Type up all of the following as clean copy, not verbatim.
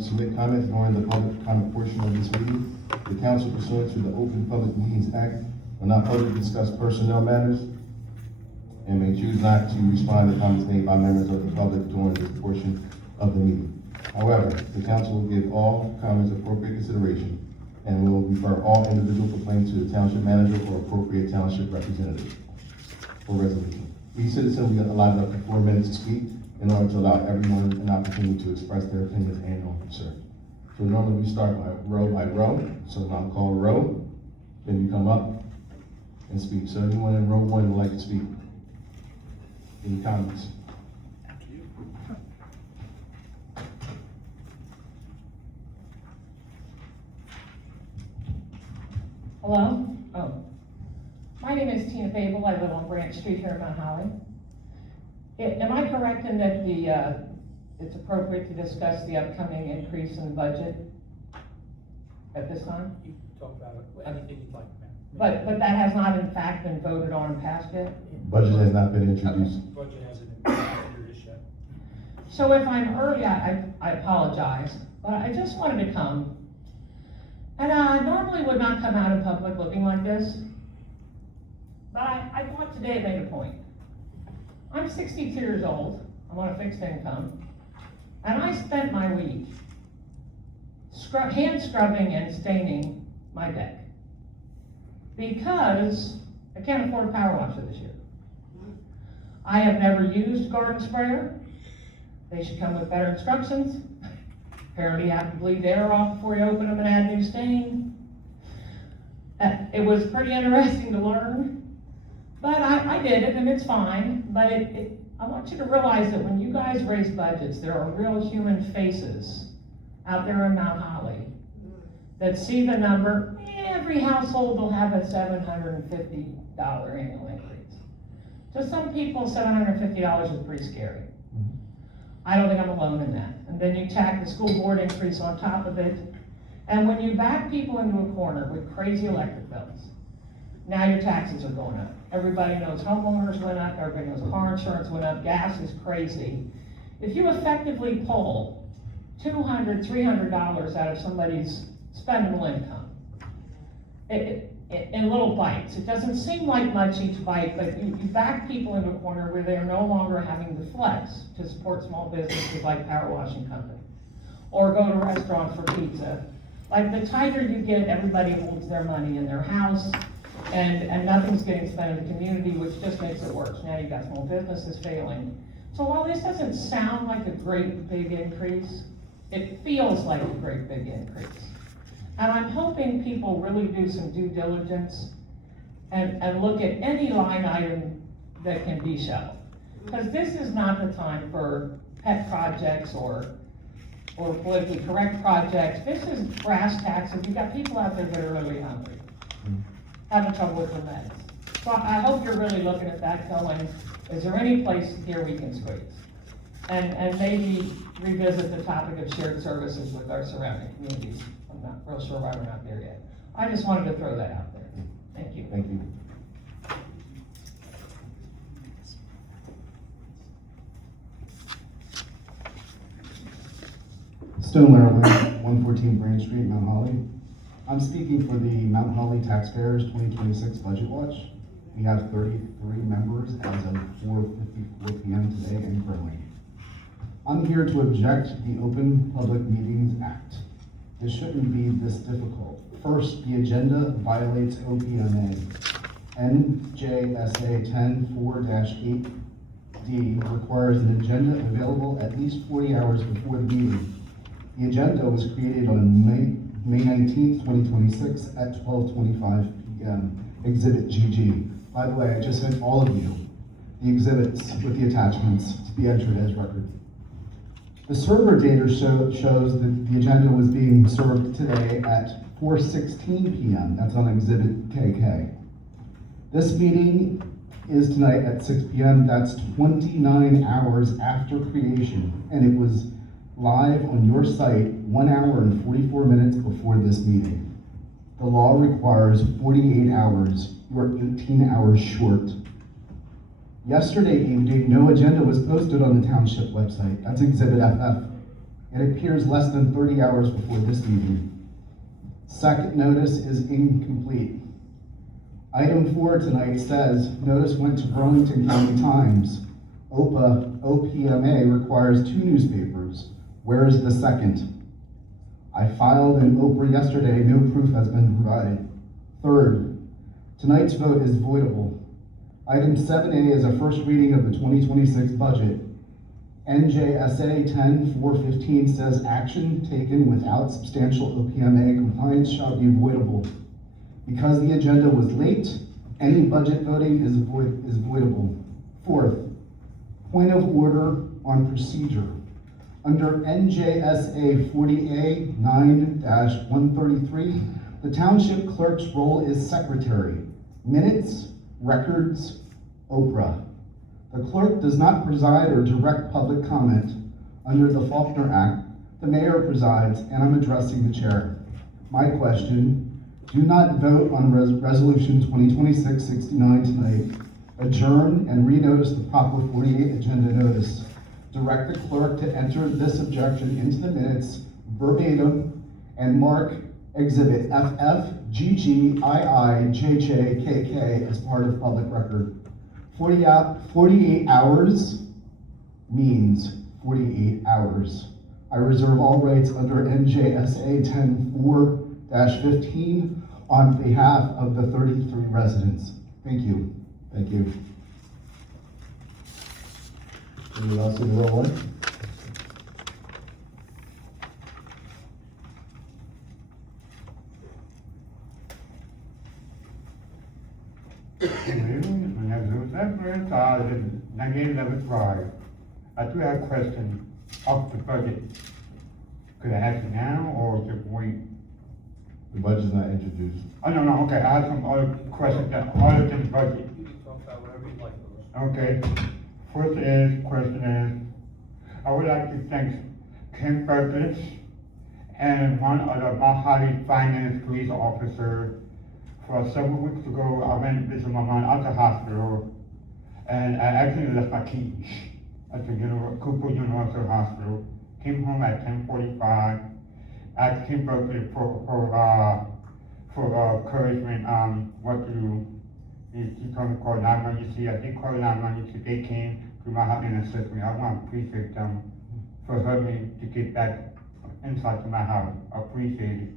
Submit comments during the public comment portion of this meeting. The council pursuant to the Open Public Meetings Act will not publicly discuss personnel matters and may choose not to respond to comments made by members of the public during this portion of the meeting. However, the council will give all comments appropriate consideration and will refer all individual complaints to the township manager or appropriate township representative for resolution. Each citizen will be allotted up to 4 minutes to speak in order to allow everyone an opportunity to express their opinions and or concern. So normally we start by row, so I'll call row, then you come up and speak. So anyone in row 1 would like to speak? Any comments? Hello? Oh. My name is Tina Babel. I live on Branch Street here in Mount Holly. Am I correct in that it's appropriate to discuss the upcoming increase in the budget at this time? You can talk about it, anything you'd like, ma'am. But that has not in fact been voted on and passed yet? Budget has not been introduced. Budget hasn't been introduced yet. So if I'm early, I apologize, but I just wanted to come. And I normally would not come out in public looking like this, but I thought today it made a point. I'm 62 years old, I'm on a fixed income, and I spent my week hand scrubbing and staining my deck because I can't afford a power washer this year. I have never used garden sprayer. They should come with better instructions. Apparently you have to bleed the air off before you open them and add new stain. It was pretty interesting to learn. But I did it, and it's fine, but I want you to realize that when you guys raise budgets, there are real human faces out there in Mount Holly that see the number. Every household will have a $750 annual increase. To some people, $750 is pretty scary. I don't think I'm alone in that. And then you tack the school board increase on top of it, and when you back people into a corner with crazy electric bills, now your taxes are going up. Everybody knows homeowners went up, everybody knows car insurance went up, gas is crazy. If you effectively pull $200, $300 out of somebody's spendable income, in little bites, it doesn't seem like much each bite, but you back people into a corner where they're no longer having the flex to support small businesses like Power Washing Company, or go to restaurants for pizza. Like the tighter you get, everybody holds their money in their house, and nothing's getting spent in the community, which just makes it worse. Now you've got small businesses failing. So while this doesn't sound like a great big increase, it feels like a great big increase. And I'm hoping people really do some due diligence and look at any line item that can be shelved. Because this is not the time for pet projects or politically correct projects. This is brass tacks, and you've got people out there that are really hungry, having trouble with their meds. So I hope you're really looking at that going, is there any place here we can squeeze? And maybe revisit the topic of shared services with our surrounding communities. I'm not real sure why we're not there yet. I just wanted to throw that out there. Thank you. Thank you. Stoneware, 114 Branch Street, Mount Holly. I'm speaking for the Mount Holly Taxpayers 2026 Budget Watch. We have 33 members as of 4:54 p.m. today in Berlin. I'm here to object to the Open Public Meetings Act. This shouldn't be this difficult. First, the agenda violates OPMA. NJSA 10-4-8D requires an agenda available at least 40 hours before the meeting. The agenda was created on May 19th, 2026 at 12:25 p.m. Exhibit GG. By the way, I just sent all of you the exhibits with the attachments to be entered as record. The server data shows that the agenda was being served today at 4:16 p.m. That's on Exhibit KK. This meeting is tonight at 6 p.m. That's 29 hours after creation, and it was live on your site 1 hour and 44 minutes before this meeting. The law requires 48 hours. You're 18 hours short. Yesterday evening, no agenda was posted on the Township website. That's Exhibit FF. It appears less than 30 hours before this meeting. Second notice is incomplete. Item 4 tonight says, notice went to Burlington County Times. OPMA requires 2 newspapers. Where is the second? I filed an OPRA yesterday, no proof has been provided. Third, tonight's vote is voidable. Item 7A is a first reading of the 2026 budget. NJSA 10-415 says action taken without substantial OPMA compliance shall be voidable. Because the agenda was late, any budget voting is voidable. Fourth, point of order on procedure. Under NJSA 40A 9-133, the township clerk's role is secretary, minutes, records, OPRA. The clerk does not preside or direct public comment. Under the Faulkner Act, the mayor presides, and I'm addressing the chair. My question, do not vote on Resolution 2026-69 tonight. Adjourn and renotice the proper 48 agenda notice. Direct the clerk to enter this objection into the minutes verbatim and mark Exhibit FFGGIIJJKK as part of public record. 48 hours means 48 hours. I reserve all rights under NJSA 10-4-15 on behalf of the 33 residents. Thank you. Thank you. Anyone else in the row one? I do have a question of the budget. Could I ask it now or just wait? The budget's not introduced. Oh, no, okay, I have some other questions that other than budget. You can talk about whatever you'd like, Louis. Okay, question is, I would like to thank Kim Burgess and one of the Mount Holly finance police officer. For several weeks ago, I went to visit my mom at the hospital, and I accidentally left my keys at the Cooper Universal Hospital. Came home at 10:45. Asked Kim Burgess for encouragement, what to do. He told me to call 911. You see, I did call 911. You see, they came to my house and assisted me. I want to appreciate them for helping me to get back inside to my house. I appreciate it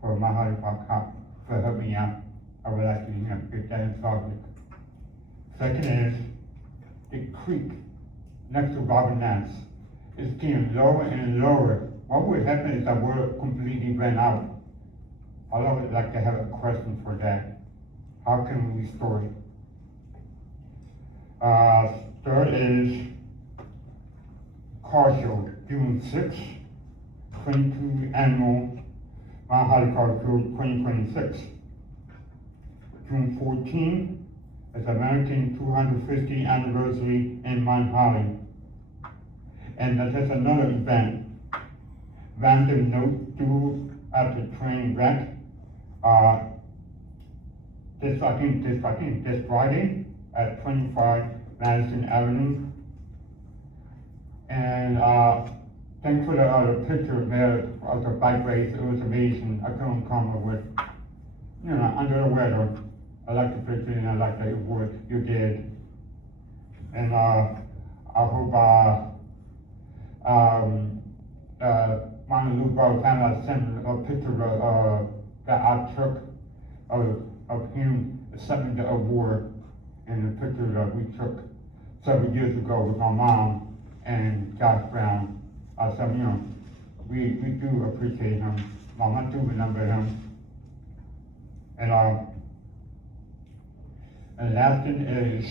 for my Holly Park cop for helping me out. I would like to, get that in public. Second is, the creek next to Robin Nance is getting lower and lower. What would happen if that water completely ran out? I would like to have a question for that. How can we restore it? Third is car show, June 6th, 22 annual Mount Holly Car Show 2026. June 14th is American 250th anniversary in Mount Holly. And there's another event, Random Note Due at the train wreck. This Friday at 25 Madison Avenue. And thanks for the picture there of the bike race. It was amazing. I couldn't come up with, under the weather. I like the picture and I like the award you did. And I hope my little brother found out sent a picture that I took of him accepting the award, and the picture that we took several years ago with my mom and Josh Brown. So, we do appreciate him. Mom, I do remember him. And last thing is,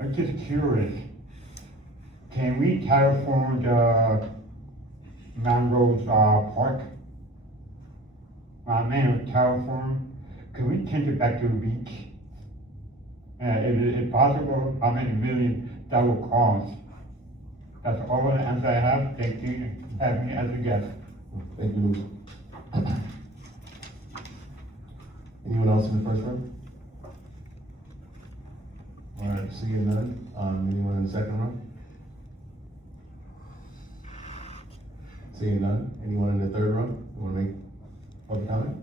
I'm just curious, can we terraform the Melrose Park? My man, terraform, can we take it back to the beach? If possible, how many million that will cost? That's all the answer I have. Thank you for having me as a guest. Thank you, Louis. Anyone else in the first row? All right, seeing none. Anyone in the second row? Seeing none, anyone in the third row who want to make public comment?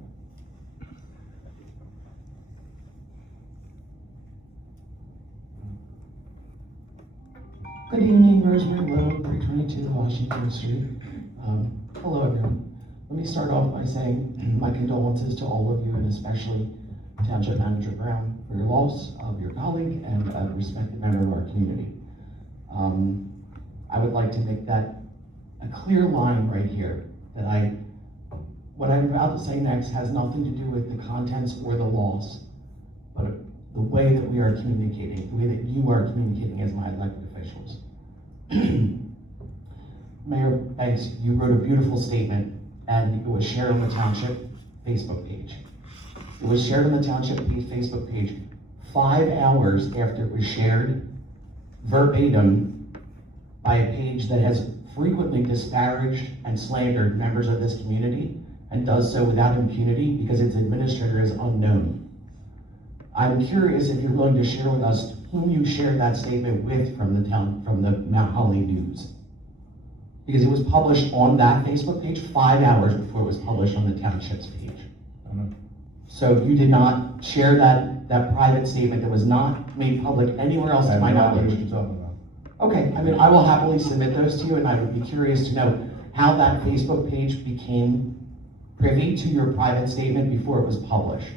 Good evening, Rosemary Lowe, 322 Washington Street. Hello, everyone. Let me start off by saying my condolences to all of you, and especially Township Manager Brown, for your loss of your colleague and a respected member of our community. I would like to make that a clear line right here, that what I'm about to say next has nothing to do with the contents or the loss, but the way that we are communicating, the way that you are communicating as my elected officials. Mayor Banks, you wrote a beautiful statement, and it was shared on the Township Facebook page. It was shared on the Township Facebook page 5 hours after it was shared verbatim by a page that has frequently disparaged and slandered members of this community, and does so without impunity because its administrator is unknown. I'm curious if you're willing to share with us whom you shared that statement with from the Mount Holly News. Because it was published on that Facebook page 5 hours before it was published on the Township's page. I don't know. So you did not share that private statement that was not made public anywhere else I to have my no idea knowledge. what you're talking about. Okay, I mean, I will happily submit those to you, and I would be curious to know how that Facebook page became privy to your private statement before it was published.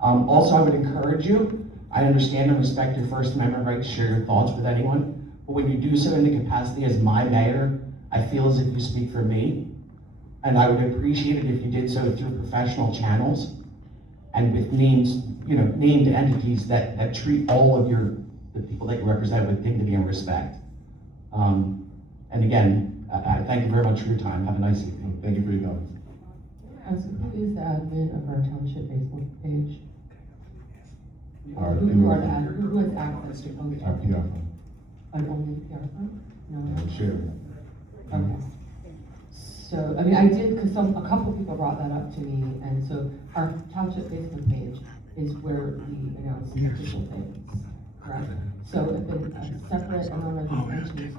Also, I would encourage you, I understand and respect your First Amendment right to share your thoughts with anyone, but when you do so in the capacity as my mayor, I feel as if you speak for me, and I would appreciate it if you did so through professional channels and with named entities that treat all of the people that you represent with dignity and respect. And again, I thank you very much for your time. Have a nice evening. Thank you for your comments. Who is the admin of our township Facebook page? Our Who are the PR admin? Who has access to both? Our PR firm. An only PR firm? No one? Share. Okay. So, I mean, I did, because a couple of people brought that up to me, and so our township Facebook page is where we announce official things, correct? So if a separate anonymous entity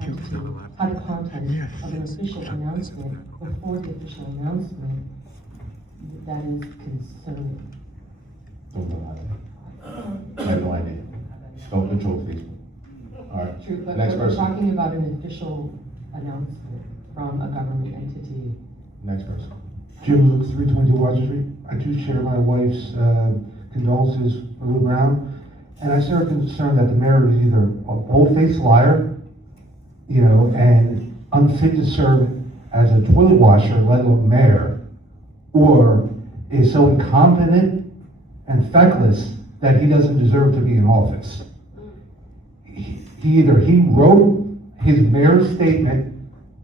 had content of an official announcement before the official announcement, that is concerning. Don't know how to. I have no idea. Don't control Facebook. All right. True, but Next we're person. talking about an official announcement from a government entity. Next person. Jim Luke, 320 Washington Street. I do share my wife's condolences for Lou Brown, and I share a concern that the mayor is either a bold-faced liar, and unfit to serve as a toilet washer, let alone mayor, or is so incompetent and feckless that he doesn't deserve to be in office. He wrote his mayor's statement,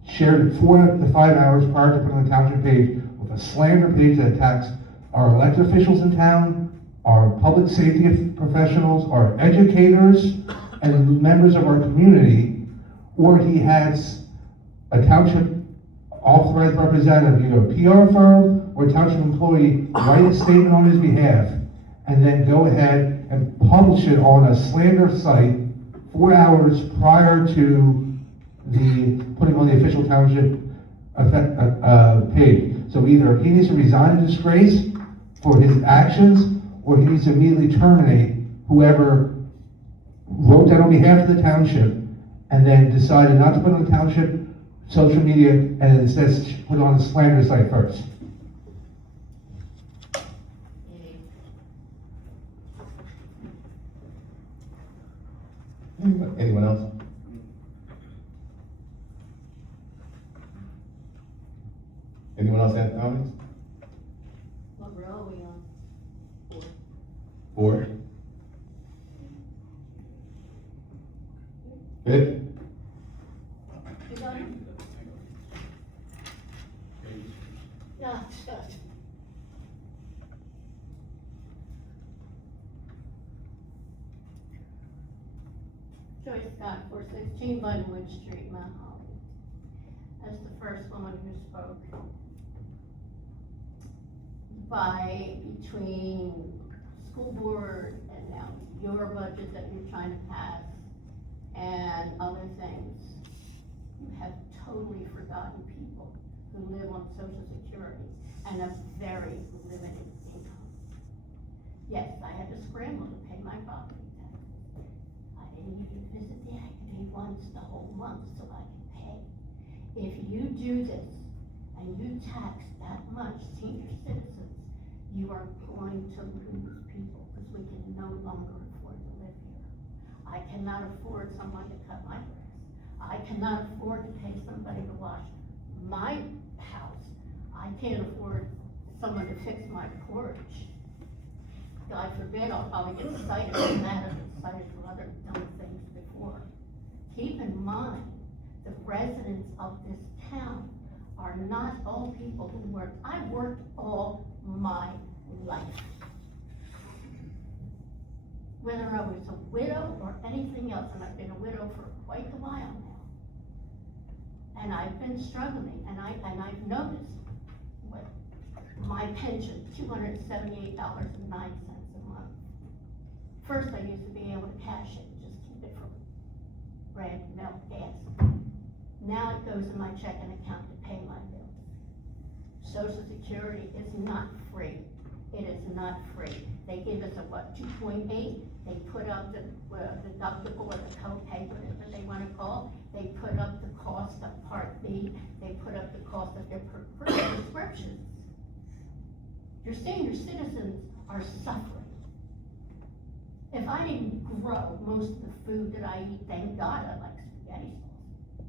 shared it 4 to 5 hours prior to putting on the township page with a slander page that attacks our elected officials in town, our public safety professionals, our educators, and members of our community, or he has a township authorized representative, either a PR firm or a township employee, write a statement on his behalf, and then go ahead and publish it on a slander site 4 hours prior to the putting on the official township page. So either he needs to resign in disgrace for his actions, or he needs to immediately terminate whoever wrote that on behalf of the township and then decided not to put on the township social media and instead put on a slander site first. Anyone else? Anyone else have comments? What row are we on? 4. 5th? You done? Yeah, good. Joyce Scott, 416 Buttonwood Street, Mount Holly. As the first woman who spoke. Between school board and now your budget that you're trying to pass and other things, you have totally forgotten people. who live on Social Security and a very limited income. Yes, I had to scramble to pay my property taxes. I didn't even visit the equity once the whole month so I could pay. If you do this and you tax that much senior citizens, you are going to lose people because we can no longer afford to live here. I cannot afford someone to cut my grass. I cannot afford to pay somebody to wash my house. I can't afford someone to fix my porch. God forbid, I'll probably get cited for that, I've been cited for other dumb things before. Keep in mind, the residents of this town are not all people who work. I worked all my life. Whether I was a widow or anything else, and I've been a widow for quite a while now. And I've been struggling, and I've noticed what my pension, $278.09 a month. First, I used to be able to cash it, just keep it for bread, milk, gas. Now it goes in my checking account to pay my bills. Social Security is not free. It is not free. They give us a what, 2.8? They put up the deductible or the copay, whatever they want to call. They put up the cost of Part B. They put up the cost of their prescriptions. Your senior citizens are suffering. If I didn't grow most of the food that I eat, thank God I like spaghetti sauce.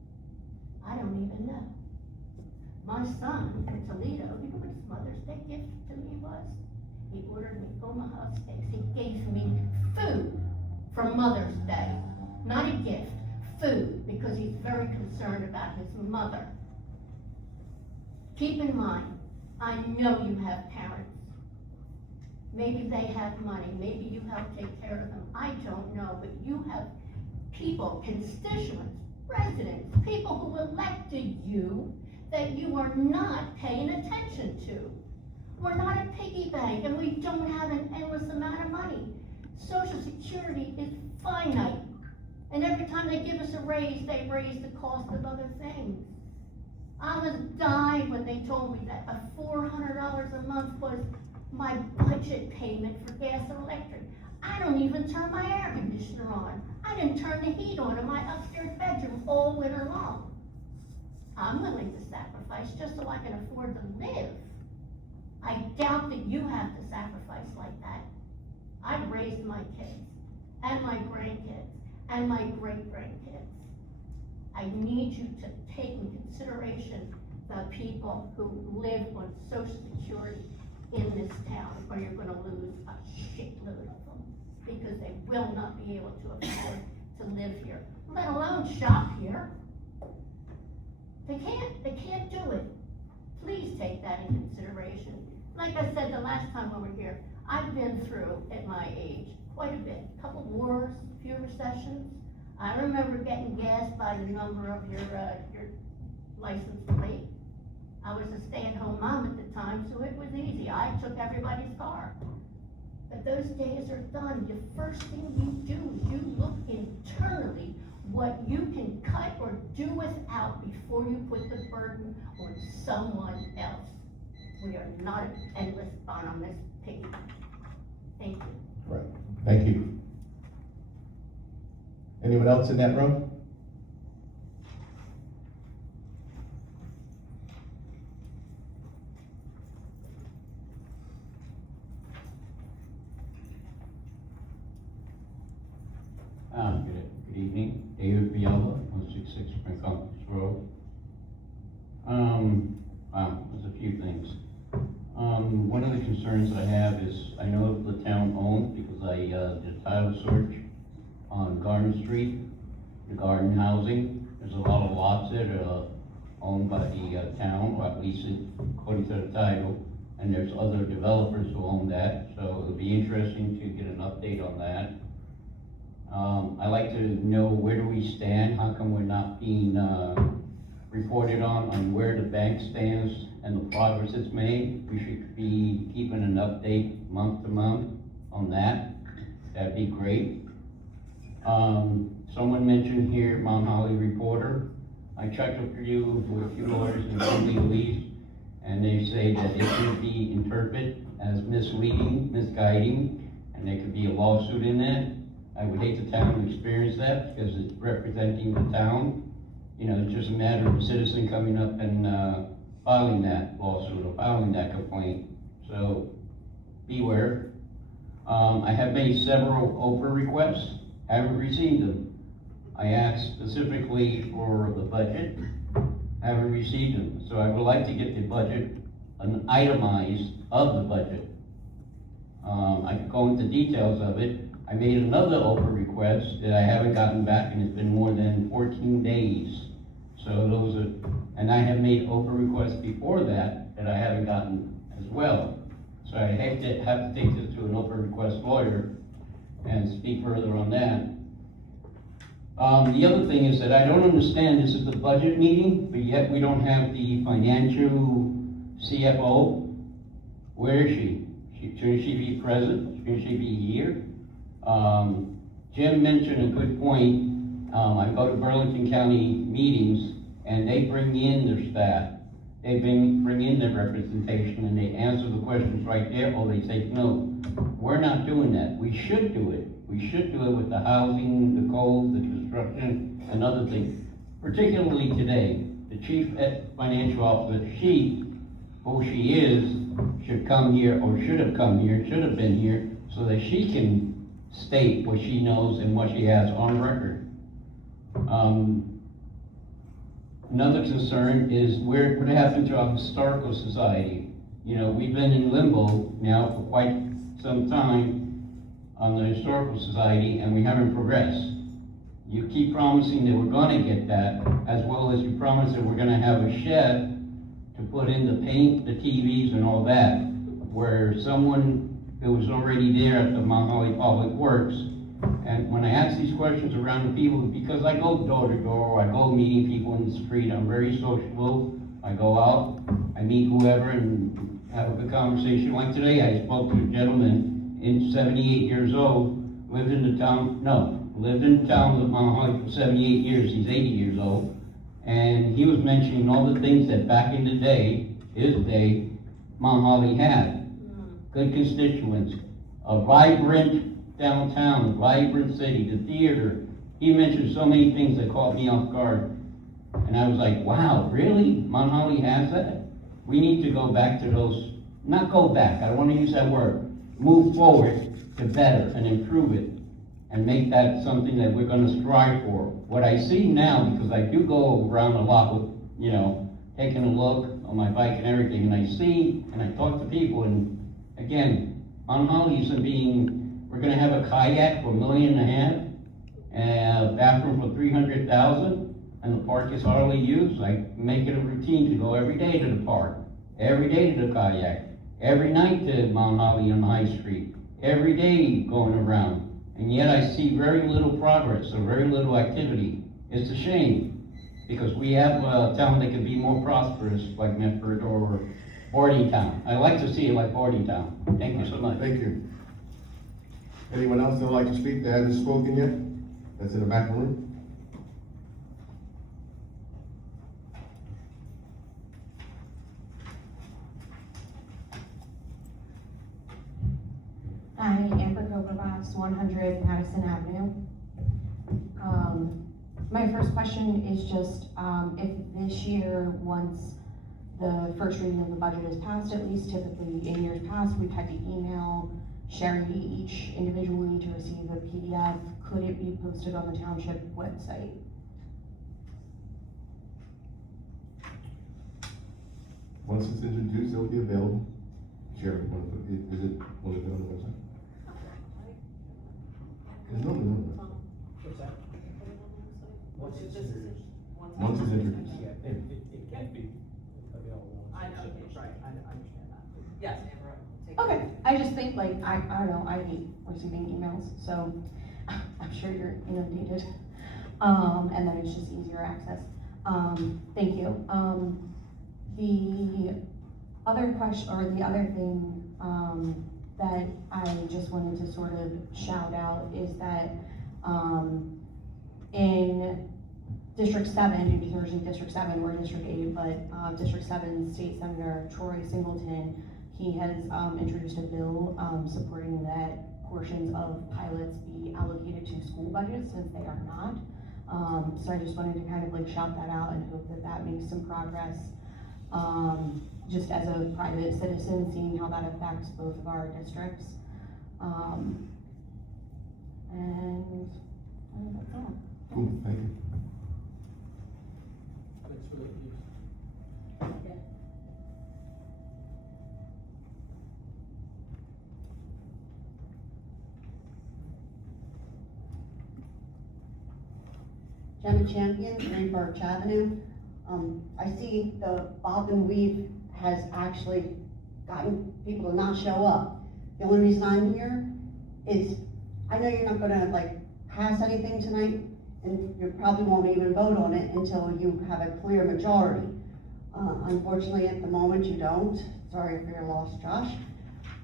I don't even know. My son from Toledo, you know what his Mother's Day gift to me was? He ordered me Omaha steaks. He gave me food for Mother's Day. Not a gift, food, because he's very concerned about his mother. Keep in mind, I know you have parents. Maybe they have money, maybe you help take care of them. I don't know, but you have people, constituents, residents, people who elected you that you are not paying attention to. We're not a piggy bank and we don't have an endless amount of money. Social Security is finite. And every time they give us a raise, they raise the cost of other things. I was dying when they told me that a $400 a month was my budget payment for gas and electric. I don't even turn my air conditioner on. I didn't turn the heat on in my upstairs bedroom all winter long. I'm willing to sacrifice just so I can afford to live. I doubt that you have to sacrifice like that. I've raised my kids, and my grandkids, and my great-grandkids. I need you to take in consideration the people who live on Social Security in this town, or you're gonna lose a shitload of them, because they will not be able to afford to live here, let alone shop here. They can't do it. Please take that in consideration. Like I said the last time we were here, I've been through, at my age, quite a bit. A couple wars, a few recessions. I remember getting gassed by the number of your license plate. I was a stay-at-home mom at the time, so it was easy. I took everybody's car. But those days are done. The first thing you do is you look internally what you can cut or do without before you put the burden on someone else. We are not an endless bottomless piggy. Thank you. Right, thank you. Anyone else in that room? Good evening, David Biella, 166 Spring Compass Road. There's a few things. One of the concerns I have is, I know the town owns, because I did a title search on Garden Street, the garden housing. There's a lot of lots there that are owned by the town, or at least according to the title, and there's other developers who own that, so it would be interesting to get an update on that. I'd like to know, where do we stand? How come we're not being reported on where the bank stands and the progress it's made? We should be keeping an update month to month on that. That'd be great. Someone mentioned here Mount Holly Reporter. I checked with a few lawyers and some legalese, and they say that it should be interpreted as misleading, misguiding, and there could be a lawsuit in that. I would hate the town to experience that, because it's representing the town. You know, it's just a matter of a citizen coming up and, filing that lawsuit or filing that complaint. So, beware. I have made several Oprah requests, haven't received them. I asked specifically for the budget, haven't received them. So I would like to get the budget, an itemized of the budget. I could go into details of it. I made another Oprah request that I haven't gotten back, and it's been more than 14 days. So those are, and I have made Oprah requests before that I haven't gotten as well. So I hate to have to take this to an Oprah request lawyer and speak further on that. The other thing is that I don't understand, this is the budget meeting, but yet we don't have the financial CFO. Where is she? Shouldn't she be present? Shouldn't she be here? Jim mentioned a good point. I go to Burlington County meetings, and they bring in their staff. They bring in their representation, and they answer the questions right there, or they take note. We're not doing that. We should do it. We should do it with the housing, the code, the construction, and other things. Particularly today, the chief financial officer, who she is, should come here, or should have come here, should have been here, so that she can state what she knows and what she has on record. Another concern is what happened to our historical society. You know, we've been in limbo now for quite some time on the historical society, and we haven't progressed. You keep promising that we're gonna get that, as well as you promise that we're gonna have a shed to put in the paint, the TVs and all that, where someone who was already there at the Mount Holly Public Works. And when I ask these questions around the people, because I go door to door, I go meeting people in the street, I'm very sociable. I go out, I meet whoever and have a good conversation. Like today, I spoke to a gentleman, 78 years old, lived in the town of Mount Holly for 78 years, he's 80 years old. And he was mentioning all the things that back in the day, his day, Mount Holly had. Good constituents, a vibrant downtown, vibrant city, the theater. He mentioned so many things that caught me off guard. And I was like, wow, really? Mount Holly has that? We need to go back to those, not go back, I don't want to use that word, move forward to better and improve it and make that something that we're going to strive for. What I see now, because I do go around a lot with, you know, taking a look on my bike and everything, and I see and I talk to people, and again, Mount Holly isn't being, we're gonna have a kayak for $1.5 million, and a bathroom for $300,000, and the park is hardly used. I make it a routine to go every day to the park, every day to the kayak, every night to Mount Holly on High Street, every day going around. And yet I see very little progress or very little activity. It's a shame, because we have a town that could be more prosperous, like Medford or Boardingtown. I like to see it like Boardingtown. Thank you so much. Thank you. Anyone else that would like to speak that hasn't spoken yet? That's in the back room. Hi, Amber Kovacs, 100 Madison Avenue. My first question is just, if this year, once the first reading of the budget is passed, at least typically in years past, we've had to email Sherry each individually to receive a PDF. Could it be posted on the township website? Once it's introduced, it'll be available. Sherry, is it on the website? No. What's that? Once it's introduced. Once it's introduced. Yeah, it can't be available. I know, right, I understand that. Yes, Amber. take it. Okay, I just think like, I don't know, I hate receiving emails, so I'm sure you're inundated. And then it's just easier access. Thank you. The other question, or the other thing, that I just wanted to sort of shout out is that, in District 7, New Jersey District 7, we're District 8, but District 7 State Senator Troy Singleton, he has introduced a bill supporting that portions of pilots be allocated to school budgets since they are not. So I just wanted to kind of like shout that out and hope that that makes some progress. Just as a private citizen, seeing how that affects both of our districts. And I think that's all. Cool, thank you. Thanks for that news. Jenna Champion, 3 Birch Avenue. I see the bob and weave has actually gotten people to not show up. The only reason I'm here is, I know you're not gonna like pass anything tonight, and you probably won't even vote on it until you have a clear majority. Unfortunately, at the moment, you don't. Sorry for your loss, Josh.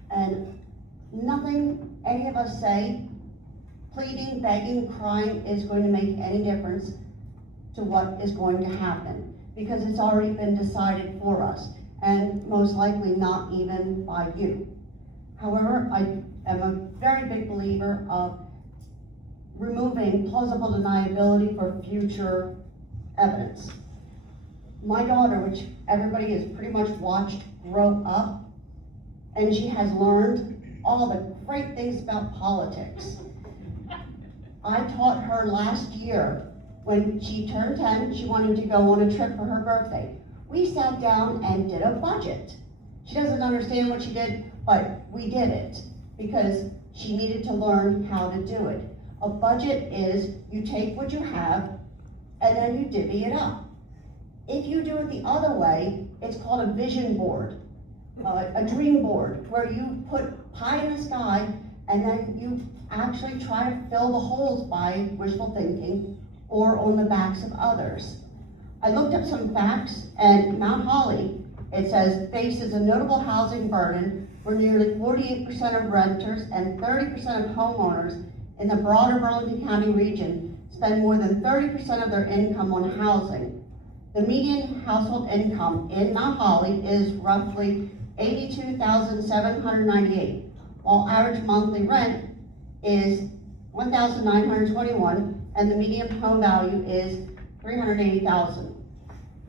And nothing any of us say, pleading, begging, crying is going to make any difference to what is going to happen, because it's already been decided for us, and most likely not even by you. However, I am a very big believer of removing plausible deniability for future evidence. My daughter, which everybody has pretty much watched grow up, and she has learned all the great things about politics. I taught her last year, when she turned 10, she wanted to go on a trip for her birthday. We sat down and did a budget. She doesn't understand what she did, but we did it because she needed to learn how to do it. A budget is you take what you have and then you divvy it up. If you do it the other way, it's called a vision board, a dream board, where you put pie in the sky and then you actually try to fill the holes by wishful thinking or on the backs of others. I looked up some facts, and Mount Holly, it says, faces a notable housing burden where nearly 48% of renters and 30% of homeowners in the broader Burlington County region spend more than 30% of their income on housing. The median household income in Mount Holly is roughly $82,798, while average monthly rent is $1,921, and the median home value is $380,000.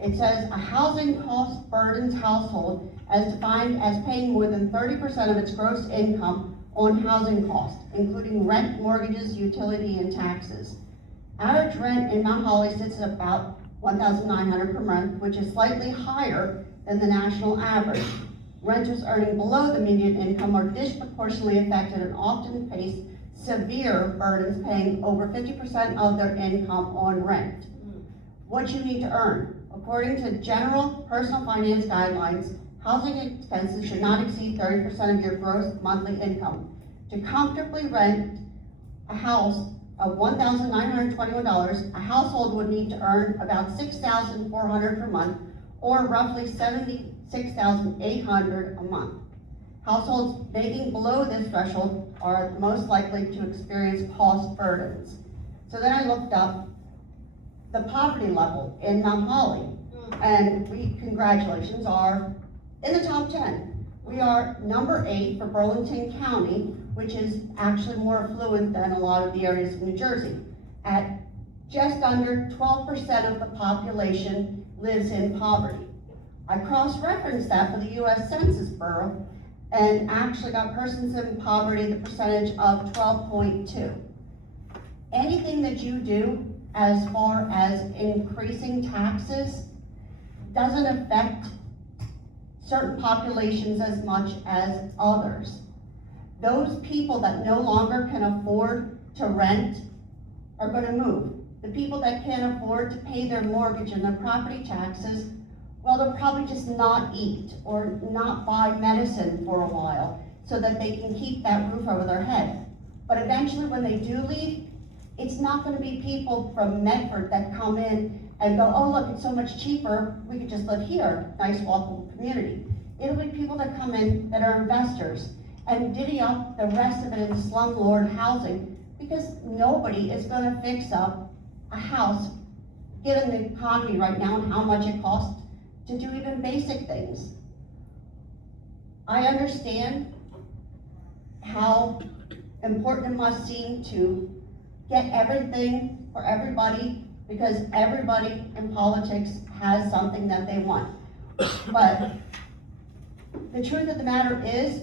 It says a housing cost burdens household as defined as paying more than 30% of its gross income on housing costs, including rent, mortgages, utility, and taxes. Average rent in Mount Holly sits at about $1,900 per month, which is slightly higher than the national average. Renters earning below the median income are disproportionately affected and often face severe burdens, paying over 50% of their income on rent. What you need to earn. According to general personal finance guidelines, housing expenses should not exceed 30% of your gross monthly income. To comfortably rent a house of $1,921, a household would need to earn about $6,400 per month, or roughly $76,800 a month. Households making below this threshold are most likely to experience cost burdens. So then I looked up the poverty level in Mount Holly, and we, congratulations, are in the top 10. We are number 8 for Burlington County, which is actually more affluent than a lot of the areas of New Jersey. At just under 12% of the population lives in poverty. I cross-referenced that for the US Census Bureau and actually got persons in poverty the percentage of 12.2. Anything that you do as far as increasing taxes doesn't affect certain populations as much as others. Those people that no longer can afford to rent are going to move. The people that can't afford to pay their mortgage and their property taxes, well, they'll probably just not eat or not buy medicine for a while so that they can keep that roof over their head. But eventually when they do leave, it's not going to be people from Medford that come in and go, oh look, it's so much cheaper, we could just live here, nice walkable community. It'll be people that come in that are investors and divvy up the rest of it in slumlord housing, because nobody is going to fix up a house given the economy right now and how much it costs to do even basic things. I understand how important it must seem to get everything for everybody, because everybody in politics has something that they want. But the truth of the matter is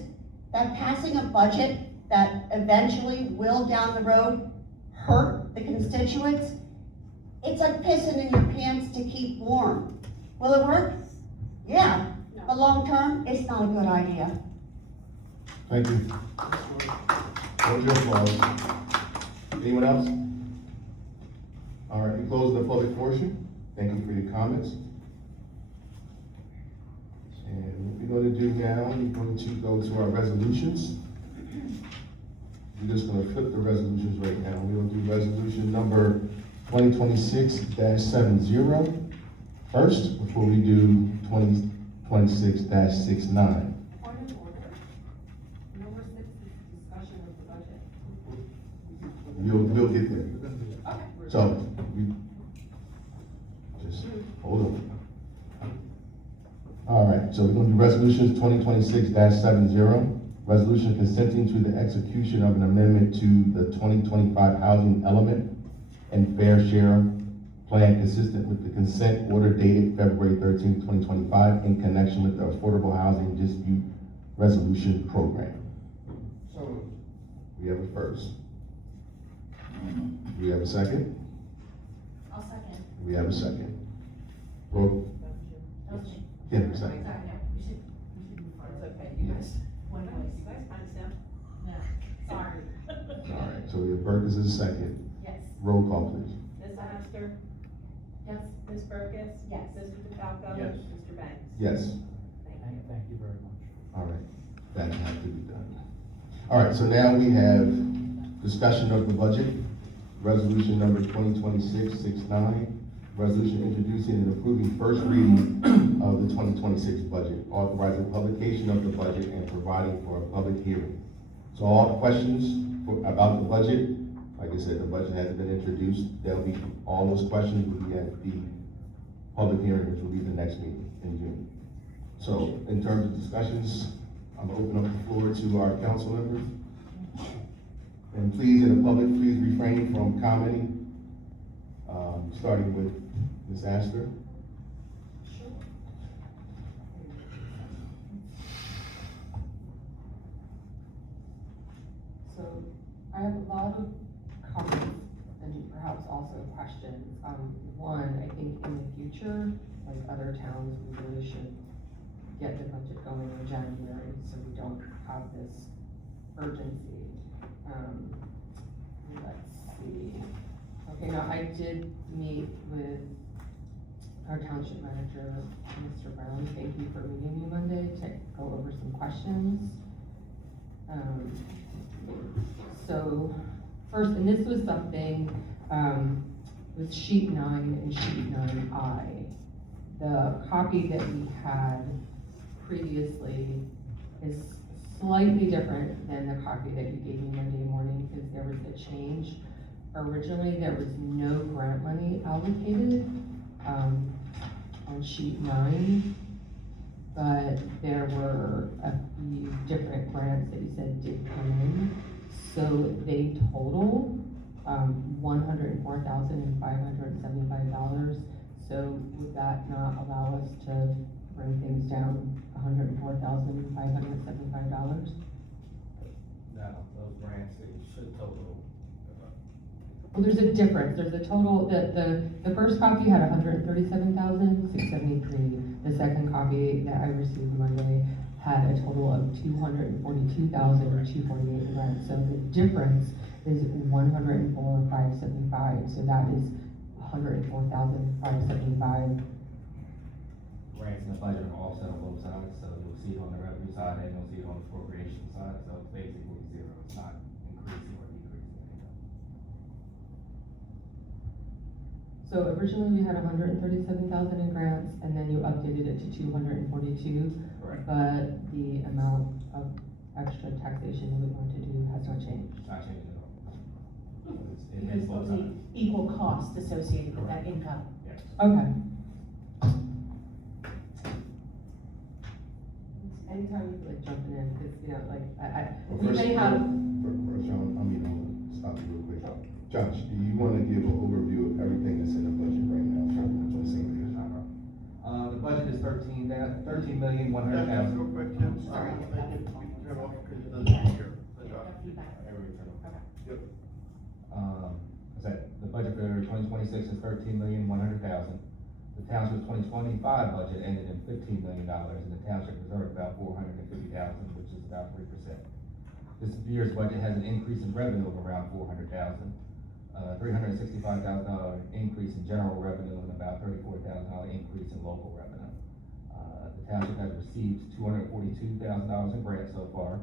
that passing a budget that eventually will down the road hurt the constituents, it's like pissing in your pants to keep warm. Will it work? Yeah, but long term, it's not a good idea. Thank you. Hold your applause. Anyone else? All right, we close the public portion. Thank you for your comments. And what we're going to do now, we're going to go to our resolutions. We're just going to flip the resolutions right now. We're going to do resolution number 2026-70 first, before we do 2026-69. Point of order, number 6 is discussion of the budget. We'll get there. Okay. So, we, just hold on. All right, so we're going to do resolutions 2026-70. Resolution consenting to the execution of an amendment to the 2025 housing element and fair share plan consistent with the consent order dated February 13, 2025 in connection with the Affordable Housing Dispute Resolution Program. So, we have a first. We have a second? I'll second. We have a second. Roll. Yeah, second. It's okay, you guys, one voice, you guys understand? No, sorry. All right, so we have Burgess as a second. Yes. Roll call, please. Ms. Astor? Yes. Ms. Burgess? Yes. Mr. DeFalco? Yes. Mr. Banks? Yes. Thank you very much. All right, that has to be done. All right, so now we have discussion of the budget, resolution number 2026-69, resolution introducing and approving first reading of the 2026 budget, authorizing publication of the budget and providing for a public hearing. So all questions about the budget, like I said, the budget hasn't been introduced. There'll be, all those questions will be at the public hearing, which will be the next meeting in June. So in terms of discussions, I'm gonna open up the floor to our council members. And please, in the public, please refrain from commenting, starting with Ms. Astor. So I have a lot of comments and perhaps also questions. One, I think in the future, like other towns, we really should get the budget going in January so we don't have this urgency. Let's see. Okay, now I did meet with our township manager, Mr. Brown. Thank you for meeting me Monday to go over some questions. So first, and this was something, with sheet 9 and sheet 9I. The copy that we had previously is slightly different than the copy that you gave me Monday morning, because there was a change. Originally, there was no grant money allocated, on sheet 9, but there were a few different grants that you said did come in. So they total, $104,575. So would that not allow us to bring things down $104,575? No, those grants, it should total. Well, there's a difference. There's a total, the first copy had $137,673. The second copy that I received Monday had a total of $242,248 grant. So the difference is $104,575. So that is $104,575. Grants in the budget are offset on both sides, so you'll see it on the revenue side and you'll see it on the appropriation side, so it's basically zero, it's not increasing or decreasing anything. So originally we had 137,000 in grants, and then you updated it to 242. Correct. But the amount of extra taxation we want to do has not changed. It's not changing at all. It Because hits of both the sides. equal cost associated with that income. Yeah. Okay. Anytime you feel like jumping in, because, you know, like, Well, we first, may have, first, John, I'm gonna stop you real quick. Josh, do you wanna give an overview of everything that's in the budget right now? So everyone's on the same page. The budget is 13,100,000. Real quick, Kim, Sorry. you can turn off because it doesn't hear. Yep. Is that, the budget for 2026 is 13,100,000. The township's 2025 budget ended in $15 million, and the township reserved about 450,000, which is about 3%. This year's budget has an increase in revenue of around 400,000, $365,000 increase in general revenue, and about $34,000 increase in local revenue. The township has received $242,000 in grants so far.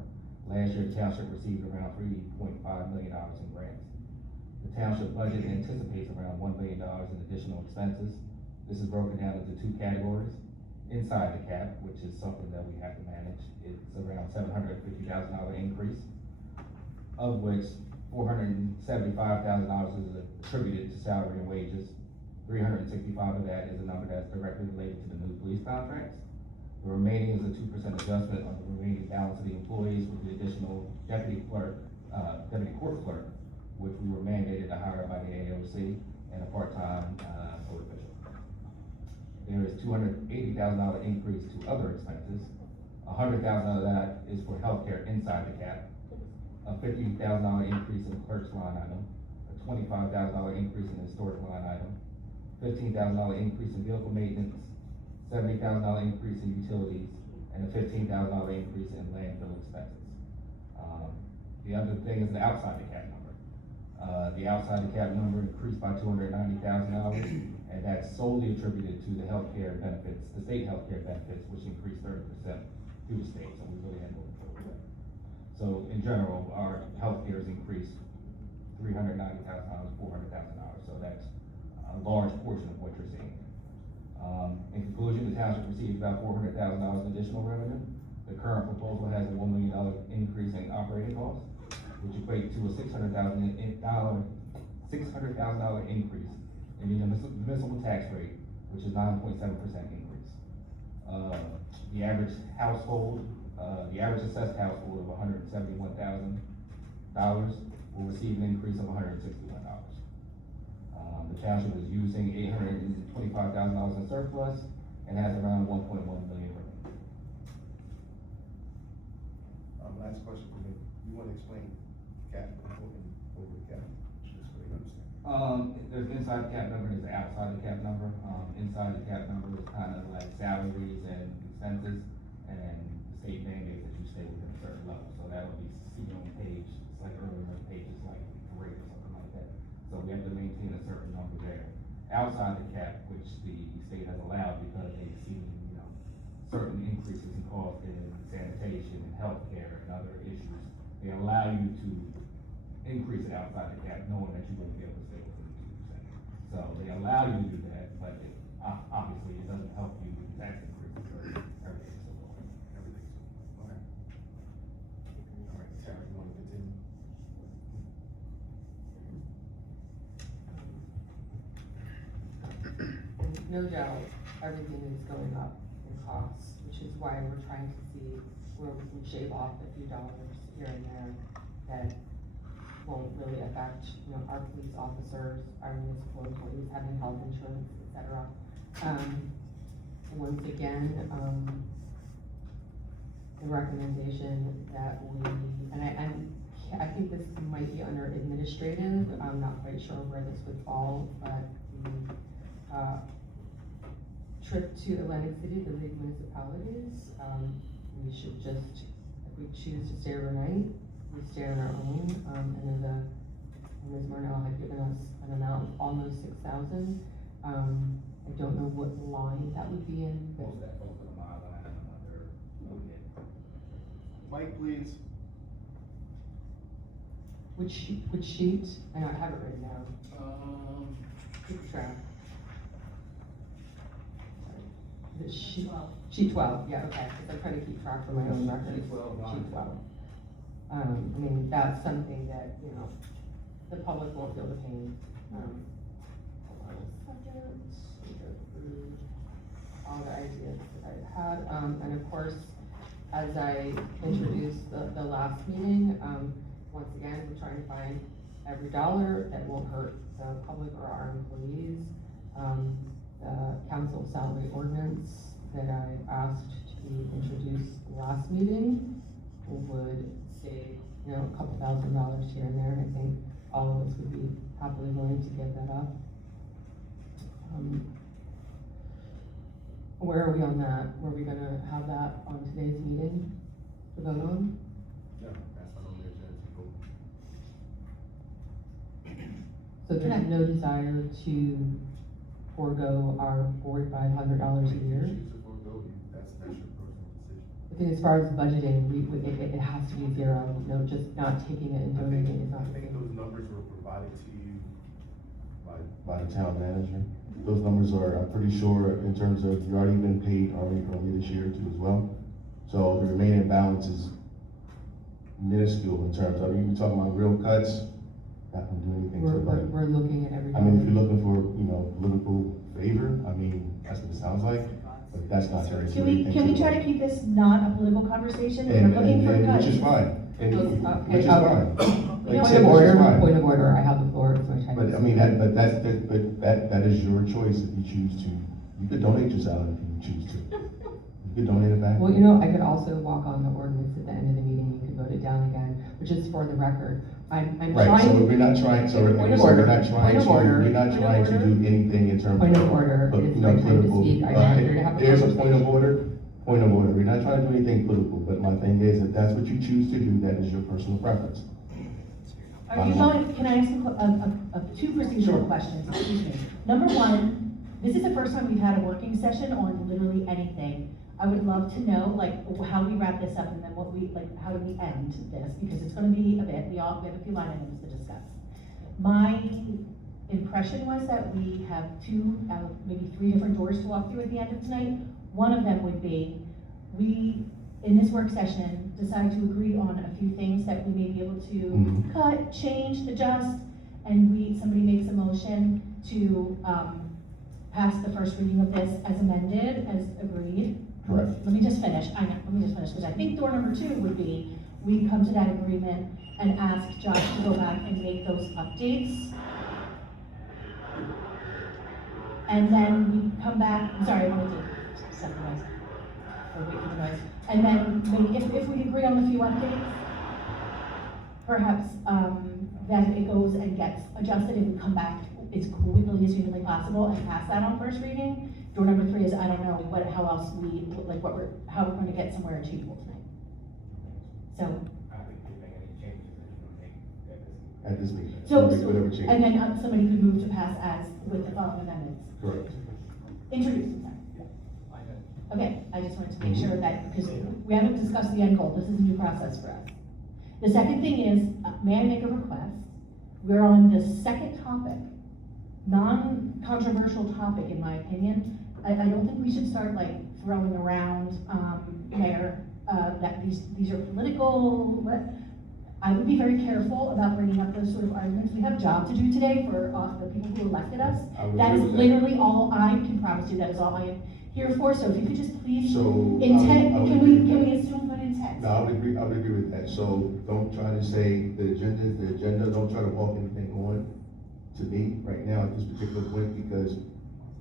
Last year, the township received around $3.5 million in grants. The township budget anticipates around $1 million in additional expenses. This is broken down into two categories. Inside the cap, which is something that we have to manage, it's around $750,000 increase, of which $475,000 is attributed to salary and wages. $365,000 of that is a number that's directly related to the new police contracts. The remaining is a 2% adjustment on the remaining balance of the employees with the additional deputy court clerk, which we were mandated to hire by the AOC, and a part-time code official. There is $280,000 increase to other expenses. $100,000 of that is for healthcare inside the cap. A $50,000 increase in the clerk's line item. A $25,000 increase in the historic line item. $15,000 increase in vehicle maintenance. $70,000 increase in utilities, and a $15,000 increase in landfill expenses. The other thing is the outside the cap number. The outside the cap number increased by $290,000, and that's solely attributed to the healthcare benefits, the state healthcare benefits, which increased 30% through the state, so we really had no control of that. So in general, our healthcare has increased $390,000, $400,000, so that's a large portion of what you're seeing. In conclusion, the township received about $400,000 in additional revenue. The current proposal has a $1 million increase in operating costs, which equates to a $600,000 increase in the municipal tax rate, which is 9.7% increase. The average household, the average assessed household of $171,000 will receive an increase of $161. The township is using $825,000 in surplus and has around $1.1 million remaining. Last question for me. You wanna explain cap and over the cap? Just so you understand. There's inside the cap number and there's the outside the cap number. Inside the cap number is kind of like salaries and expenses, and the state mandates that you stay within a certain level. So that'll be seen on the page, it's like earlier on the page, it's like 3 or something like that. So we have to maintain a certain number there. Outside the cap, which the state has allowed because they've seen, you know, certain increases in cost in sanitation and healthcare and other issues, they allow you to increase it outside the cap, knowing that you won't be able to stay within the 2%. So they allow you to do that, but obviously it doesn't help you with tax increases or everything so far. Everything's, okay. All right, Sarah, you wanna continue? no doubt, everything is going up in costs, which is why we're trying to see where we can shave off a few dollars here and there that won't really affect, you know, our police officers, our municipal employees having health insurance, et cetera. Once again, the recommendation that we, and I think this might be under administrative, I'm not quite sure where this would fall, but the, trip to Atlantic City, the league municipalities, we should just, if we choose to stay overnight, we stay on our own, and then Ms. Marnell had given us an amount of almost 6,000. I don't know what line that would be in, but. Most of that goes to the mile line and another, okay. Mike, please. Which sheet? I know I have it written down. Keep track. The sheet 12, yeah, okay, because I'm trying to keep track for my own records. Sheet 12. Sheet 12. I mean, that's something that, you know, the public won't feel the pain. Hold on a second. through all the ideas that I had, and of course, as I introduced the last meeting, once again, we're trying to find every dollar that won't hurt the public or our employees. The council salary ordinance that I asked to be introduced last meeting would save, a couple $1,000s here and there, and I think all of us would be happily willing to give that up. Where are we on that? Were we gonna have that on today's meeting to vote on? Yeah, that's not on the agenda to vote. So there's no desire to forego our $4,500 a year? Choose to forego, that's your personal decision. I think as far as budgeting, it has to be zero, just not taking it and donating is not. I think those numbers were provided to you By the town manager. Those numbers are, I'm pretty sure, in terms of, you already been paid already this year too as well. So the remaining balance is minuscule in terms of, you're talking about real cuts, not gonna do anything to the budget. We're looking at every. I mean, if you're looking for, political favor, I mean, that's what it sounds like, but that's not gonna do anything. Can we try to keep this not a political conversation? We're looking for cuts. Which is fine, which is fine. Like I Point said, of which is order, fine. point of order, I have the floor, so I But I mean, that is your choice if you choose to. You could donate your salary if you choose to. You could donate it back. Well, I could also walk on the ordinance at the end of the meeting, you could vote it down again, which is for the record. I'm Right, trying. so we're not trying, so Point of we're order, not trying point of to, order, we're not point of trying to order. do anything in terms of. Point of order, but, it's my time to political. speak, I'm here to have a There's a conversation. point of order, we're not trying to do anything political, but my thing is, if that's what you choose to do, that is your personal preference. Are you going, can I ask two procedural questions, excuse me? Number one, this is the first time we've had a working session on literally anything. I would love to know, how we wrap this up and then how do we end this? Because it's gonna be a bit, we have a few line items to discuss. My impression was that we have two, maybe three different doors to walk through at the end of tonight. One of them would be, we, in this work session, decide to agree on a few things that we may be able to Mhm. cut, change, adjust, and somebody makes a motion to, pass the first reading of this as amended, as agreed. Correct. Let me just finish, because I think door number two would be, we come to that agreement and ask Josh to go back and make those updates. And then we come back, I'm sorry, I wanted to set the noise, or wait for the noise. And then maybe if we agree on a few updates, perhaps, then it goes and gets adjusted and we come back as quickly as humanly possible and pass that on first reading. Door number three is, I don't know how else how we're gonna get somewhere achievable tonight. So, I don't think we make any changes that you would make At this meeting. so, Whatever change. and then somebody could move to pass as with the following amendments. Correct. Introduce them. Okay, I just wanted to make sure that, because we haven't discussed the end goal, this is a new process for us. The second thing is, may I make a request? We're on the second topic, non-controversial topic, in my opinion. I don't think we should start throwing around, Mayor, that these are political, I would be very careful about bringing up those sort of arguments. We have a job to do today for the people who elected us. I would That is agree with that. literally all I can promise you, that is all I am here for, so if you could just please, So. intent, I would can agree with we that. assume good intent? No, I would agree with that. So don't try to say the agenda, don't try to walk anything on to me right now at this particular point, because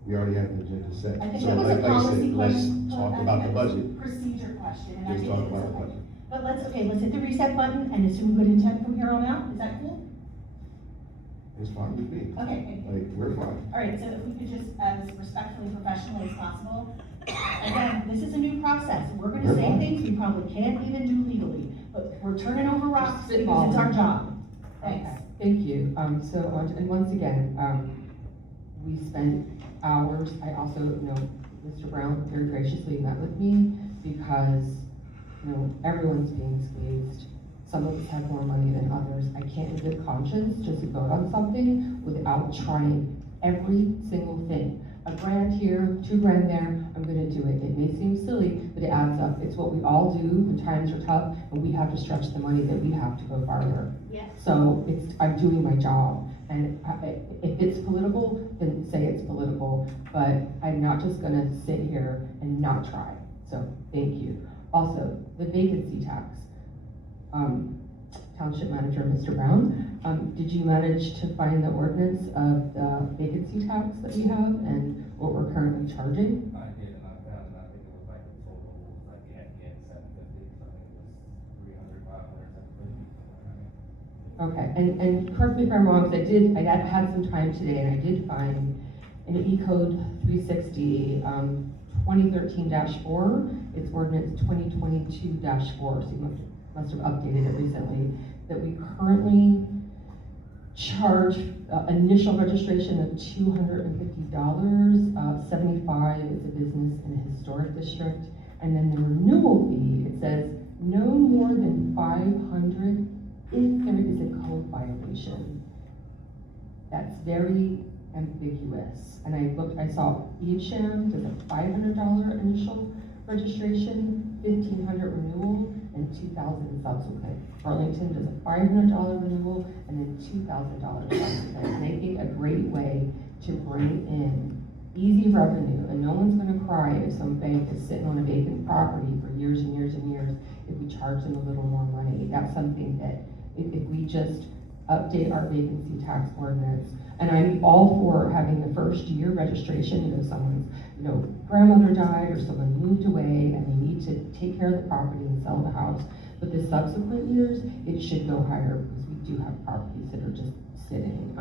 we already have an agenda set. I think So that was a like I policy said, let's question. talk about the budget. Procedure question, and I Just think talk it's about the okay. budget. But let's hit the reset button and assume good intent from here on out, is that cool? It's fine with me. Okay, thank you. Like, we're fine. All right, so if we could just, as respectfully, professionally as possible. Again, this is a new process. We're gonna We're say fine. things we probably can't even do legally, but we're turning over rocks because Spitballing. it's our job. Thanks. Thank you. And once again, we spent hours, I also, Mr. Brown very graciously met with me because, everyone's being squeezed. Some of us have more money than others. I can't in good conscience just vote on something without trying every single thing. $1,000 here, $2,000 there, I'm gonna do it. It may seem silly, but it adds up. It's what we all do when times are tough, and we have to stretch the money that we have to go farther. Yes. So I'm doing my job, and if it's political, then say it's political, but I'm not just gonna sit here and not try. So, thank you. Also, the vacancy tax. Township Manager, Mr. Brown, did you manage to find the ordinance of the vacancy tax that we have and what we're currently charging? I did, and I found, and I think it was like a total, like you had to get 750, so I think it was 300, 500, 750. Okay, and correct me if I'm wrong, because I had some time today and I did find in E-Code 360, 2013-4, it's ordinance 2022-4, so you must have updated it recently, that we currently charge initial registration of $250, 75 is a business in a historic district, and then the renewal fee, it says no more than 500 if there is a code violation. That's very ambiguous. And I saw Evesham does a $500 initial registration, $1,500 renewal, and $2,000 subsequent. Arlington does a $500 renewal and then $2,000 subsequent. And I think a great way to bring in easy revenue, and no one's gonna cry if some bank is sitting on a vacant property for years and years and years if we charge them a little more money. That's something that if we just update our vacancy tax ordinance, and I'm all for having the first year registration, someone's, grandmother died or someone moved away and they need to take care of the property and sell the house. But the subsequent years, it should go higher because we do have properties that are just sitting.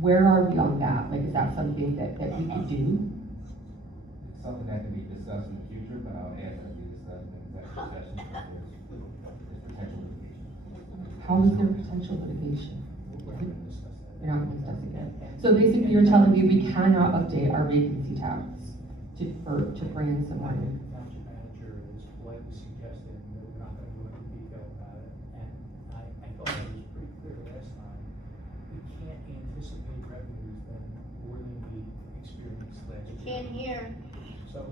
Where are we on that? Like, is that something that we could do? It's something that can be discussed in the future, but I'll ask that we discuss in executive session because there's potential litigation. How is there potential litigation? You're not gonna discuss it yet. So basically, you're telling me we cannot update our vacancy tax to bring in some money. The township manager is politely suggesting that we're not gonna go into detail about it, and I thought it was pretty clear last time. We can't anticipate revenues more than we experienced last year. Can't hear. So,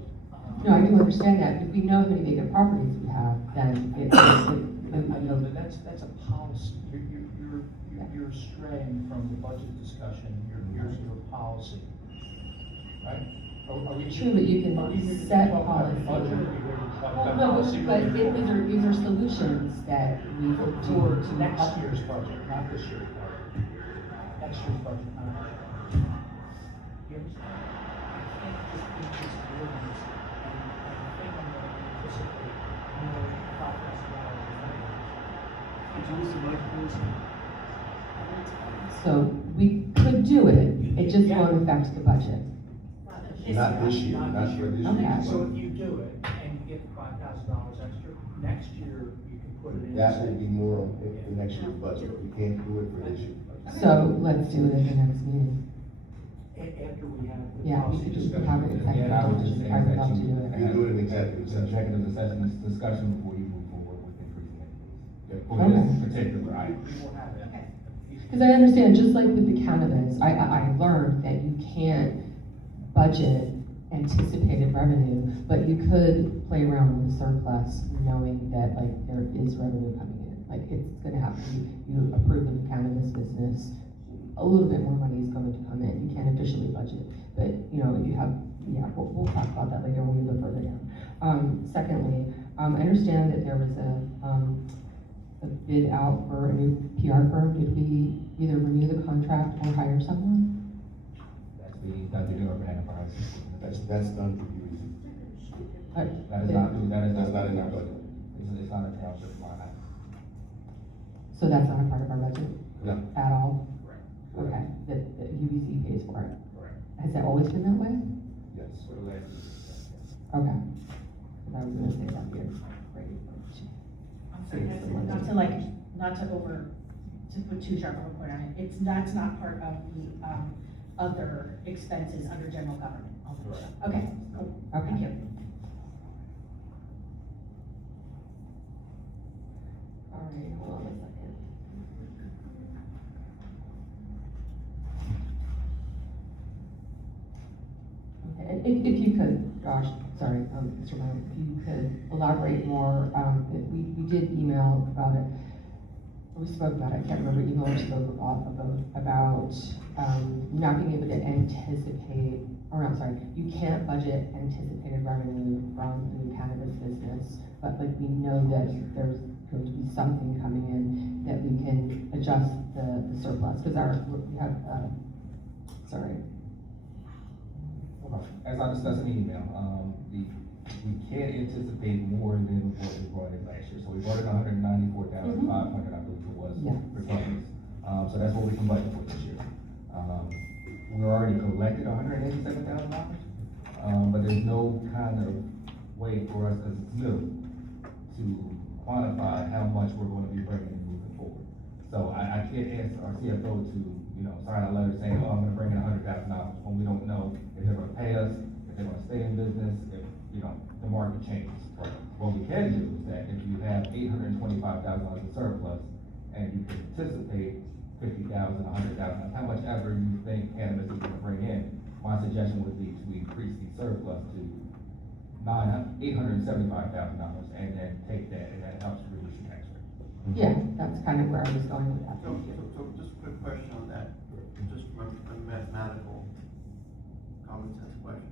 No, I do understand that. If we know how many vacant properties we have, then I know that that's a policy. You're straying from the budget discussion. Here's your policy, right? Are we? True, but you can are we set talking about policy. budget, or are we talking Well, about no, policy? but these are solutions that we could do For to next year's budget, not this year's budget. Next year's budget, not this year. You understand? I can't just do this ordinance and think I'm gonna anticipate more $5,000 in revenues. Could you listen to my policy? So we could do it, it just won't affect the budget. Not this year, not for this year. Okay. So if you do it and you get $5,000 extra, next year you can put it in. That will be more on the next year's budget. We can't do it for this year. So let's do it at the next meeting. After we have the Yeah, we policy could just discussion. have it executive Yeah, I would just session. say I would that love to do You it. do it in executive It's session. executive session, discussion before you move forward with increasing it. For Okay. this particular item. We will have it. Because I understand, just like with the cannabis, I learned that you can't budget anticipated revenue, but you could play around with the surplus knowing that there is revenue coming in. Like it's gonna happen, you approve of the cannabis business, a little bit more money is going to come in. You can't officially budget, but if you have, we'll talk about that later when we go further down. Secondly, I understand that there was a bid out for a new PR firm. Did we either renew the contract or hire someone? That's being done through the urban enterprise. That's done for you. That is not, That's not in our budget. It's not a township line item. So that's not a part of our budget No. at all? Correct. Okay, the UBC pays for it. Correct. Has that always been that way? Yes. For the last year. Okay. Because I was gonna say that we're ready for Not to put too sharp of a point on it, that's not part of the, other expenses under general government. Okay, cool, thank you. All right, hold on a second. if you could, Josh, sorry, Mr. Mayor, if you could elaborate more, we did email about it. We spoke about it, I can't remember email or spoke about not being able to anticipate, or I'm sorry, you can't budget anticipated revenue from the new cannabis business, but like we know that there's going to be something coming in that we can adjust the surplus, because we have, sorry. As I discussed in the email, we can't anticipate more than what we brought in last year. So we brought in 194,500, I believe it was, Yeah. for cannabis. So that's what we can budget for this year. We already collected $187,000, but there's no kind of way for us, because it's new, to quantify how much we're going to be bringing in moving forward. So I can't ask our CFO to, sign a letter saying, oh, I'm gonna bring in $100,000, when we don't know if they're gonna pay us, if they're gonna stay in business, if, the market changes. What we can do is that if you have $825,000 in surplus, and you can anticipate 50,000, 100,000, how much ever you think cannabis is gonna bring in, my suggestion would be to increase the surplus to $875,000, and then take that, and that helps reduce your tax rate. Yeah, that's kind of where I was going with that. So just a quick question on that, just from a mathematical, common sense question.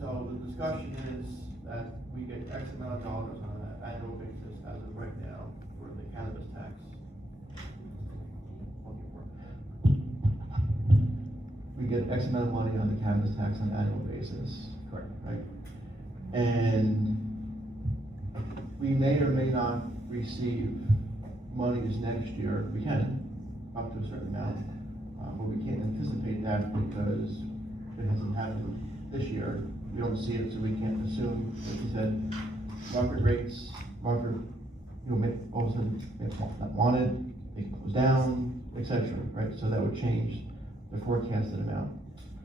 So the discussion is that we get X amount of dollars on an annual basis as of right now for the cannabis tax. We get X amount of money on the cannabis tax on an annual basis. Correct. Right? And we may or may not receive monies next year. We can, up to a certain amount, but we can't anticipate that because it hasn't happened this year. We don't see it, so we can't assume, like you said, market rates, all of a sudden, it's not wanted, it goes down, et cetera, right? So that would change the forecasted amount.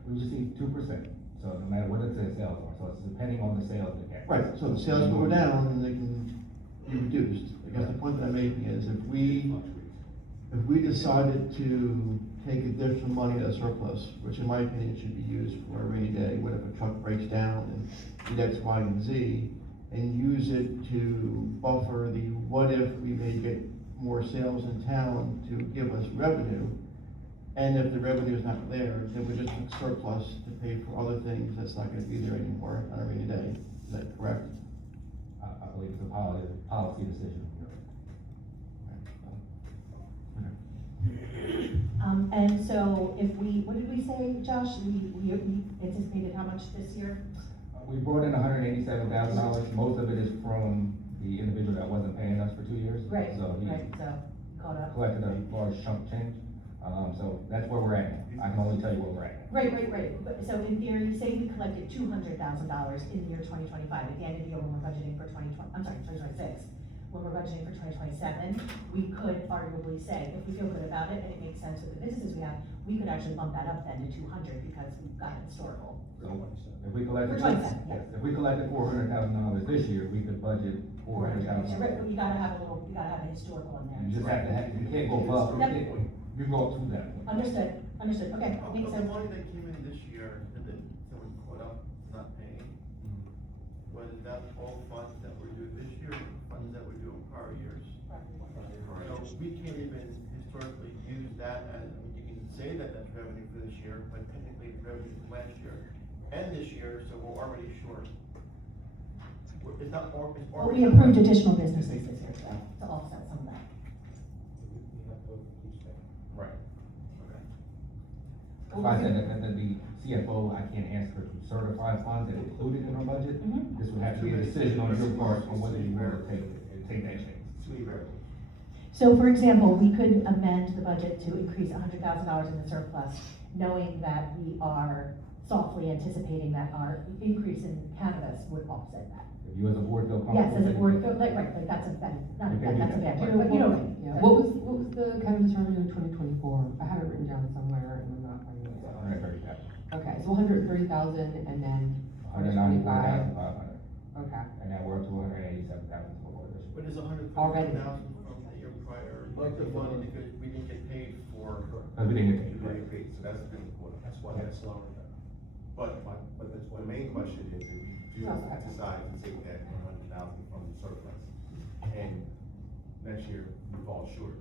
We receive 2%, so no matter what it says, sales are, so it's depending on the sales of the cannabis. Right, so the sales go down, and they can be reduced. I guess the point that I'm making is if we decided to take additional money out of surplus, which in my opinion should be used for a rainy day, what if a truck breaks down and did X, Y, and Z, and use it to buffer the what if we may get more sales in town to give us revenue, and if the revenue is not there, then we just need surplus to pay for other things that's not gonna be there anymore on a rainy day. Is that correct? I believe it's a policy decision. And so if what did we say, Josh? We anticipated how much this year? We brought in $187,000, most of it is from the individual that wasn't paying us for 2 years. Right, So he right, so caught up. collected a large chunk change, so that's where we're at. I can only tell you where we're at. Right, but so in theory, say we collected $200,000 in the year 2025, at the end of the year when we're budgeting for 2026, when we're budgeting for 2027, we could arguably say, if we feel good about it and it makes sense with the businesses we have, we could actually bump that up then to 200 because we've got it historical. So if we collected, For 27, yeah. if we collected $400,000 this year, we could budget $400,000. Right, but you gotta have a historical in there. You just have to have, you can't go above, you go up to that point. Understood, okay, makes The sense. money that came in this year, and then someone caught up not paying, was that all funds that were due this year, or funds that were due in prior years? So we can't even historically use that as, I mean, you can say that that's revenue for this year, but technically it's revenue for last year and this year, so we're already short. It's not, it's But already. we approved additional businesses this year, so, to offset some of that. Right. Okay. If I said that the CFO, I can't ask her to certify funds that included in her budget. Mhm. This would have to be a decision on your part on whether you want to take that chance. So for example, we could amend the budget to increase $100,000 in the surplus, knowing that we are softly anticipating that our increase in cannabis would offset that. If you as a board feel comfortable. Yes, as a board, like that's a bad, not a bad, that's a bad, You word, but you know, Yeah. What was the cannabis revenue in 2024? I have it written down somewhere and I'm not finding it. 130,000. Okay, so 130,000 and then 194,500. Okay. And now we're up to 187,000 for this. But is Already. 130,000 from the year prior Like the money because we didn't get paid for. We didn't get You paid. didn't pay, so that's the important. That's why it's lower. But the main question is, if we do decide to take that 100,000 from the surplus, and next year we fall short,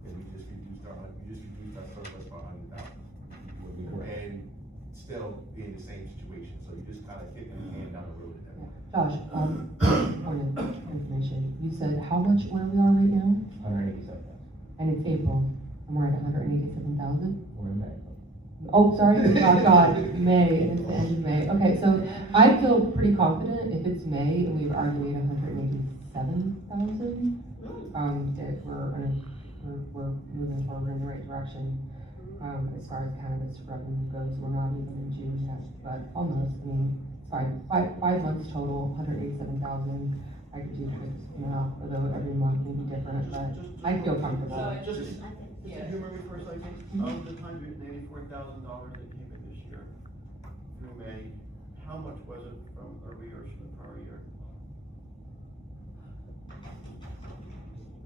then we just reduced our surplus by 100,000. Would be correct. And still be in the same situation, so you just kind of kicking the can down the road at that point. Josh, point of information, you said how much where we are right now? 187,000. And it's April, and we're at 187,000? We're in May. Oh, sorry, oh God, May, it's the end of May. Okay, so I feel pretty confident if it's May and we've already made 187,000, that we're moving forward in the right direction. As far as cannabis revenue goes, we're not even in June yet, but almost. I mean, it's five months total, 187,000. I could do quick math, although every month may be different, but I feel comfortable. Just, Yeah. if you remember me for a second, of the $184,000 that came in this year through May, how much was it from arrears from the prior year?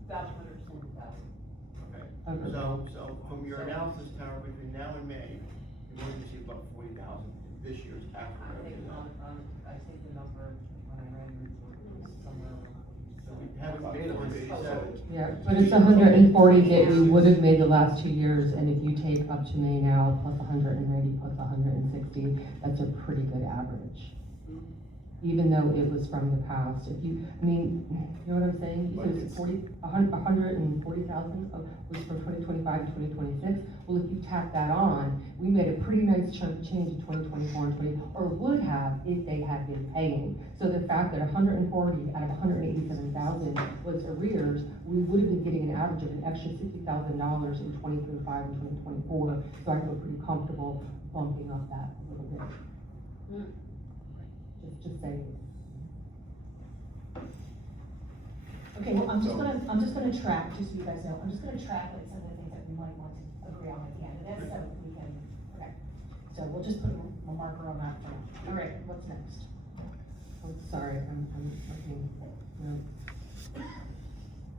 About 140,000. Okay, Okay. so from your analysis, Tara, between now and May, you're going to see about 40,000 this year's after revenue. I think the number, when I ran the report, was somewhere around. So we haven't made 187. Yeah, but it's 140 that we would have made the last 2 years, and if you take up to May now, plus 190, plus 160, that's a pretty good average. Even though it was from the past, if you, I mean, you know what I'm saying? You said it's 140,000 was from 2025 to 2026. Well, if you tack that on, we made a pretty nice chunk change in 2024 and 20, or would have if they had been paying. So the fact that 140 out of 187,000 was arrears, we would have been getting an average of an extra $60,000 in 2025 and 2024. So I feel pretty comfortable bumping up that a little bit. Just saying. Okay, well, I'm just gonna track, just so you guys know, I'm just gonna track like some of the things that we might want to agree on at the end of this, so we can, okay. So we'll just put a marker on that for now. All right, what's next? I'm sorry, I'm looking, no. You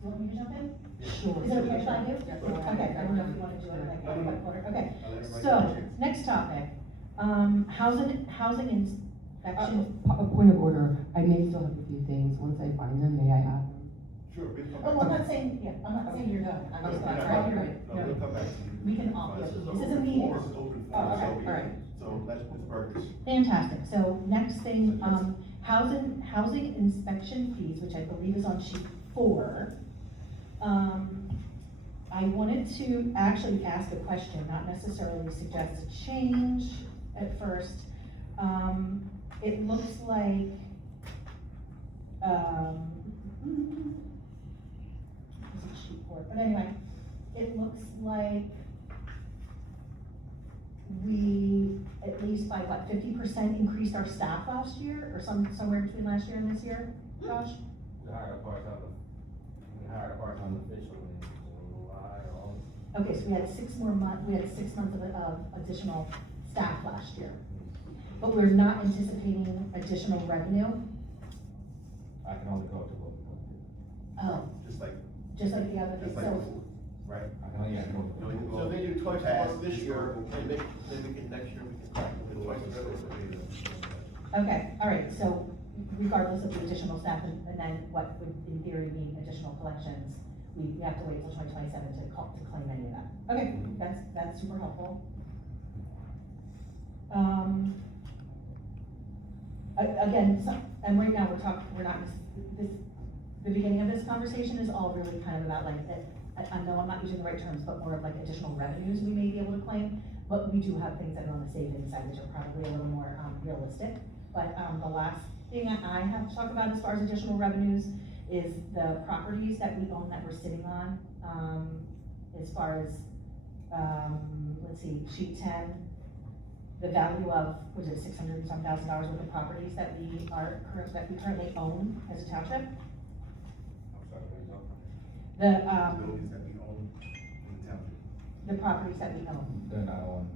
want me to jump in? Sure. Is it okay if I do? Yeah. Okay, I don't know if you wanna do it like that, okay. I'll let everybody So, get a chance. next topic, housing inspection. A point of order, I may still have a few things, once I find them, may I have them? Sure, we'll come Oh, back. I'm not saying, yeah, I'm not saying you're done, I'm just, No, right, you're right. No, we'll come back to you. We can all, This is this is a open meeting. forum. This is open Oh, forum, okay, so we- all right. So let's Burgess. Fantastic, so next thing, housing inspection fees, which I believe is on sheet 4. I wanted to actually ask a question, not necessarily suggest a change at first. It looks like, this is sheet 4, but anyway, it looks like we, at least by what, 50% increased our staff last year, or somewhere between last year and this year, Josh? We hired a part-time official in July or August. Okay, so we had 6 months of additional staff last year. But we're not anticipating additional revenue? I can only go to what we want to do. Oh, Just like, just like the other thing, just like so, before, right? I can only go No, you can So go if they do twice a past month this year, historical. then we can, next year, we can do twice a month. okay, all right, so regardless of the additional staff and then what would in theory mean additional collections, we have to wait till 2027 to claim any of that. Okay, that's super helpful. Again, and right now we're not, the beginning of this conversation is all really kind of about like, I know I'm not using the right terms, but more of like additional revenues we may be able to claim. But we do have things that are on the savings side, which are probably a little more realistic. But the last thing I have to talk about as far as additional revenues is the properties that we own that we're sitting on. As far as, let's see, sheet 10, the value of, was it $600 and some thousand worth of properties that we currently own as a township? I'm sorry, what are you talking about? The, Buildings that we own in the township. the properties that we own. They're not on.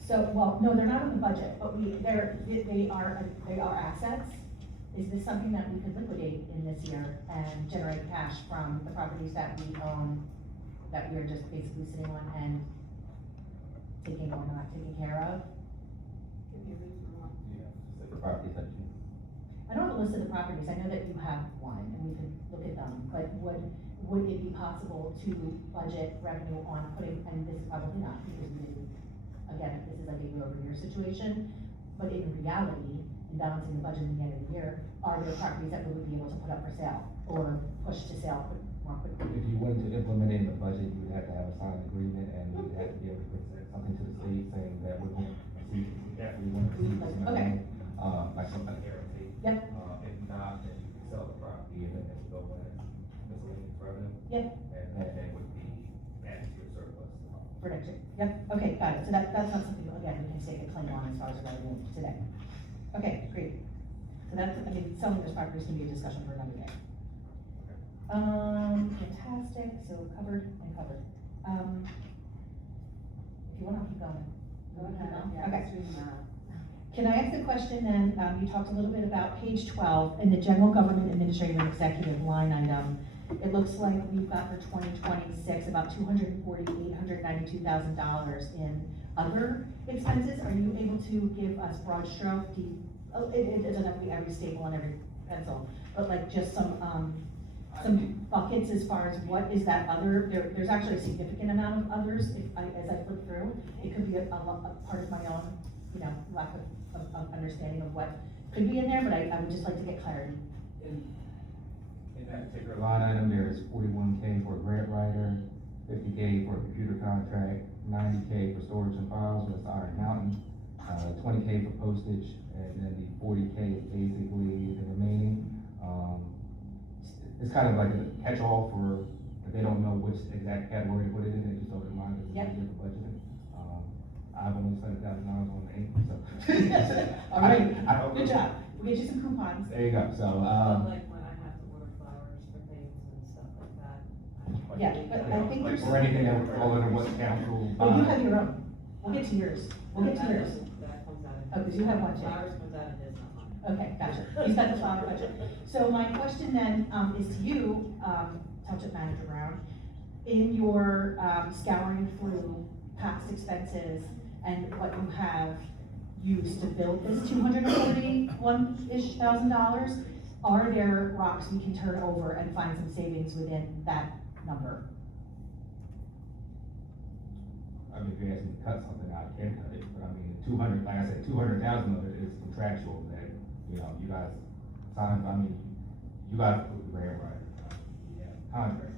So, well, no, they're not in the budget, but they are assets. is this something that we could liquidate in this year and generate cash from the properties that we own, that we are just basically sitting on and taking or not taking care of? The properties that you. I don't have a list of the properties, I know that you have one, and we could look at them, but would it be possible to budget revenue on putting, and this is probably not, because we didn't, again, this is like a year-over-year situation, but in reality, in balancing the budget at the end of the year, are there properties that we would be able to put up for sale, or push to sale more quickly? If you wanted to implement it in the budget, you would have to have a signed agreement, and you would have to be able to present something to the state saying that we're going to receive, that we want to receive this amount of Okay. money, like something guaranteed. Yep. If not, then you can sell the property and then it would go in miscellaneous revenue. Yep. And that would be added to your surplus. For next year, yep, okay, got it, so that's not something, again, we can stake a claim on as far as revenue today. Okay, great, so that's, I mean, selling those properties can be a discussion for another day. Fantastic, so covered and covered. If you wanna keep going. Okay. Can I ask a question then, you talked a little bit about page 12, in the general government administrative and executive line item. It looks like we've got for 2026 about $892,000 in other expenses. Are you able to give us broad stroke? It doesn't have to be every staple and every pencil, but like just some buckets as far as what is that other? There's actually a significant amount of others. As I flip through, it could be a part of my own, lack of understanding of what could be in there, but I would just like to get clarity. In that particular line item, there is 41K for a grant writer, 50K for a computer contract, 90K for storage and files, that's Iron Mountain, 20K for postage, and then the 40K is basically the remaining. It's kind of like a catch-all for, if they don't know which exact category to put it in, they just throw it in line, because it's easier for budgeting. I've only spent $1,000 on the ink, so. All right, good job. We'll get you some coupons. There you go, so, Like when I have to order flowers for things and stuff like that. Yeah, but I think there's. or anything that would fall under what council. Oh, you have your own. We'll get to yours. We'll get to yours. That comes out of. Oh, 'cause you have one too. Flowers comes out of his, not mine. Okay, gotcha. He's got the flower budget. So my question then, is to you, Township Manager Brown, in your, scouring through past expenses and what you have used to build this $241-ish thousand, are there rocks we can turn over and find some savings within that number? I mean, if you're asking me to cut something, I can cut it, but I mean, 200, like I said, 200,000 of it is contractual that, you guys signed, I mean, you guys put the grant writer, contract.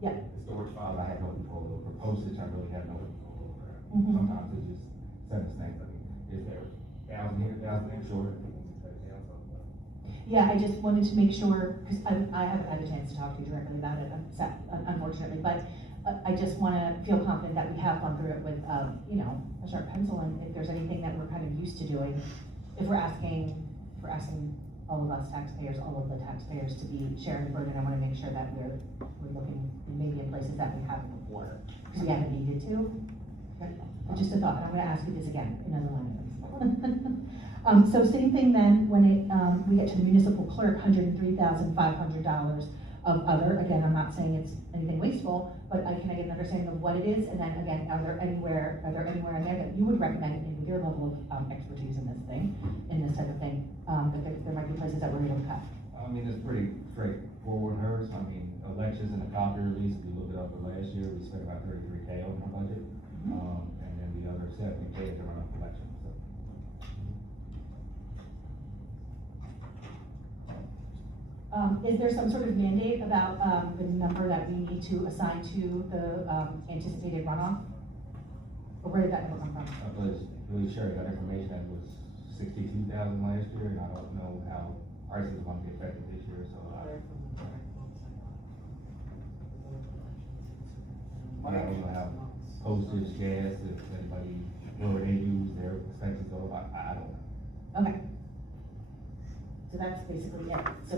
Yeah. The storage files, I have no control over, postage, I really have no control over. Mhm. Sometimes it just send us things, I mean, is there 1,000 here, 1,000 there, sure. Yeah, I just wanted to make sure, because I haven't had a chance to talk to you directly about it, unfortunately, but I just want to feel confident that we have gone through it with, a sharp pencil, and if there's anything that we're kind of used to doing, if we're asking all of us taxpayers, all of the taxpayers to be sharing the burden, I want to make sure that we're looking maybe in places that we haven't before, because we haven't needed to. But just a thought, and I'm going to ask you this again, another line item. So same thing then, when we get to the municipal clerk, $103,500 of other, again, I'm not saying it's anything wasteful, but can I get an understanding of what it is, and then again, are there anywhere in there that you would recommend, with your level of expertise in this type of thing, that there might be places that we're able to cut? I mean, it's pretty straightforward, hers, I mean, elections and the copier lease, we looked it up for last year, we spent about 33K on our budget, and then the other 70K is around elections, so. Is there some sort of mandate about, the number that we need to assign to the, anticipated runoff? Or where did that number come from? I believe Sherry got information that was 62,000 last year, and I don't know how prices are gonna be affected this year, so I don't know how postage, gas, if anybody, where they use their expenses go, I don't know. Okay. So that's basically it. So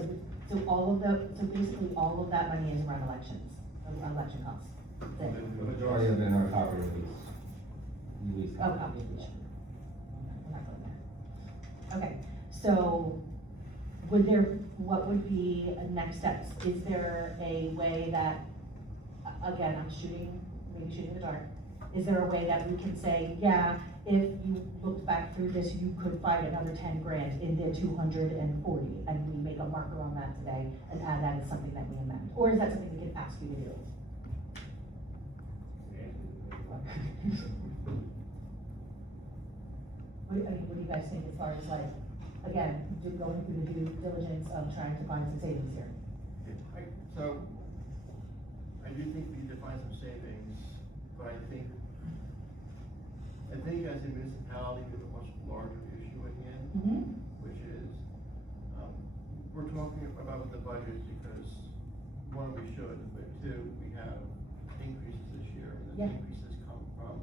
basically all of that money is around election costs. That's it. The majority of it in our copier lease. Oh, copy. I'm not going there. Okay, so what would be next steps? Is there a way that, again, I'm maybe shooting in the dark, is there a way that we can say, yeah, if you looked back through this, you could find another 10 grand in the 240, and we make a marker on that today and add that as something that we amend? Or is that something we can ask you to do? What do you guys think as far as like, again, going through the due diligence of trying to find some savings here? So, I do think we need to find some savings, but I think as a municipality, we have a much larger issue at hand, which is, we're talking about the budget because, one, we should, but two, we have increases this year, and the increases come from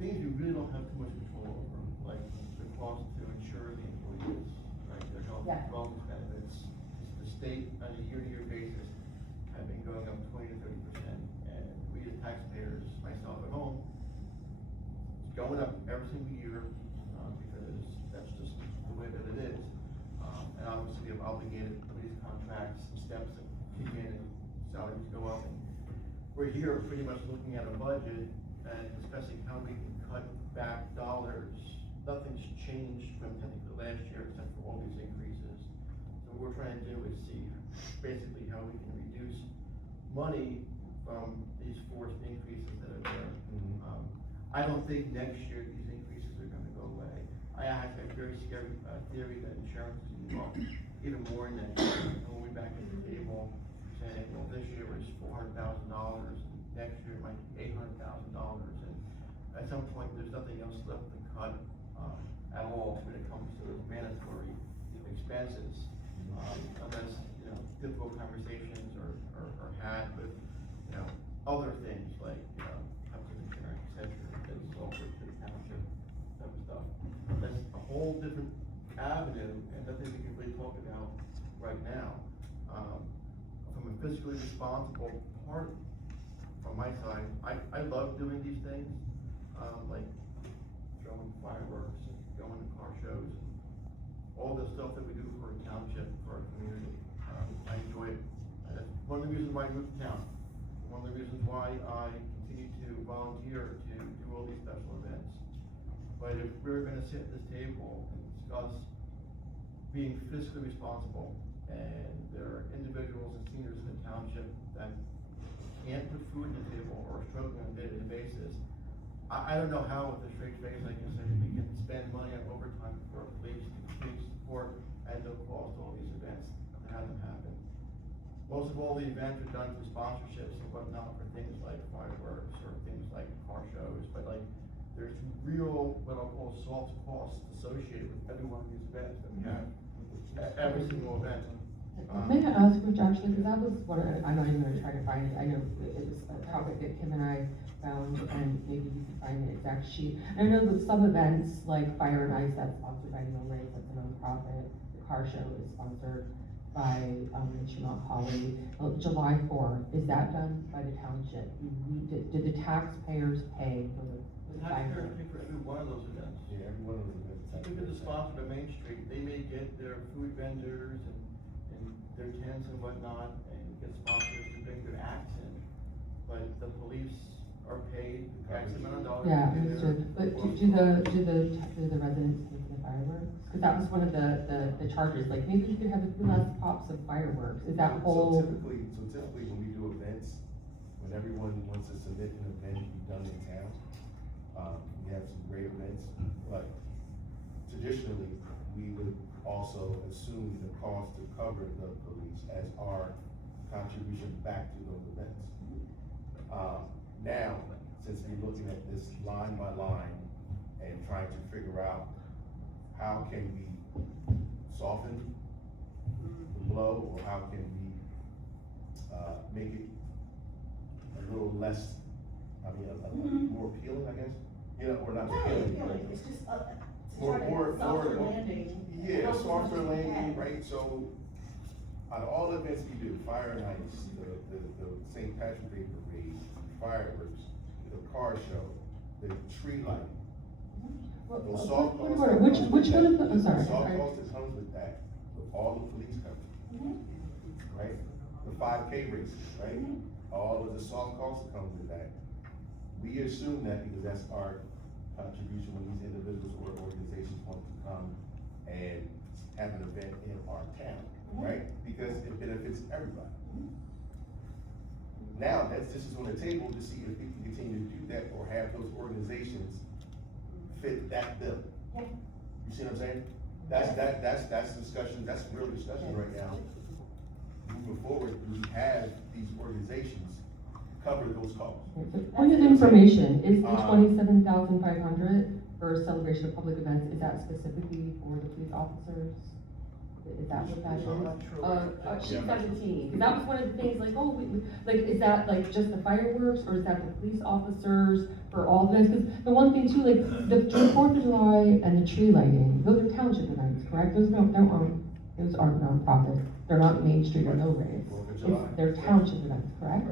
things you really don't have too much control over, like the cost to insure the employees, right, their health and wellness benefits. The state on a year-to-year basis have been going up 20 to 30%, and we as taxpayers, myself at home, it's going up every single year, because that's just the way that it is. And obviously we have obligated police contracts, steps that kick in, and salaries go up. And we're here pretty much looking at a budget and discussing how we can cut back dollars. Nothing's changed from technically last year except for all these increases. So what we're trying to do is see basically how we can reduce money from these forced increases that are there. I don't think next year these increases are gonna go away. I actually have a very scary theory that insurance is gonna go up even more next year. And we'll be back at the table saying, well, this year was $400,000, next year it might be $800,000. And at some point, there's nothing else left to cut at all when it comes to those mandatory expenses. Unless, difficult conversations are had with, other things like, health insurance, et cetera, that's offered to the township, type of stuff. That's a whole different avenue and nothing we can really talk about right now. From a fiscally responsible part, from my side, I love doing these things, like throwing fireworks and going to car shows and all the stuff that we do for a township, for our community. I enjoy it. And that's one of the reasons why I moved to town. One of the reasons why I continue to volunteer to do all these special events. But if we're gonna sit at this table and discuss being fiscally responsible, and there are individuals and seniors in the township that can't put food on the table or are struggling on a day-to-day basis, I don't know how with a straight face I can say we can spend money on overtime for police to continue to support at no cost all these events that have them happen. Most of all the events are done for sponsorships and whatnot for things like fireworks or things like car shows, but like there's real, what I'll call soft costs associated with every one of these events that we have, every single event. May I ask, Rich, actually, because that was what I'm not even gonna try to find it. I know it was a topic that Kim and I found, and maybe you can find the exact sheet. I know with some events, like Fire and Ice, that's sponsored by Neil Ray's, that's a nonprofit. The car show is sponsored by Chemont Poly. July 4th, is that done by the township? Did the taxpayers pay for the Taxpayers pay for every one of those events. Yeah, every one of those events. Look at the sponsor by Main Street, they may get their food vendors and their tents and whatnot, and get sponsors to bring their acts in. But the police are paid X amount of dollars. Yeah, to do their- understood. But do the residents pay for the fireworks? Because that was one of the charges, like maybe you could have a few less pops of fireworks. Is that whole? So typically when we do events, when everyone wants to submit an event to be done in town, we have some great events, but traditionally, we would also assume the cost to cover the police as our contribution back to those events. Now, since we're looking at this line by line and trying to figure out how can we soften the blow, or how can we make it a little less, a little more appealing, I guess? Or not appealing, It's just, more, softer landing. yeah, softer landing, right? So, out of all the events we do, Fire and Ice, the St. Patrick's Day Parade, fireworks, the car show, the tree lighting, those soft costs. Which one of the, I'm sorry. Soft cost that comes with that, with all the police companies, right? The 5K races, right? All of the soft costs that come with that. We assume that because that's our contribution when these individuals or organizations want to come and have an event in our town, right? Because it benefits everybody. Now, this is on the table to see if we can continue to do that or have those organizations fit that bill. Yeah. You see what I'm saying? That's discussion, that's real discussion right now. Moving forward, do we have these organizations cover those costs? Point of information, is the 27,500 for celebration of public events, is that specifically for the police officers? Is that what that I'm not is? sure. Sheet 17, 'cause that was one of the things, like, oh, like, is that like just the fireworks, or is that the police officers for all the events? Because the one thing too, like, the 4th of July and the tree lighting, those are township events, correct? Those aren't nonprofit, they're not Main Street or Mill Race. 4th of July. They're township events, correct?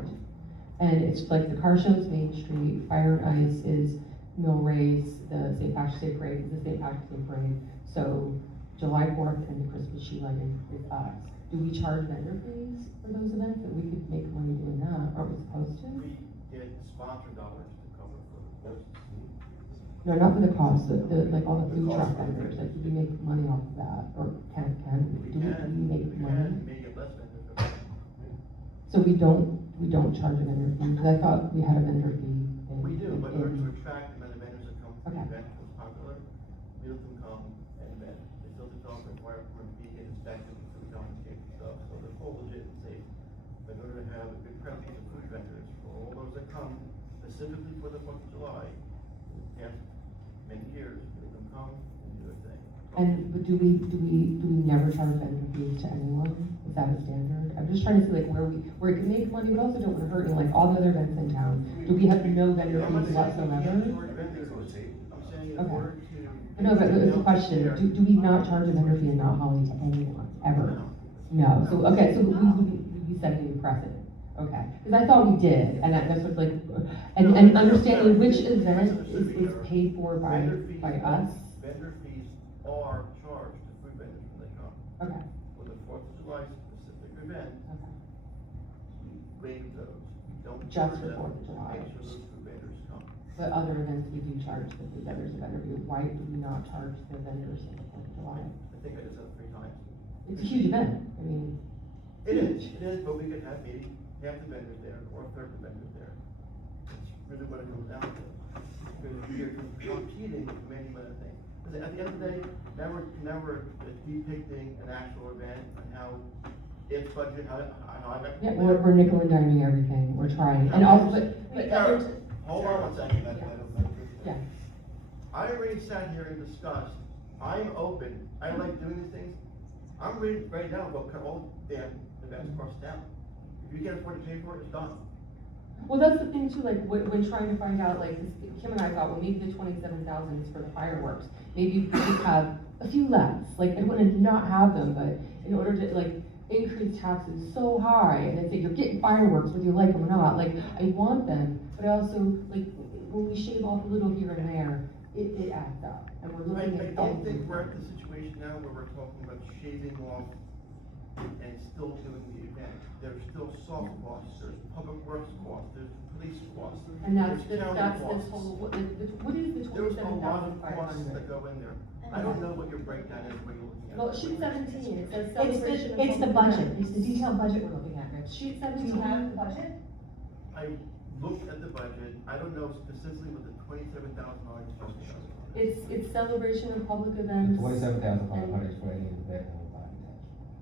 And it's like the car show is Main Street, Fire and Ice is Mill Race, the St. Patrick's Day Parade is the St. Patrick's Day Parade. So July 4th and the Christmas tree lighting is us. Do we charge vendor fees for those events? That we could make money doing that, aren't we supposed to? We get sponsor dollars to cover for the costs. No, not for the cost, like all the food The truck cost. vendors, like, do we make money off of that? Or do we make money? May get less vendors. So we don't charge a vendor fee, because I thought we had a vendor fee. We do, but in order to attract the amount of vendors that come to the Okay. event, was popular, we let them come and then they still develop a require for them to be inspected for the confiscate and stuff, so they're full legit and safe. But in order to have a good presence of food vendors for all those that come specifically for the 4th of July, in the past many years, they can come and do their thing. But do we never charge vendor fees to anyone? Is that a standard? I'm just trying to see like where we can make money, but also don't want to hurt, like all the other events in town. Do we have no vendor I'm not fees saying you can't whatsoever? charge vendors on the table. I'm saying in Okay. order to. No, but it's a question, do we not charge a vendor fee in Mount Holly to anyone, ever? No, so, okay, so we set a new precedent, okay, because I thought we did, and that's what like, and understanding which event is paid for by us. Vendor fees are charged to food vendors when they come. Okay, For the 4th of July specific event, okay, we waive those. We don't Just charge for them 4th of to July. make sure those food vendors come. but other events we do charge the food vendors a vendor fee, why do we not charge the vendors on the 4th of July? I think I just said it 3 times. It's a huge event, I mean, It is, but we could have maybe half the vendors there or a third of the vendors there. It's really what it comes down to. Because we are competing with many other things. Because at the end of the day, never depicting an actual event and how it's budget, how I got. yeah, we're nickel and diming everything, we're trying, and also, but. Karen, hold on one second. Yeah. I already sat here and discussed, I'm open, I like doing these things. I'm ready right now to go cut all the damn events across town. If you can't afford to pay for it, it's done. Well, that's the thing too, like, when trying to find out, like, Kim and I thought, well, maybe the 27,000 is for the fireworks. Maybe we could have a few less, like, I want to not have them, but in order to, like, increase taxes so high, and then say, you're getting fireworks, whether you like them or not, like, I want them, but I also, like, when we shave off a little here and there, it adds up, and we're I looking at. don't think we're at the situation now where we're talking about shaving off and still doing the event. There's still soft costs, there's public works costs, there's police costs. And that's there's county this costs. whole, what is the There's a lot of costs 27,500? that go in there. I don't know what your breakdown is, what you're looking at. Well, sheet 17, it says It's celebration of it's the public budget, events. it's the detailed budget we're looking at, Rich. Sheet Do 17. you have the budget? I looked at the budget, I don't know specifically what the $27,000 is supposed to be. It's celebration of public events. 27,500 is for any event in the body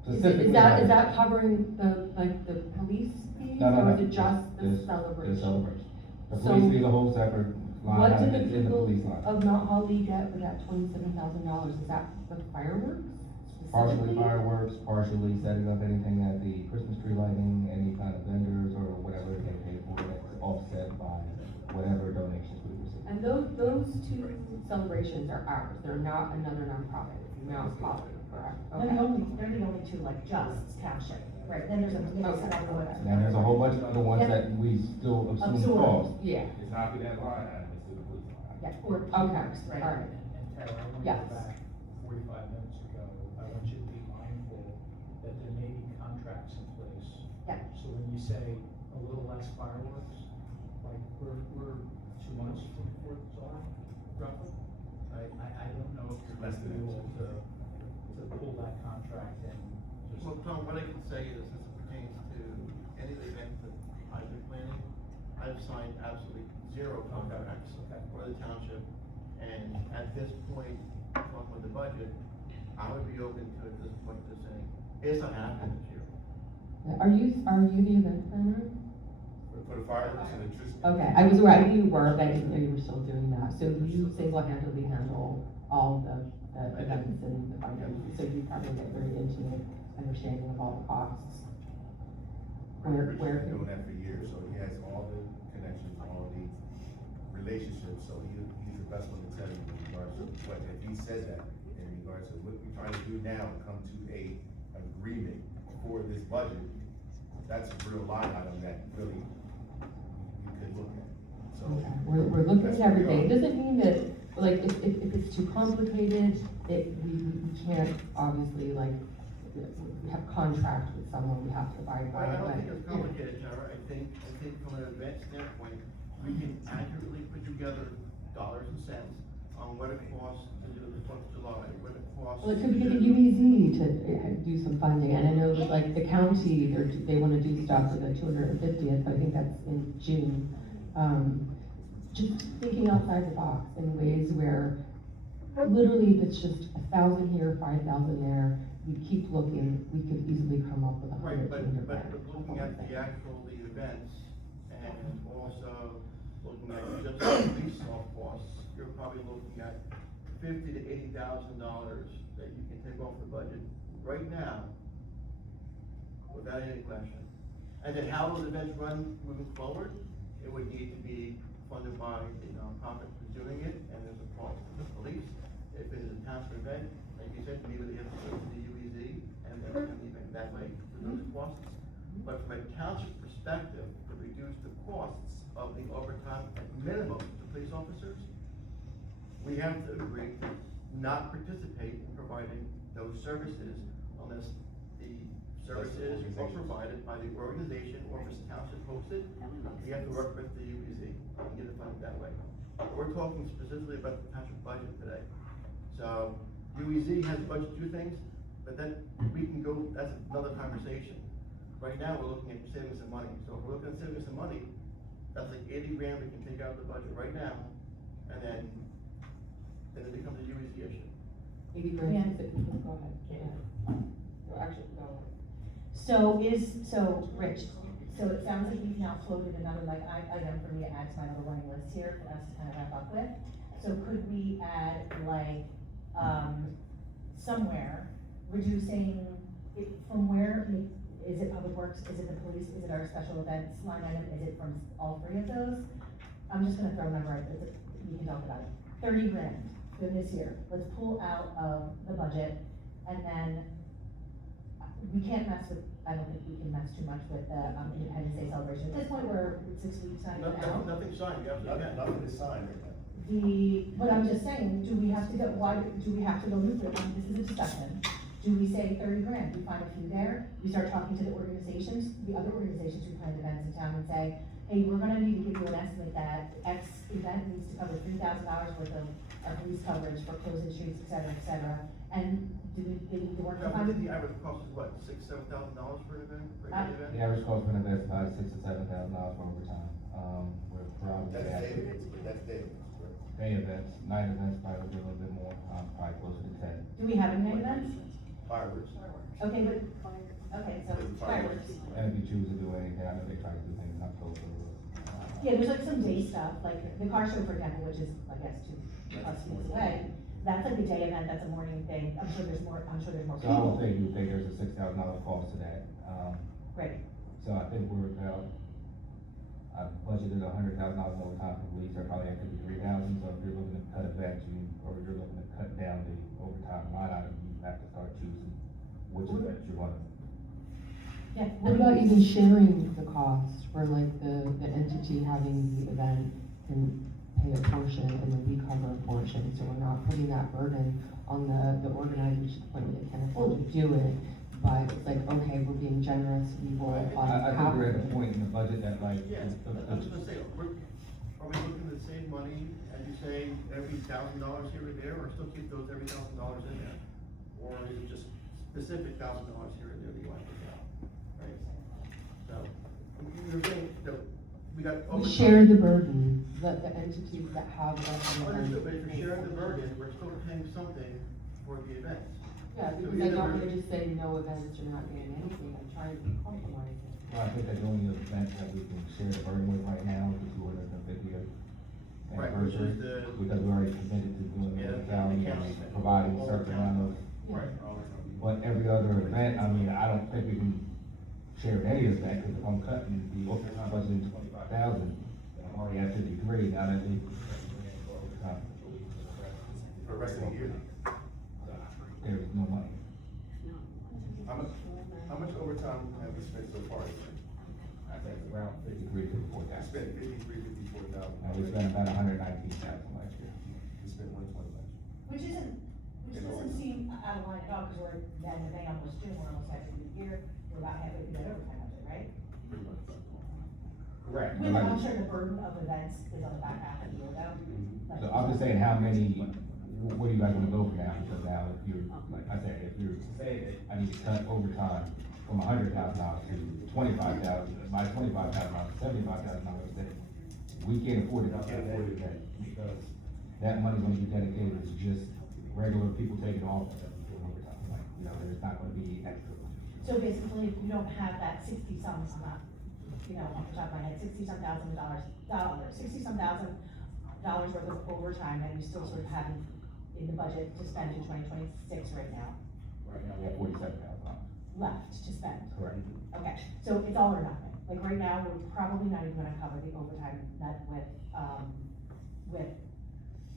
Is Specifically, that covering the, like, the police fees? No, Or is it just the The celebration? celebration. The So, police fees a whole separate line, What do item the in the people police line. of Mount Holly get for that $27,000? Is that the fireworks? Partially specifically? fireworks, partially setting up anything at the Christmas tree lighting, any kind of vendors or whatever they pay for, that's offset by whatever donations we receive. And those two celebrations are ours, they're not another nonprofit, Mount Holly, correct? They're the only two, like, just Township, right, then there's a mix of other ones. And then there's a whole bunch of other ones Yep. that we still assume Absorb. cost. Yeah, It's not through that line item, it's through the police line. Yeah, or. okay, Right. alright. And Tara, I want to Yes. go back 45 minutes ago. I want you to be mindful you say a little less fireworks, like we're 2 months from the 4th of July, roughly. I don't know if you're Less going to than be able to pull that contract and just. Well, Tom, what I can say is, as it pertains to any of the events that I've been planning, I've signed absolutely 0 contracts for the township. And at this point, talking with the budget, I would be open to, at this point, to saying, it's not happening this year. Are you the event planner? For the fireworks and the Tristan. Okay, I was aware, I knew you were, but I didn't know you were still doing that. So you single-handedly handle all the events and the finances, so you probably get very intimate understanding of all the costs. Richard's been doing that for years, so he has all the connections, all the relationships, so he's the best one to tell you in regards to what, if he says that, in regards to what we're trying to do now, and come to a agreement for this budget, that's a real line item that really we could look at, so. Okay, we're looking that's at where we everything. It are. doesn't mean that, like, if it's too complicated, we can't obviously, like, we have contract with someone, we have to abide by it. I don't think but, it's you know. complicated, Tara. I think from an event standpoint, we can accurately put together dollars and cents on what it costs to do the 4th of July, what it costs. Well, it could be the UEZ to do some funding, and I know that like the county, they wanna do stuff for the 250th, but I think that's in June. Just thinking outside the box in ways where literally if it's just 1,000 here, 5,000 there, we keep looking, we could easily come up with Right, 100, 200 but grand. looking at the events, and also looking at just the police soft costs, you're probably looking at $50,000 to $80,000 that you can take off the budget right now, without any question. And then how those events run moving forward, it would need to be funded by the nonprofit who's doing it, and there's a cost to the police. If it is a township event, like you said, maybe they have to go to the UEZ, and then run the event that way for those costs. But from a township perspective, to reduce the costs of the overtime at minimum to police officers, we have to agree to not participate in providing those services unless the services are provided by the organization or if the township hosts it. We have to work with the UEZ and get it funded that way. We're talking specifically about the township budget today. So UEZ has a budget to do things, but then we can go, that's another conversation. Right now, we're looking at saving some money. So if we're looking at saving some money, that's like 80 grand we can take out of the budget right now, and then it becomes a UEZ issue. 80 grand, go ahead. Well, actually, go ahead. So Rich, so it sounds like you've now floated another like item for me to add to my little running list here for us to kind of wrap up with. So could we add like, somewhere reducing it from where, is it public works, is it the police, is it our special events line item, is it from all 3 of those? I'm just gonna throw a number out there, we can talk about it. 30 grand for this year, let's pull out of the budget, and then we can't mess with, I don't think we can mess too much with the Independence Day celebration. At this point, we're 6 weeks not even out. Nothing signed, you absolutely can. Nothing is signed right now. But I'm just saying, do we have to go, why, do we have to go nuclear? This is a discussion. Do we say 30 grand, we find a few there, we start talking to the organizations, the other organizations who plan events in town and say, hey, we're gonna need to give you an estimate that X event needs to cover $3,000 worth of our police coverage for closing streets, et cetera, and do we need to work I on? think the average cost is what, $6,000 to $7,000 for an event, for a The event? average cost for an event is about $6,000 to $7,000 for overtime. We're probably That's at day events, but that's day events, correct? day events, night events, probably a little bit more, probably closer to 10. Do we have any night events? Fireworks. Okay, but, okay, so fireworks. And if you choose to do anything, I know they try to do things in October. Yeah, there's like some day stuff, like the car show, for example, which is, I guess, 2+ weeks away. That's like a day event, that's a morning thing. I'm sure there's more So I would people. think you think there's a $6,000 cost to that. Right. So I think we're about, I budgeted $100,000 overtime for police, or probably actually $3,000. So if you're looking to cut it back to, or you're looking to cut down the overtime line item, you have to start choosing which event you want. Yeah. What about even sharing the cost for like the entity having the event can pay a portion and then we cover a portion, so we're not putting that burden on the organizers to the point where they can't afford to do it, but it's like, okay, we're being generous, we will fund I think half. we're at a point in the budget that like, Yeah, I was gonna say, are we looking to save money, as you say, every $1,000 here or there, or still keep those every $1,000 in there? Or is it just specific $1,000 here and there that you want to take out, right? So, you're saying that we got. We share the burden, the entities that have less than. Understood, but if you're sharing the burden, we're still paying something for the events. Yeah, So because I either don't we're- wanna just say no events, you're not getting anything, I'm trying to compromise it. well, I think that the only event that we can share the burden with right now is the 250th Right, which anniversary. is the. Because we already committed to doing Yeah, it with the county the and county. providing a certain amount of, Right. but every other event, I mean, I don't think we can share any of that, because if I'm cutting the overtime budget in 25,000, I'm already at 53, now that the, For the rest of the year. there is no money. How much overtime have you spent so far? I think around 53, 54 I thousand. spent 54,000. And we spent about 119,000 last year. We spent 120 last year. Which doesn't seem out of line at all, because we're, then the May almost June, we're almost halfway through the year, we're about halfway through that overtime budget, right? Pretty much. Correct. With, I'm sure the burden of events is on the back half of the year though. Like- So I'm just saying, how many, what are you guys gonna go for now? Because now, if you're, like I said, if you're saying that I need to cut overtime from $100,000 to 25,000, by $25,000 to $75,000, then we can't afford it, because that money's gonna be dedicated to just regular people taking off and doing overtime. Like, you know, there's not gonna be extra. So basically, if you don't have that 60-some, you know, off the top of my head, $60-some thousand $60-some thousand worth of overtime, and you still sort of have in the budget to spend in 2026 right now, Right now, we have $47,000. left to spend. Correct. Okay, so it's all or nothing. Like right now, we're probably not even gonna cover the overtime net with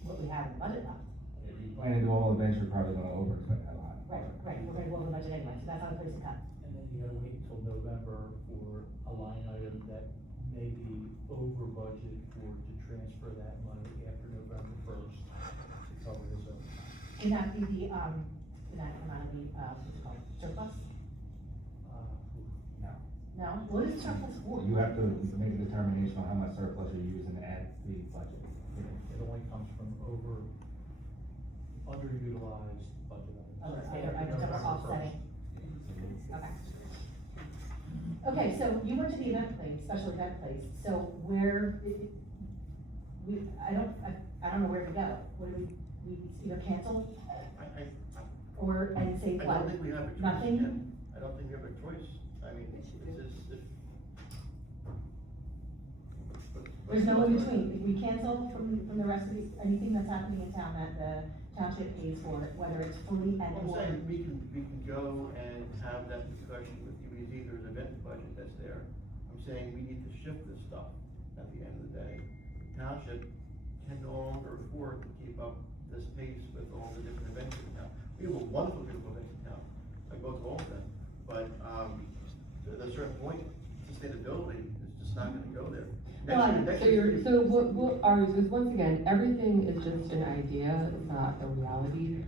what we have in the budget left. If you plan to do all events, you're probably gonna overspend that line. Right, we're gonna go over the budget anyway, so that's not a place to cut. And then you gotta wait until November for a line item that may be over budget to transfer that money after November 1st to cover this up. Can that be the, can that come out of the, what's it called, surplus? No. No? What is surplus for? You have to make a determination on how much surplus you're using at the budget. It only comes from underutilized budget items. Oh, After I just November have offsetting. 1st. Okay. Okay, so you went to the event place, special event place, so where, I don't know where to go. What do we either cancel or, and say I what? don't think we have a choice. Nothing? yet. I don't think we have a choice. I mean, it's just, There's no in between. If we cancel from the rest of anything that's happening in town that the township pays for, whether it's fully and I'm or. saying we can go and have that discussion with UEZ, there's an event budget that's there. I'm saying we need to shift this stuff at the end of the day. Township can no longer afford to keep up this pace with all the different events in town. We have a wonderful beautiful events in town, I go to all of them, but, at a certain point, sustainability is just not gonna go there. Next year- So what ours is, once again, everything is just an idea, it's not a reality.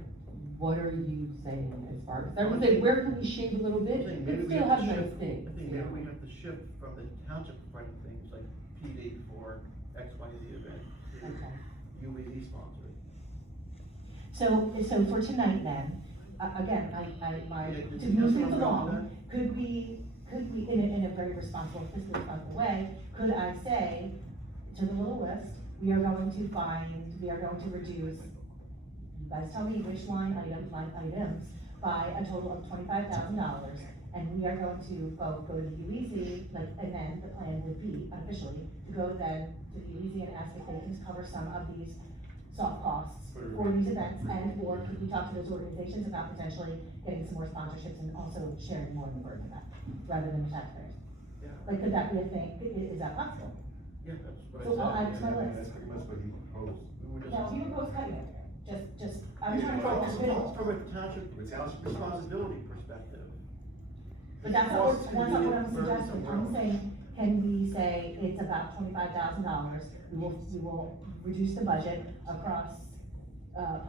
What are you saying as far as, I would say, where can we shave a little bit, I think but maybe we still have have to nice shift, things? I think maybe we have to shift from the township running things like PD for X, Y, and Z event Okay. to UEZ sponsored. So for tonight then, again, Yeah, to you move know things something along, about could we, in a very responsible, fiscally responsible way, could I say to the little list, we are going to reduce, you guys tell me which line items by a total of $25,000, and we are going to go to the UEZ, and then the plan would be officially to go then to the UEZ and ask if they can cover some of these soft costs for these events, and or could we talk to those organizations about potentially getting some more sponsorships and also sharing more of the burden of that, rather than the taxpayers? Yeah, Like, could that be a thing? Is that possible? yeah, that's what I So said. I'll add it to my And list. that's pretty much what he proposed. We were just. No, you were both cutting it there, just, I'm Yeah, trying to well, focus middle. From a township From a township responsibility perspective. But that's not what I'm suggesting, I'm saying, can we say it's about $25,000, we will reduce the budget across,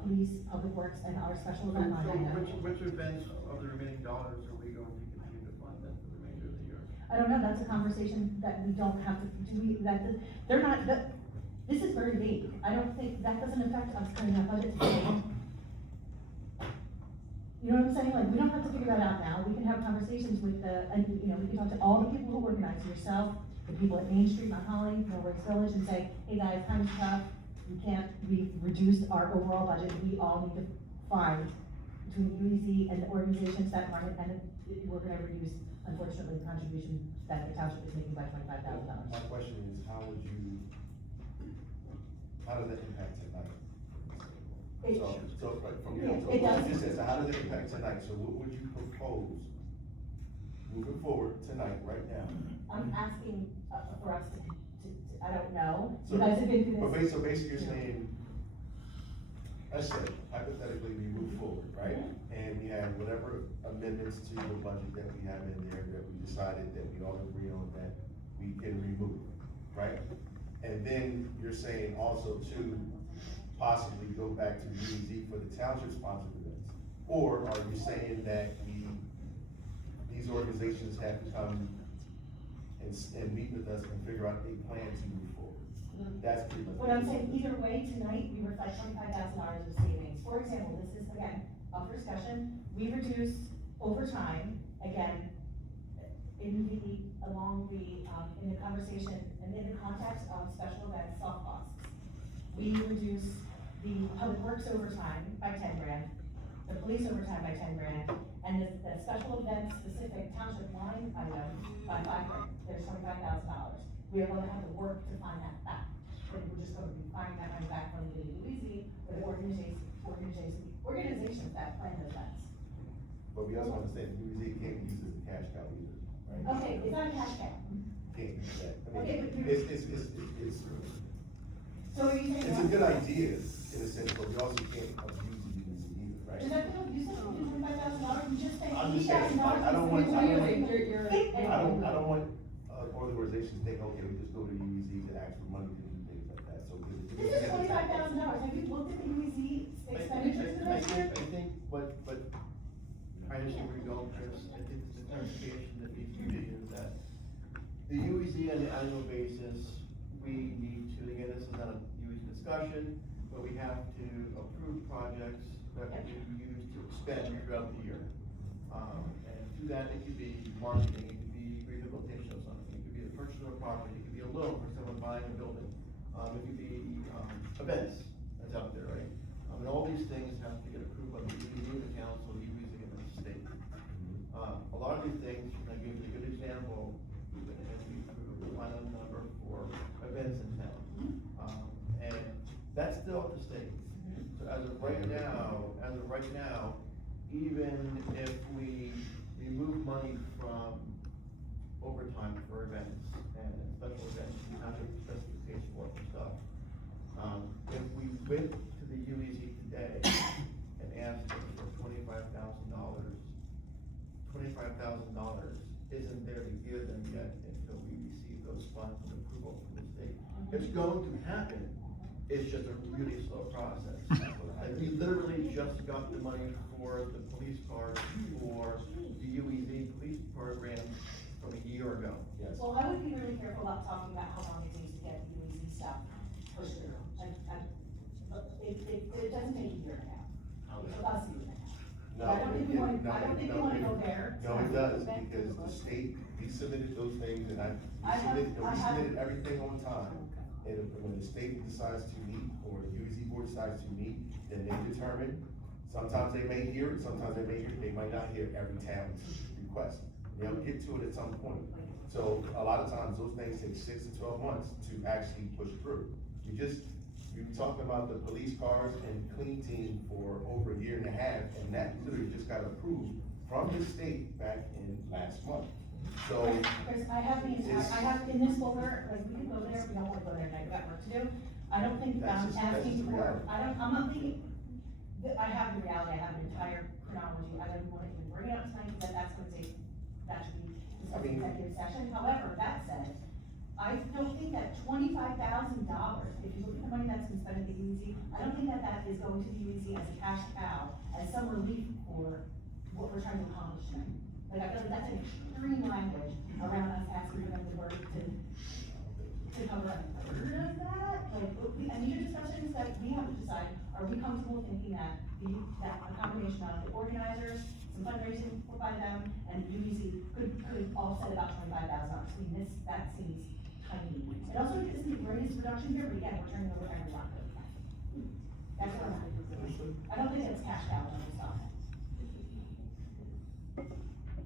police, public works, and our special event line So item. which events of the remaining dollars are we going to continue to fund them for the remainder of the year? I don't know, that's a conversation that we don't have to, they're not, this is very vague. I don't think, that doesn't affect us cutting that budget today. You know what I'm saying? Like, we don't have to figure that out now. We can have conversations with we can talk to all the people who organize, yourself, the people at Main Street, Mount Holly, Norwood Village, and say, hey guys, time's tough. We've reduced our overall budget. We all need to find between UEZ and the organizations that run it, and we're gonna reduce, unfortunately, the contribution that the township is making by $25,000. My question is, how does that impact tonight? It- So, like, from Yeah, here, so it does. you said, so how does it impact tonight? So what would you propose moving forward tonight, right now? I'm asking for us to, I don't know. So- You guys have been through But this. so basically you're saying, let's say hypothetically we move forward, right? And we have whatever amendments to the budget that we have in there that we decided that we all agree on that we can remove, right? And then you're saying also to possibly go back to UEZ for the township sponsored events? Or are you saying that these organizations have to come and meet with us and figure out a plan to move forward? That's pretty much. What I'm saying, either way, tonight, we reflect $25,000 of savings. For example, this is, again, up for discussion. We reduce overtime, again, in the conversation, and in the context of special events, soft costs. We reduce the public works overtime by 10 grand, the police overtime by 10 grand, and the special event specific township line item by 5 grand. There's $25,000. We are going to have to work to find that back. And we're just going to be finding that money back from the UEZ or the organizations that plan those events. But we also understand UEZ can't be used as a cash cow either, right? Okay, it's not a cash cow. Can't use that. I Okay, mean, but you're- So are you saying? it's a good idea in a sense, but we also can't abuse the UEZ either, Does right? that feel, you said you do $25,000, you just paid I'm just saying, $80,000. I don't want- I don't want- You're- I don't want, organizations to think, okay, we just go to UEZ to ask for money to do things like that, so. This is $25,000, have you looked at the UEZ expenditures for this year? I think, but, I understand where you're going, Chris, I think the clarification that needs to be made is that the UEZ on an annual basis, we need to, again, this is not a UEZ discussion, but we have to approve projects that we use to expend throughout the year. And to that, it could be marketing, it could be rehabilitation of something, it could be the purchase of a property, it could be a loan for someone buying a building. It could be, events that's out there, right? And all these things have to get approved by the UEZ, the council, the UEZ, and the state. A lot of these things, I give you a good example, as we approve the final number for events in town. And that's still at the state. So as of right now, even if we remove money from overtime for events and special events, we have to specificate for stuff. If we went to the UEZ today and asked them for $25,000 isn't there to give them yet until we receive those funds and approval from the state. It's going to happen, it's just a really slow process. Like, we literally just got the money for the police cars for the UEZ police program from a year ago. Yes. Well, I would be really careful about talking about how long it takes to get the UEZ stuff pushed through. It doesn't take a year and a half. It's about a year and a half. No, I don't think we want, no, I don't think we no, want to go there. No, it does, because the state, we submitted those things, and I have- we I have- submitted everything on time. And when the state decides to meet, or the UEZ board decides to meet, then they determine, sometimes they may hear it, sometimes they might not hear every town's request. They'll get to it at some point. So a lot of times, those things take 6 to 12 months to actually push through. We were talking about the police cars and clean team for over a year and a half, and that literally just got approved from the state back in last month. So, Chris, I have in this folder, like, we can go there, we don't want to go there, and I've got work to do. I don't think That's just asking the for, reality. I'm not thinking, I have the reality, I have an entire chronology, I don't want to even bring it up tonight, because that should be discussed in executive session. However, that said, I don't think that $25,000, if you look at the money that's been spent at the UEZ, I don't think that is going to the UEZ as a cash cow, as some relief for what we're trying to accomplish tonight. Like, I feel like that's an extreme language around us asking for them to work to cover a third of that. Like, and these are discussions that we have to decide, are we comfortable thinking that that a combination of the organizers, some fundraising by them, and UEC could offset about $25,000. I mean, that seems tiny. It also isn't the greatest reduction here, but again, we're turning over every rock. That's what I'm at. I don't think it's cashed out on this stuff.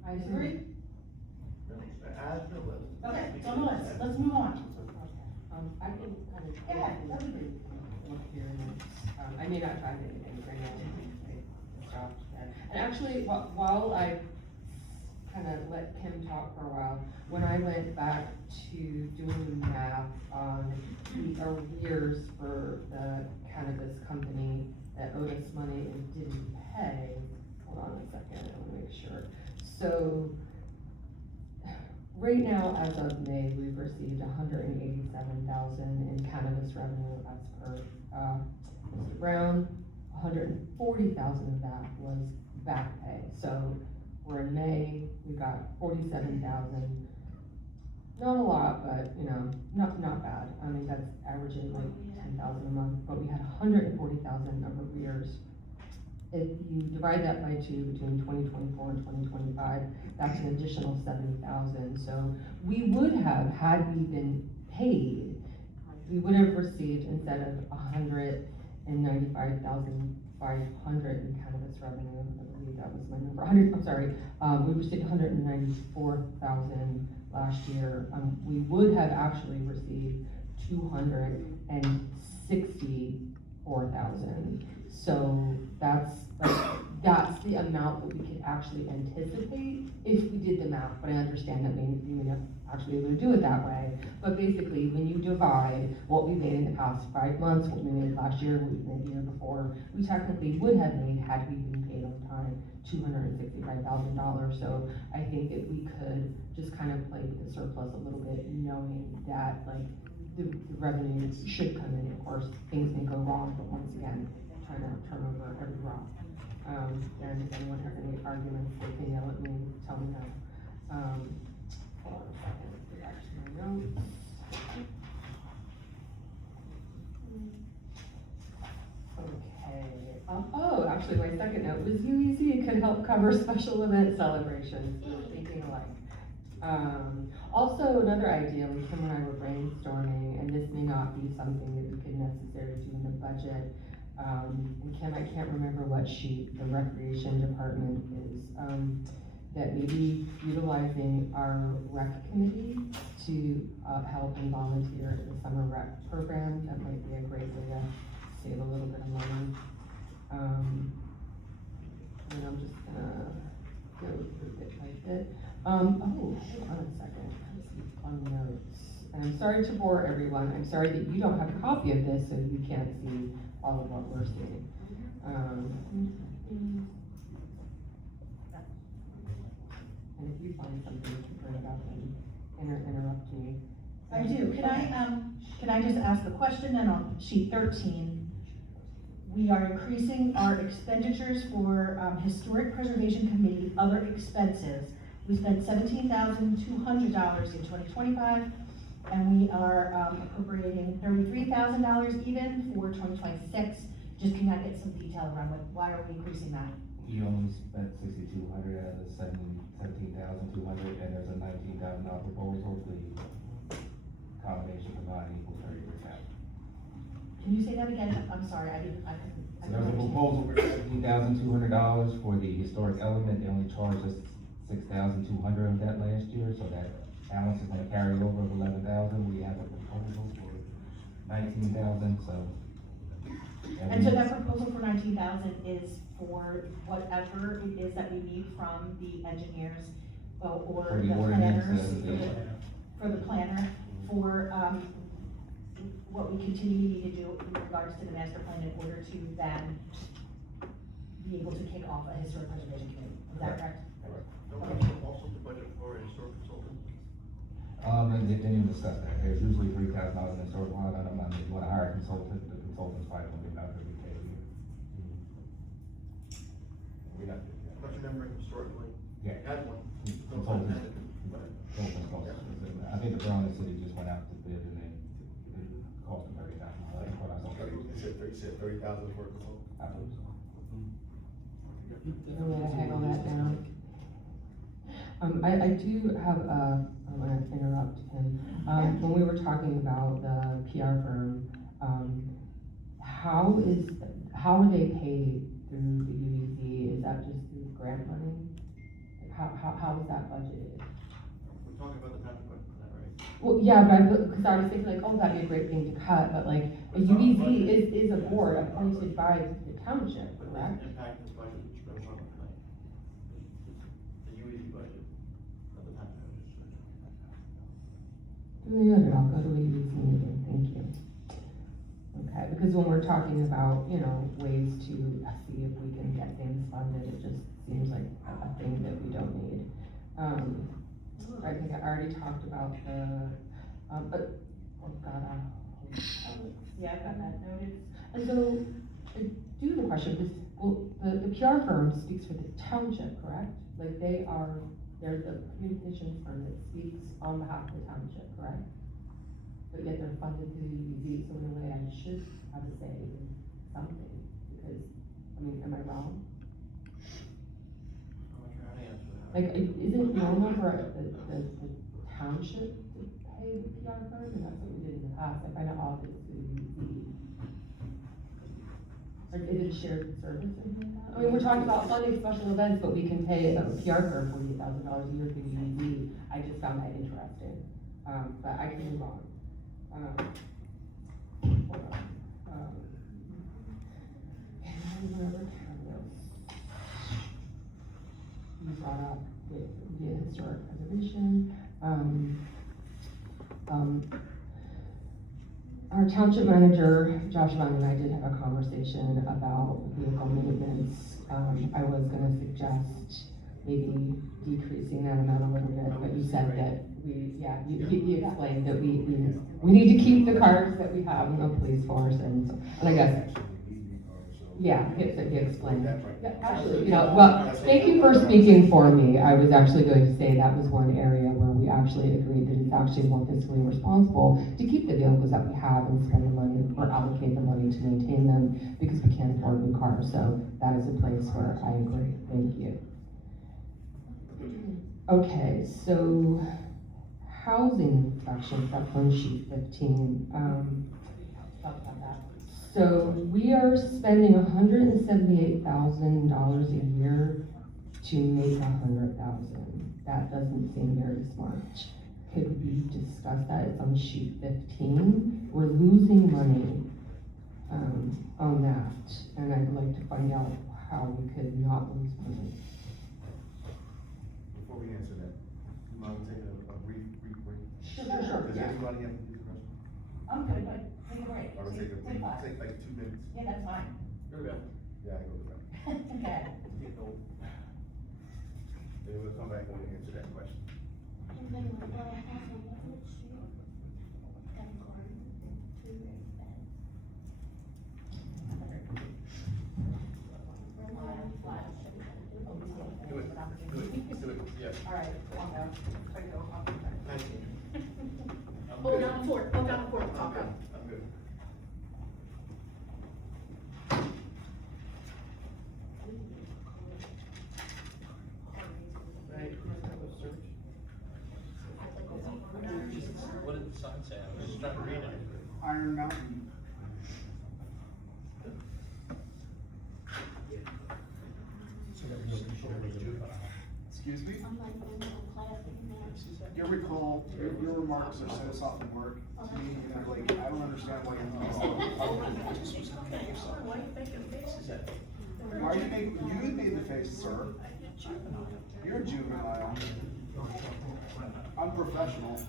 I agree. Add to the list. Okay, it's on the list, let's move on. I can kind of. Yeah, that'd be great. Look here and then, I may not find anything right now. And actually, while I kind of let Kim talk for a while, when I went back to doing the math on the arrears for the cannabis company that owed us money and didn't pay, hold on a second, I want to make sure. So, right now, as of May, we've received $187,000 in cannabis revenue as per, Mr. Brown. $140,000 of that was back pay. So we're in May, we got $47,000. Not a lot, but you know, not bad. I mean, that's averaging like $10,000 a month, but we had $140,000 of arrears. If you divide that by 2 between 2024 and 2025, that's an additional $70,000. So we would have, had we been paid, we would have received, instead of $195,500 in cannabis revenue, I believe that was my number, we received $194,000 last year. We would have actually received $264,000. So that's the amount that we could actually anticipate if we did the math, but I understand that maybe we may not actually be able to do it that way. But basically, when you divide what we made in the past 5 months, what we made last year, what we made the year before, we technically would have made, had we been paid on time, $265,000. So I think if we could just kind of play with the surplus a little bit, knowing that like the revenue should come in. Of course, things may go wrong, but once again, trying to turn over every rock. And if anyone has any arguments, they can yell at me, tell me now. Hold on a second, get back to my notes. Okay, oh, actually, my second note was UEC could help cover special event celebrations, we were thinking alike. Also, another idea, when Kim and I were brainstorming, and this may not be something that we could necessarily do in the budget, and Kim, I can't remember what sheet the recreation department is, that maybe utilizing our rec committee to help and volunteer at the summer rec program, that might be a great way to save a little bit of money. And I'm just gonna go through bit by bit. Hold on a second, I have some fun notes. And I'm sorry to bore everyone, I'm sorry that you don't have a copy of this, so you can't see all of what we're seeing. And if you find something to bring it up and interrupt me. I do, can I just ask a question then on sheet 13? We are increasing our expenditures for Historic Preservation Committee other expenses. We spent $17,200 in 2025, and we are appropriating $33,000 even for 2026. Just can I get some detail around why are we increasing that? You only spent 6,200 out of the 17,200, and there's a $19,000 proposal, the combination combined equals 30%. Can you say that again? I'm sorry, I couldn't. So there's a proposal for $17,200 for the historic element, they only charged us $6,200 of that last year, so that balance is gonna carry over of $11,000. We have a proposal for $19,000, so. And so that proposal for $19,000 is for whatever it is that we need from the engineers or For the the ordinance, planners, for the planner, for what we continue to need to do in regards to the master plan in order to then be able to kick off a historic preservation committee. Is that correct? Don't we also the budget for a historic consultant? And they didn't even discuss that. There's usually $3,000 in the historic line item. If you wanna hire a consultant, the consultant's probably gonna be about $30K a year. We're not doing that. I'm not remembering historically, we Yeah. had one. Consultants. Consultants cost. I think the Berlin City just went out to bid and it cost them $30,000. You said 30,000 for a consultant? I believe so. I'm gonna haggle that down. I do have I'm gonna interrupt him. When we were talking about the PR firm, how are they paid through the UEZ? Is that just through grant money? Like, how is that budgeted? We're talking about the township budget, is that right? Well, yeah, but, because I was thinking like, oh, that'd be a great thing to cut, but like, a UEZ is a board appointed by the township, But correct? this impact this budget that you're talking about tonight. The UEZ budget of the township. Good, I'll go to a UEZ meeting, thank you. Okay, because when we're talking about, ways to see if we can get things funded, it just seems like a thing that we don't need. I think I already talked about the, but, oh God, yeah, I got that noted. And so, I do have a question, because, well, the PR firm speaks for the township, correct? Like, they're the communications firm that speaks on behalf of the township, correct? But yet they're funded through the UEZ, so in a way I should have a say in something, because, am I wrong? I'm not sure how to answer that. Like, isn't it normal for the township to pay the PR firm, and that's what we did in the past, I find it odd that it's the UEZ. Like, is it shared service or anything like that? We're talking about funding special events, but we can pay a PR firm $48,000 a year through the UEZ, I just found that interesting, but I can move on. Hold on. And then whatever you brought up the historic preservation. Our township manager, Josh Vaughn, and I did have a conversation about vehicle maintenance. I was gonna suggest maybe decreasing that amount a little bit, but you said that you explained that we need to keep the cars that we have in the police force, and I guess, yeah, he explained. Yeah, actually, well, thank you for speaking for me. I was actually going to say that was one area where we actually agreed that it's actually more fiscally responsible to keep the vehicles that we have and spend the money or allocate the money to maintain them, because we can't afford new cars, so that is a place where I agree. Thank you. Okay, so housing inspections, that's on sheet 15. Talk about that. So we are spending $178,000 a year to make 100,000. That doesn't seem very smart. Could we discuss that? It's on sheet 15. We're losing money on that, and I'd like to find out how we could not lose money. Before we answer that, you mind taking a brief break? Sure. Does anybody have to use the restroom? I'm good, but take a break. I would take like 2 minutes. Yeah, that's fine. Here we go. Yeah, I can go to that. Okay. Then we'll come back and answer that question. Do it, yeah. All right, I'll go. Thank you. Hold down the fort, hold down the fort. I'm good, I'm good. What did the sign say? I was just trying to read it. Iron Mountain. Excuse me? Your remarks are so soft and work to me, like, I don't understand why you're. Why are you making faces at me? Why are you you made the face, sir. You're a juvenile. Unprofessional.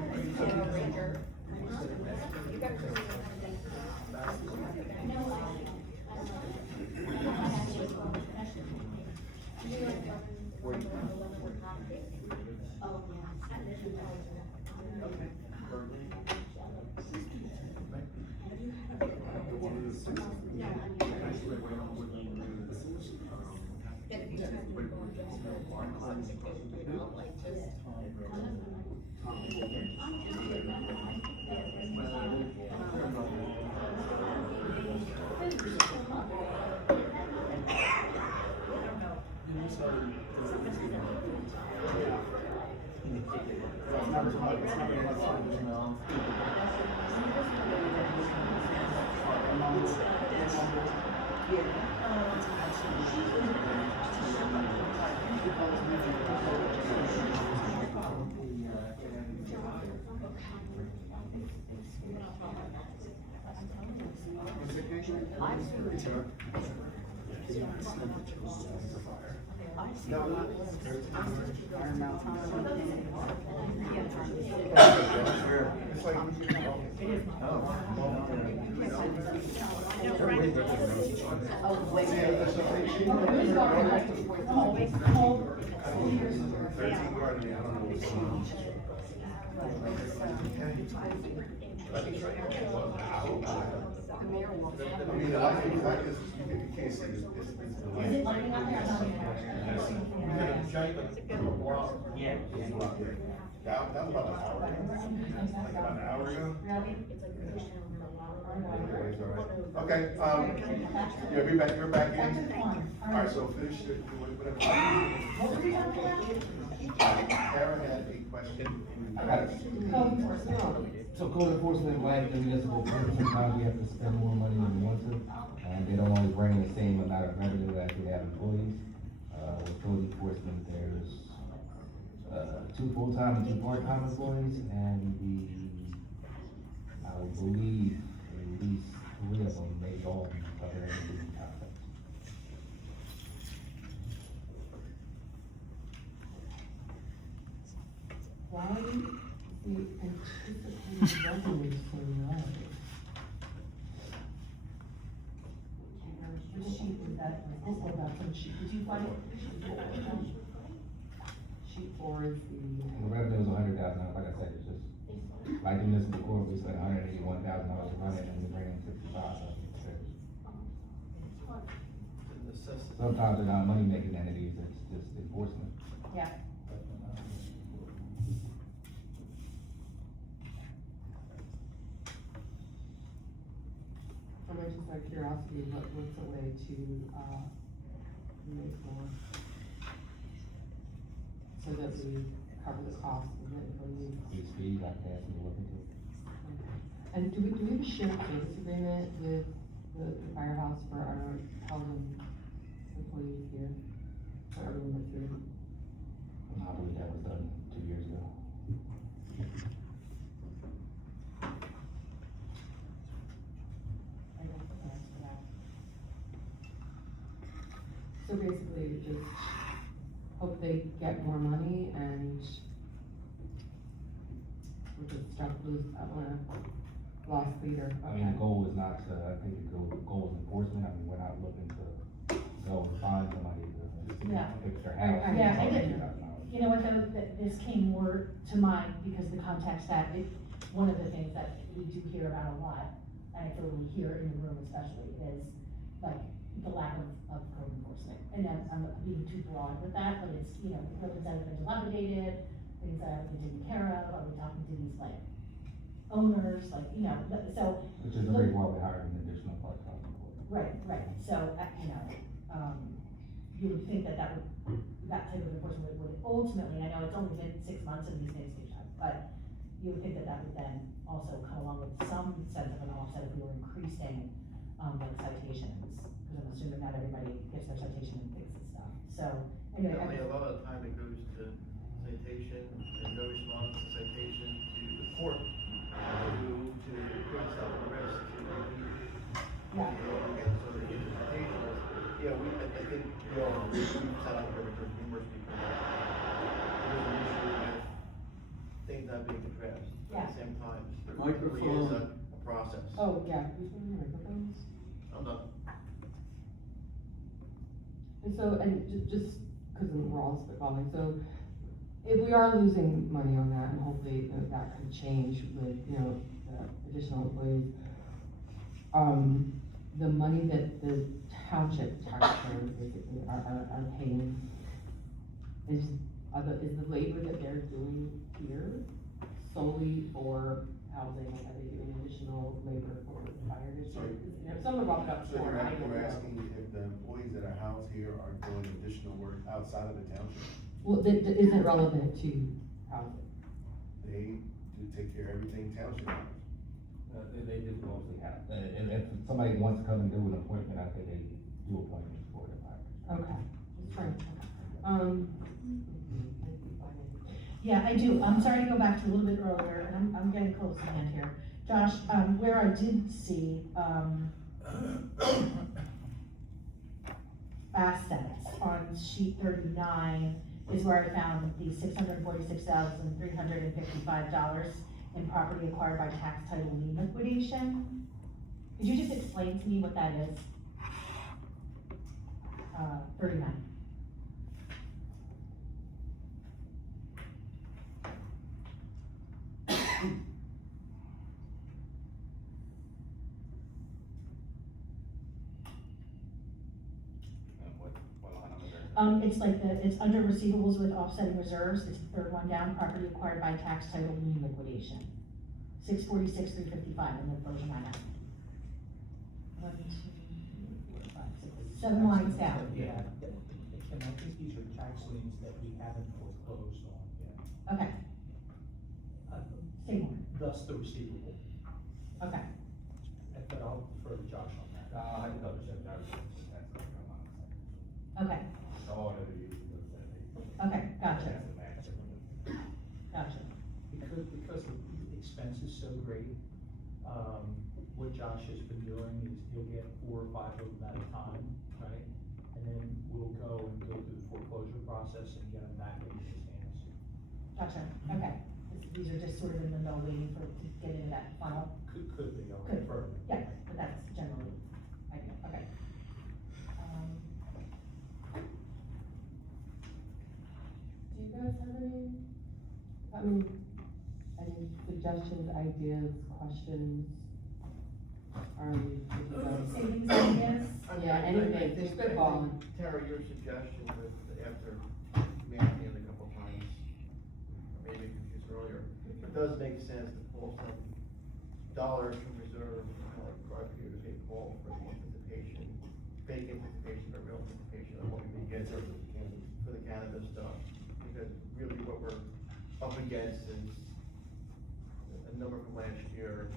I mean, I think, you can't see this. Is it lighting up there? That was about an hour ago. Like about an hour ago. Okay, yeah, you're back in. Alright, so finish it, whatever. Kara had a question. I got it. So code enforcement, like the municipal court, sometimes we have to spend more money than we want to, and they don't always bring the same amount of revenue as we have employees. With code enforcement, there's, 2 full-time and 2 part-time employees, and I would believe at least 3 of them, maybe all of them, cover everything in context. Why is the anticipated revenue so low? Which sheet was that? Let's go back to the sheet. Did you find it? Sheet 4 is the. And the revenue is $100,000, like I said, it's just, like the municipal court, we spend $181,000 to run it, and we bring in $65,000. Sometimes they're not money-making entities, it's just enforcement. Yeah. I'm just out of curiosity, what's a way to, make more? So that we cover the cost of the employees. These fees, I can ask you to look into. And do we have a shared service agreement with the firehouse for our health and employees here? For everyone that's here? I believe that was done 2 years ago. So basically, just hope they get more money and we're just stuck loose, I wanna, lost leader. I mean, the goal is not to, I think the goal is enforcement, I mean, we're not looking to go and find somebody to Yeah. fix their Right, house. right. Yeah, It's and $2,000. You know what, though, this came more to mind because the context that one of the things that we do hear about a lot, and I feel we hear in the room especially, is like the lack of code enforcement. And I'm being too broad with that, but it's, you know, buildings that have been dilapidated, things that haven't been taken care of, are we talking to these like owners, like, you know, so. Which is the reason why we hired an additional part-time employee. Right, so, you know, you would think that that type of enforcement would ultimately, I know it's only been 6 months and these things take time, but you would think that would then also come along with some sense of an offset if we were increasing, like citations, because I'm assuming not everybody gets their citation and fixes stuff, so, anyway. I mean, a lot of the time it goes to citation, and no response to citation, to the court, to put stuff on risk, to the. Yeah. And so they get the citation, I think, we've set up numerous people. There's an issue with things not being addressed. But Yeah. at the same time, there really is Microphone. a process. Oh, yeah, who's doing the microphones? I'm done. And so, and just, cause we're all spitballing, so if we are losing money on that, and hopefully that could change with, the additional employees, the money that the township taxpayers basically are paying, is the labor that they're doing here solely for housing, like, are they doing additional labor for the fire district? Someone brought it up So before, I don't you're know. asking if the employees that are housed here are doing additional work outside of the township? Well, that isn't relevant to housing. They do take care of everything township. They just mostly have, if somebody wants to come and do an appointment, I think they do appointments for the fire. Okay, just trying, Yeah, I do. I'm sorry to go back to a little bit earlier, and I'm getting close to the end here. Josh, where I did see, assets on sheet 39 is where I found the $646,355 in property acquired by tax title lien liquidation. Could you just explain to me what that is? 39. It's like it's under receivables with offsetting reserves, it's the third one down, property acquired by tax title lien liquidation. 646,355 in the version I have. 1, 2, 3, 4, 5, 6, 7 lines down. Yeah, and I think these are tax liens that we haven't foreclosed on yet. Okay, say more. Thus the receivable. Okay, But I'll defer to Josh on that. I can double check that. okay, All that it is. okay, gotcha, gotcha. Because the expense is so great, what Josh has been doing is he'll get 4 or 5 of them at a time, right? And then we'll go through the foreclosure process and get them back into his hands. Gotcha, okay. These are just sort of in the middle waiting to get into that funnel. Could be, I'll Good. defer. Yeah, but that's generally, idea. Okay. do you guys have any suggestions, ideas, questions? Savings ideas? Yeah, anything, just spitballing. Tara, your suggestion with, after mentioning it a couple times, maybe confused earlier, it does make sense to pull some dollars from reserve, like drive here to pay Paul for the anticipation, fake anticipation or real anticipation of what we get for the cannabis stuff. Because really what we're up against is a number from last year.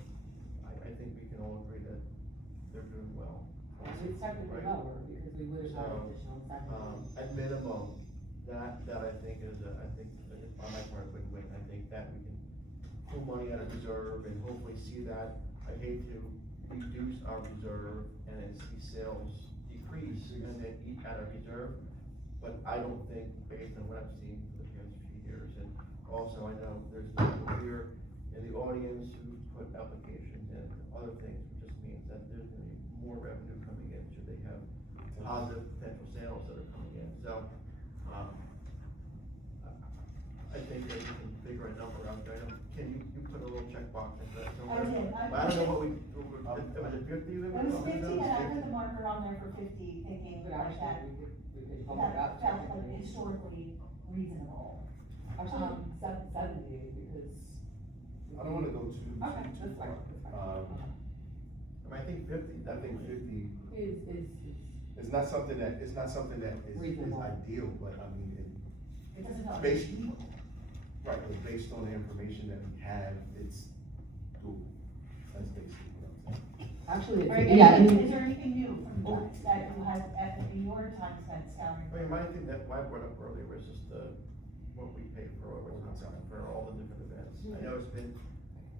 I think we can all agree that they're doing well. It's technically Right. lower, because we would have had So, additional incentives. At minimum, that I think is on my part, a quick win. I think that we can pull money out of reserve and hopefully see that. I hate to reduce our reserve and then see sales decrease and then eat out of reserve. But I don't think, based on what I've seen for the past few years, and also I know there's people here in the audience who put applications in, other things, which just means that there's gonna be more revenue coming in, should they have positive potential sales that are coming in, so, I think that you can figure a number out there. Can you put a little checkbox in that somewhere? I did. I don't know what we, was it 50 that we It was were talking 50, and I about? put the marker on there for 50, thinking But like that, actually, we could bump it up. that felt like historically reasonable. Actually, 70, because. I don't wanna go too Okay, that's far. fine, that's fine. I think 50. I think 50 Is. it's not something that is Reasonable. ideal, but I mean, It doesn't feel like Based- achievable. right, but based on the information that we have, it's doable. That's basically what I'm saying. Actually, All right, yeah, is there anything new from that you had in your time spent scouring? I mean, my thing that I brought up earlier was just what we pay for all the different events. I know it's been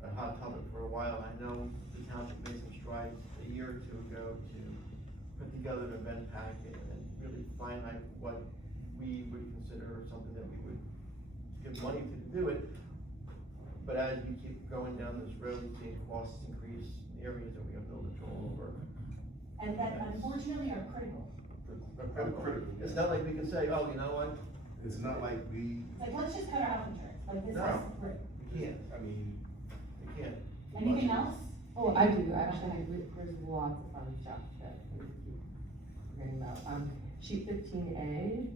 a hot topic for a while. I know the township made some strides a year or two ago to put together an event packet and really finite what we would consider something that we would give money to do it. But as we keep going down this road, we're seeing costs increase in areas that we have no control over. And that unfortunately are critical. Critical. It's not like we can say, oh, you know what, It's not like we, It's like, let's just cut our health insurance, like this No. is great. we can't, I mean, we can't. Anything else? Oh, I do, actually, there's lots of fun stuff that we keep forgetting about. Sheet 15A,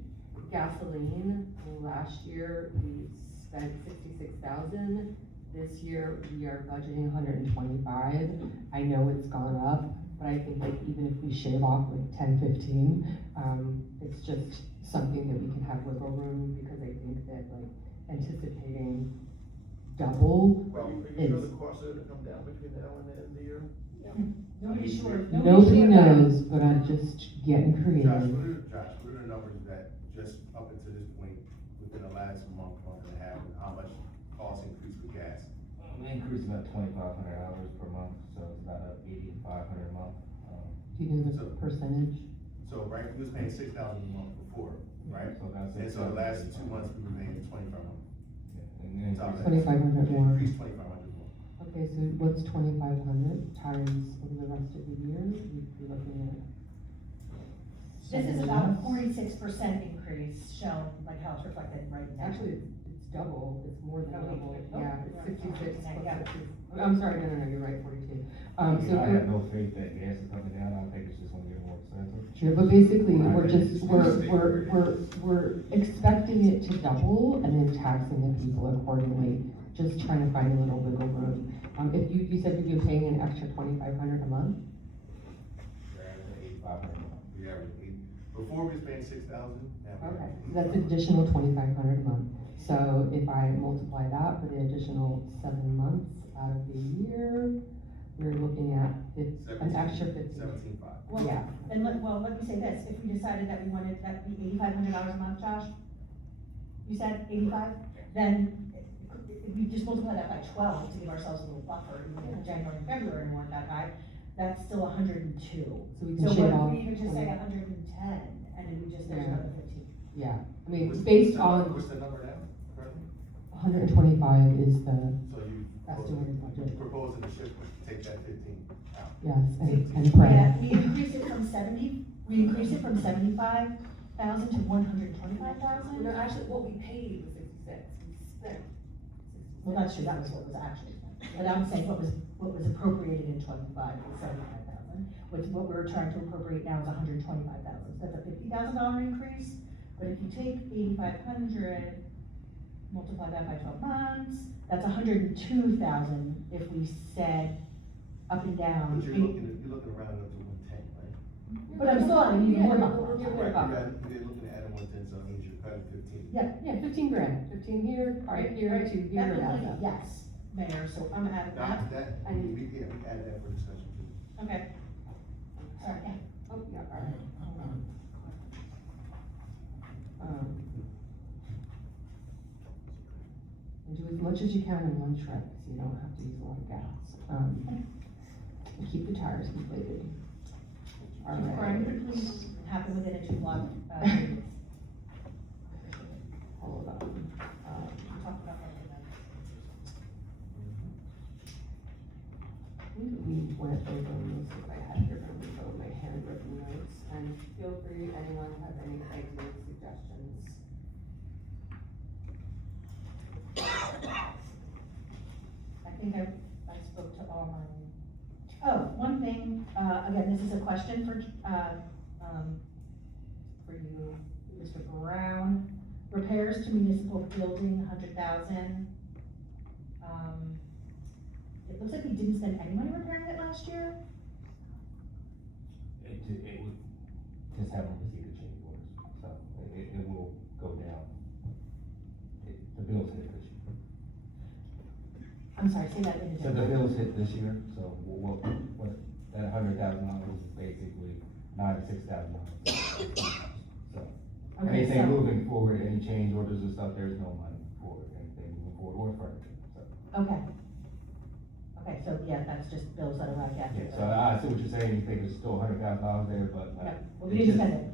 gasoline, last year we spent 66,000. This year we are budgeting 125. I know it's gone up, but I think like even if we shave off like 10, 15, it's just something that we can have wiggle room, because I think that like anticipating double Well, are you is. sure the costs are gonna come down between now and the end of the year? Nobody's sure. Nobody sure about it. knows, but I'm just getting creative. Josh, what are the numbers that just up until this point, within the last month and a half, and how much cost increase with gas? We increased about $2,500 per month, so it's about $8,500 a month. Do you know the percentage? So, right, we was paying 6,000 a month before, right? So that's And so the last 2 months, we were paying 2,500. And then Top. 2,500 more. Increased 2,500 more. Okay, so what's 2,500 times over the rest of the year? We'd be looking at. This is about a 46% increase shown, like how it's reflected right now. Actually, it's double, it's more than Oh, wait, double, oh, yeah, it's right. 66 plus Yeah. 50. I'm sorry, no, you're right, 42. I So have no faith that gas is coming down, I think it's just gonna get more expensive. sure, but basically, I we're think just, it's gonna stay we're expecting it to double and then taxing the people accordingly, just trying to find a little wiggle room. If you said you're paying an extra 2,500 a month? We're averaging 8,500 a month. We average 8. Before we was paying 6,000. now we're Okay, averaging so that's an additional 2,500 a month. So if I multiply that for the additional 7 months out of the year, we're looking at an extra 15. 17,500. Well, Yeah. Then let me say this, if we decided that we wanted that to be $8,500 a month, Josh, you said 85, then if we just multiply that by 12 to give ourselves a little buffer, even if January and February weren't that high, that's still 102. So we can So shave what off. if we even just say 20. 110, and then we just, there's Yeah. another 15? Yeah, I mean, What's- based what's the on number now, currently? 125 is the So you. estimated budget. Proposing the shift, take that 15 out. Yes, and Yeah, pray. we increased it from 75,000 to 125,000? No, actually, what we paid was 66, we spent. Well, that's true, that was what was actually spent, but I'm saying what was appropriated in 25 was 75,000, what we're trying to appropriate now is 125,000, so that's a $50,000 increase, but if you take 8,500, multiply that by 12 months, that's 102,000 if we said up and down. But you're looking around up to 110, right? But I'm still adding even more money. We're giving Right, it a buffer. you're looking at adding 110, so that means you're cutting 15. Yeah, 15 grand, 15 here, 5 here, 2 here, That and was that's like, yes, Mayor, so I'm adding that, That, we can add that for discussion too. okay. Sorry, yeah. Oh, yeah, all right, hold on. And do as much as you can in one trip, so you don't have to use a lot of gas. And keep the tires inflated. All Brian, right. could it please happen within a 2-block, radius? Hold on. We talked about that in I think we went over most of what I had here, but I'm gonna go with my handwritten notes, and feel free, anyone have any ideas, suggestions? I think I spoke to all my, oh, one thing, again, this is a question for you, Mr. Brown. Repairs to municipal building, 100,000. It looks like we didn't spend any money repairing it last year. It would, just haven't received a change orders, so it will go down. The bills hit this year. I'm sorry, say that in So the bills hit this year, so what, that $100,000 is basically $96,000. So, Okay, anything so- moving forward, any change orders and stuff, there's no money for anything moving forward or furniture, so. Okay. Okay, so yeah, that's just bills that are like after. Yeah, so I see what you're saying, you think it's still $100,000 there, but. Yeah, well, we didn't spend it.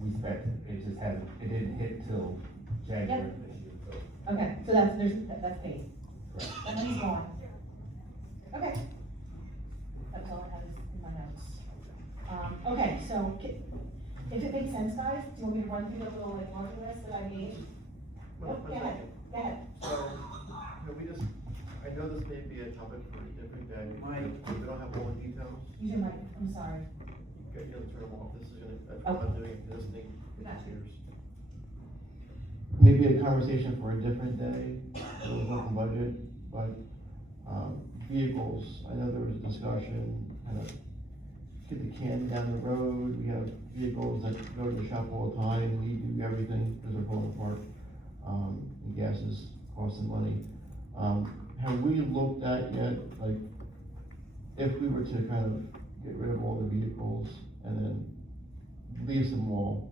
We spent it, it just hasn't, it didn't hit till January of this year, so. Okay, so that's paid. That money's gone. Okay. That's all I have in my notes. Okay, so if it makes sense, guys, do you want me to run through the little like laundry list that I made? Nope, go ahead, go ahead. So, we just, I know this may be a topic for a different day, we don't have all the details. Use your mic, I'm sorry. You gotta turn them off, this is gonna, that's Oh. what I'm doing, listening, Got you. years. Maybe a conversation for a different day, it was not the budget, but, vehicles, I know there was a discussion, kind of, kick the can down the road, we have vehicles that go to the shop all the time, we do everything, because they're falling apart, and gas is costing money. Have we looked at yet, like, if we were to kind of get rid of all the vehicles and then lease them all,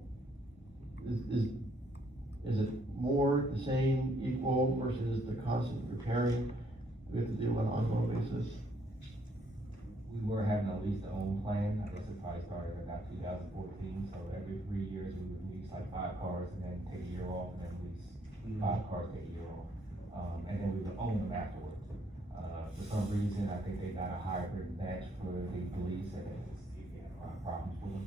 is it more, the same, equal versus the constant repairing we have to do on an ongoing basis? We were having a lease to own plan, I guess it probably started in about 2014, so every 3 years we would lease like 5 cars and then take a year off, and then lease 5 cars, take a year off. And then we would own them afterwards. For some reason, I think they got a hybrid match for the lease, and it was problems with them.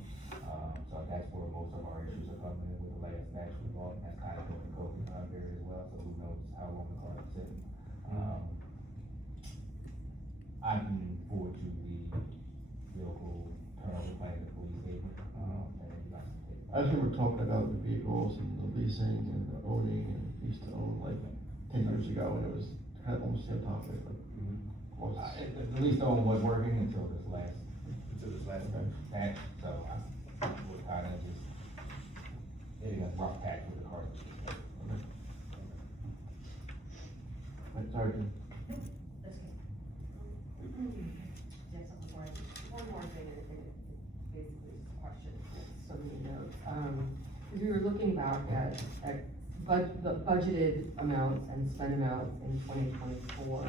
So that's where most of our issues are coming in with the last match we bought, and that's kind of during the COVID time period as well, so who knows how long the car is sitting. I can forward you the vehicle turnover plan the police gave me, and then you guys can take it. I just remember talking about the vehicles and the leasing and the owning and lease to own like 10 years ago, and it was kind of almost the topic, like, costs. The lease to own was working until this last Okay. patch, so I was kind of just hitting a rough patch with the cars. Right, sorry, Jim. That's good. Do you have something for us? One more thing, and it's basically just a question, so many notes. Because we were looking back at the budgeted amounts and spent amounts in 2024.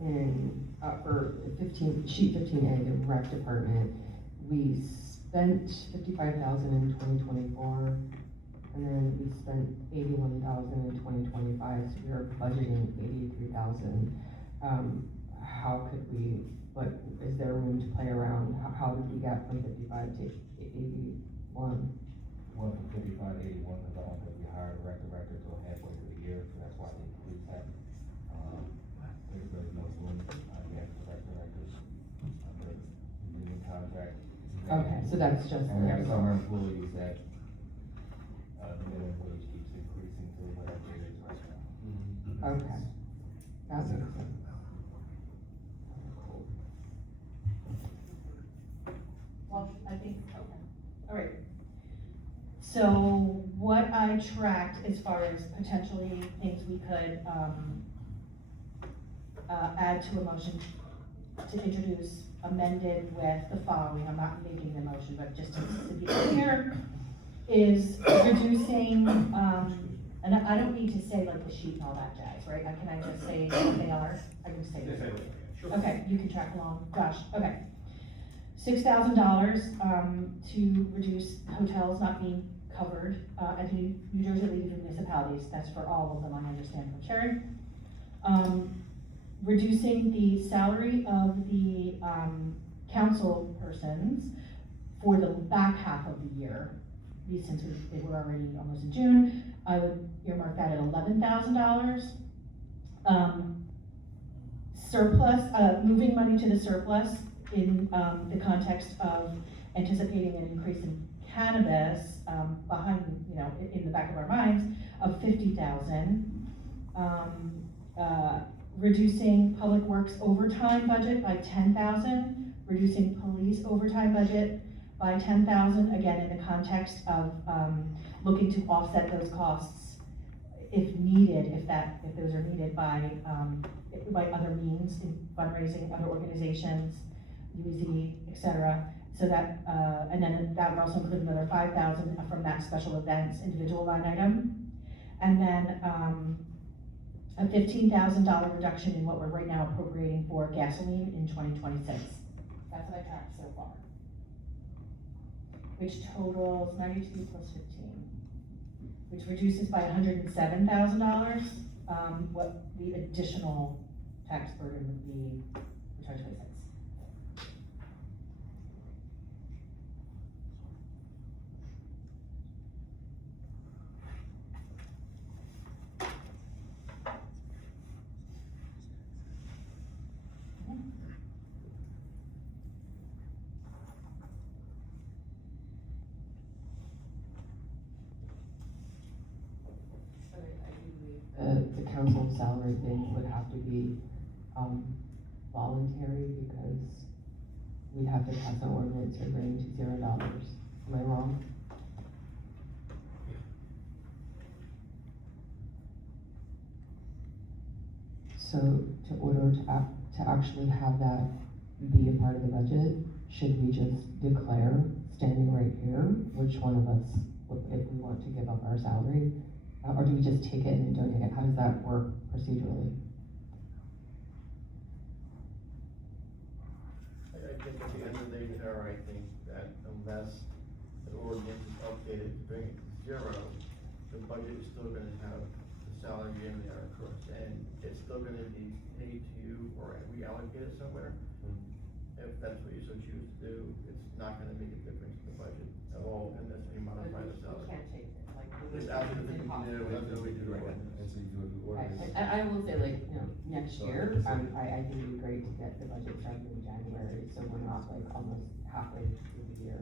And, for sheet 15A, the rec department, we spent 55,000 in 2024. And then we spent 81,000 in 2025, so we are budgeting 83,000. How could we, is there room to play around? How did we get from 55 to 81? Went from 55 to 81, because I don't think we hired a rec director until halfway through the year, so that's why they increased that. There's really no room, yet for rec directors under the union contract. Okay, so that's just. And we have summer employees that, the minimum wage keeps increasing to whatever it is right now. Okay, that makes sense. Well, I think, okay, all right. So what I tracked as far as potentially things we could, add to a motion to introduce amended with the following, I'm not making the motion, but just to be clear, is reducing, and I don't need to say like the sheet and all that jazz, right? Can I just say what they are? I can say this. Okay, you can track along, Josh, okay. $6,000, to reduce hotels not being covered, at the New Jersey League of Municipalities, that's for all of them, I understand from Sharon. Reducing the salary of the, council persons for the back half of the year, since they were already almost in June, I would earmark that at $11,000. Surplus, moving money to the surplus in, the context of anticipating an increase in cannabis, behind, in the back of our minds, of 50,000. Reducing public works overtime budget by 10,000, reducing police overtime budget by 10,000, again, in the context of, looking to offset those costs if needed, if those are needed by other means, in fundraising, other organizations, UEZ, et cetera. So that, and then that would also include another 5,000 from that special events individual line item. And then, a $15,000 reduction in what we're right now appropriating for gasoline in 2026. That's what I tracked so far. Which totals 92 plus 15, which reduces by $107,000 what the additional tax burden would be for 2026. The council salary thing would have to be, voluntary because we'd have to pass an ordinance agreeing to $0. Am I wrong? So to actually have that be a part of the budget, should we just declare, standing right here, which one of us, if we want to give up our salary? Or do we just take it and donate it? How does that work procedurally? I think at the end of the day, Tara, I think that unless the ordinance is updated to bring it to zero, the budget is still gonna have the salary in there, of course, and it's still gonna be paid to you or reallocated somewhere. If that's what you so choose to do, it's not gonna make a difference in the budget at all unless we modify the salary. Can't change it, like. It's absolutely impossible. That's what we do right now. And so you do a new ordinance. I will say, like, next year, I think it'd be great to get the budget started in January, so we're not like almost halfway through the year.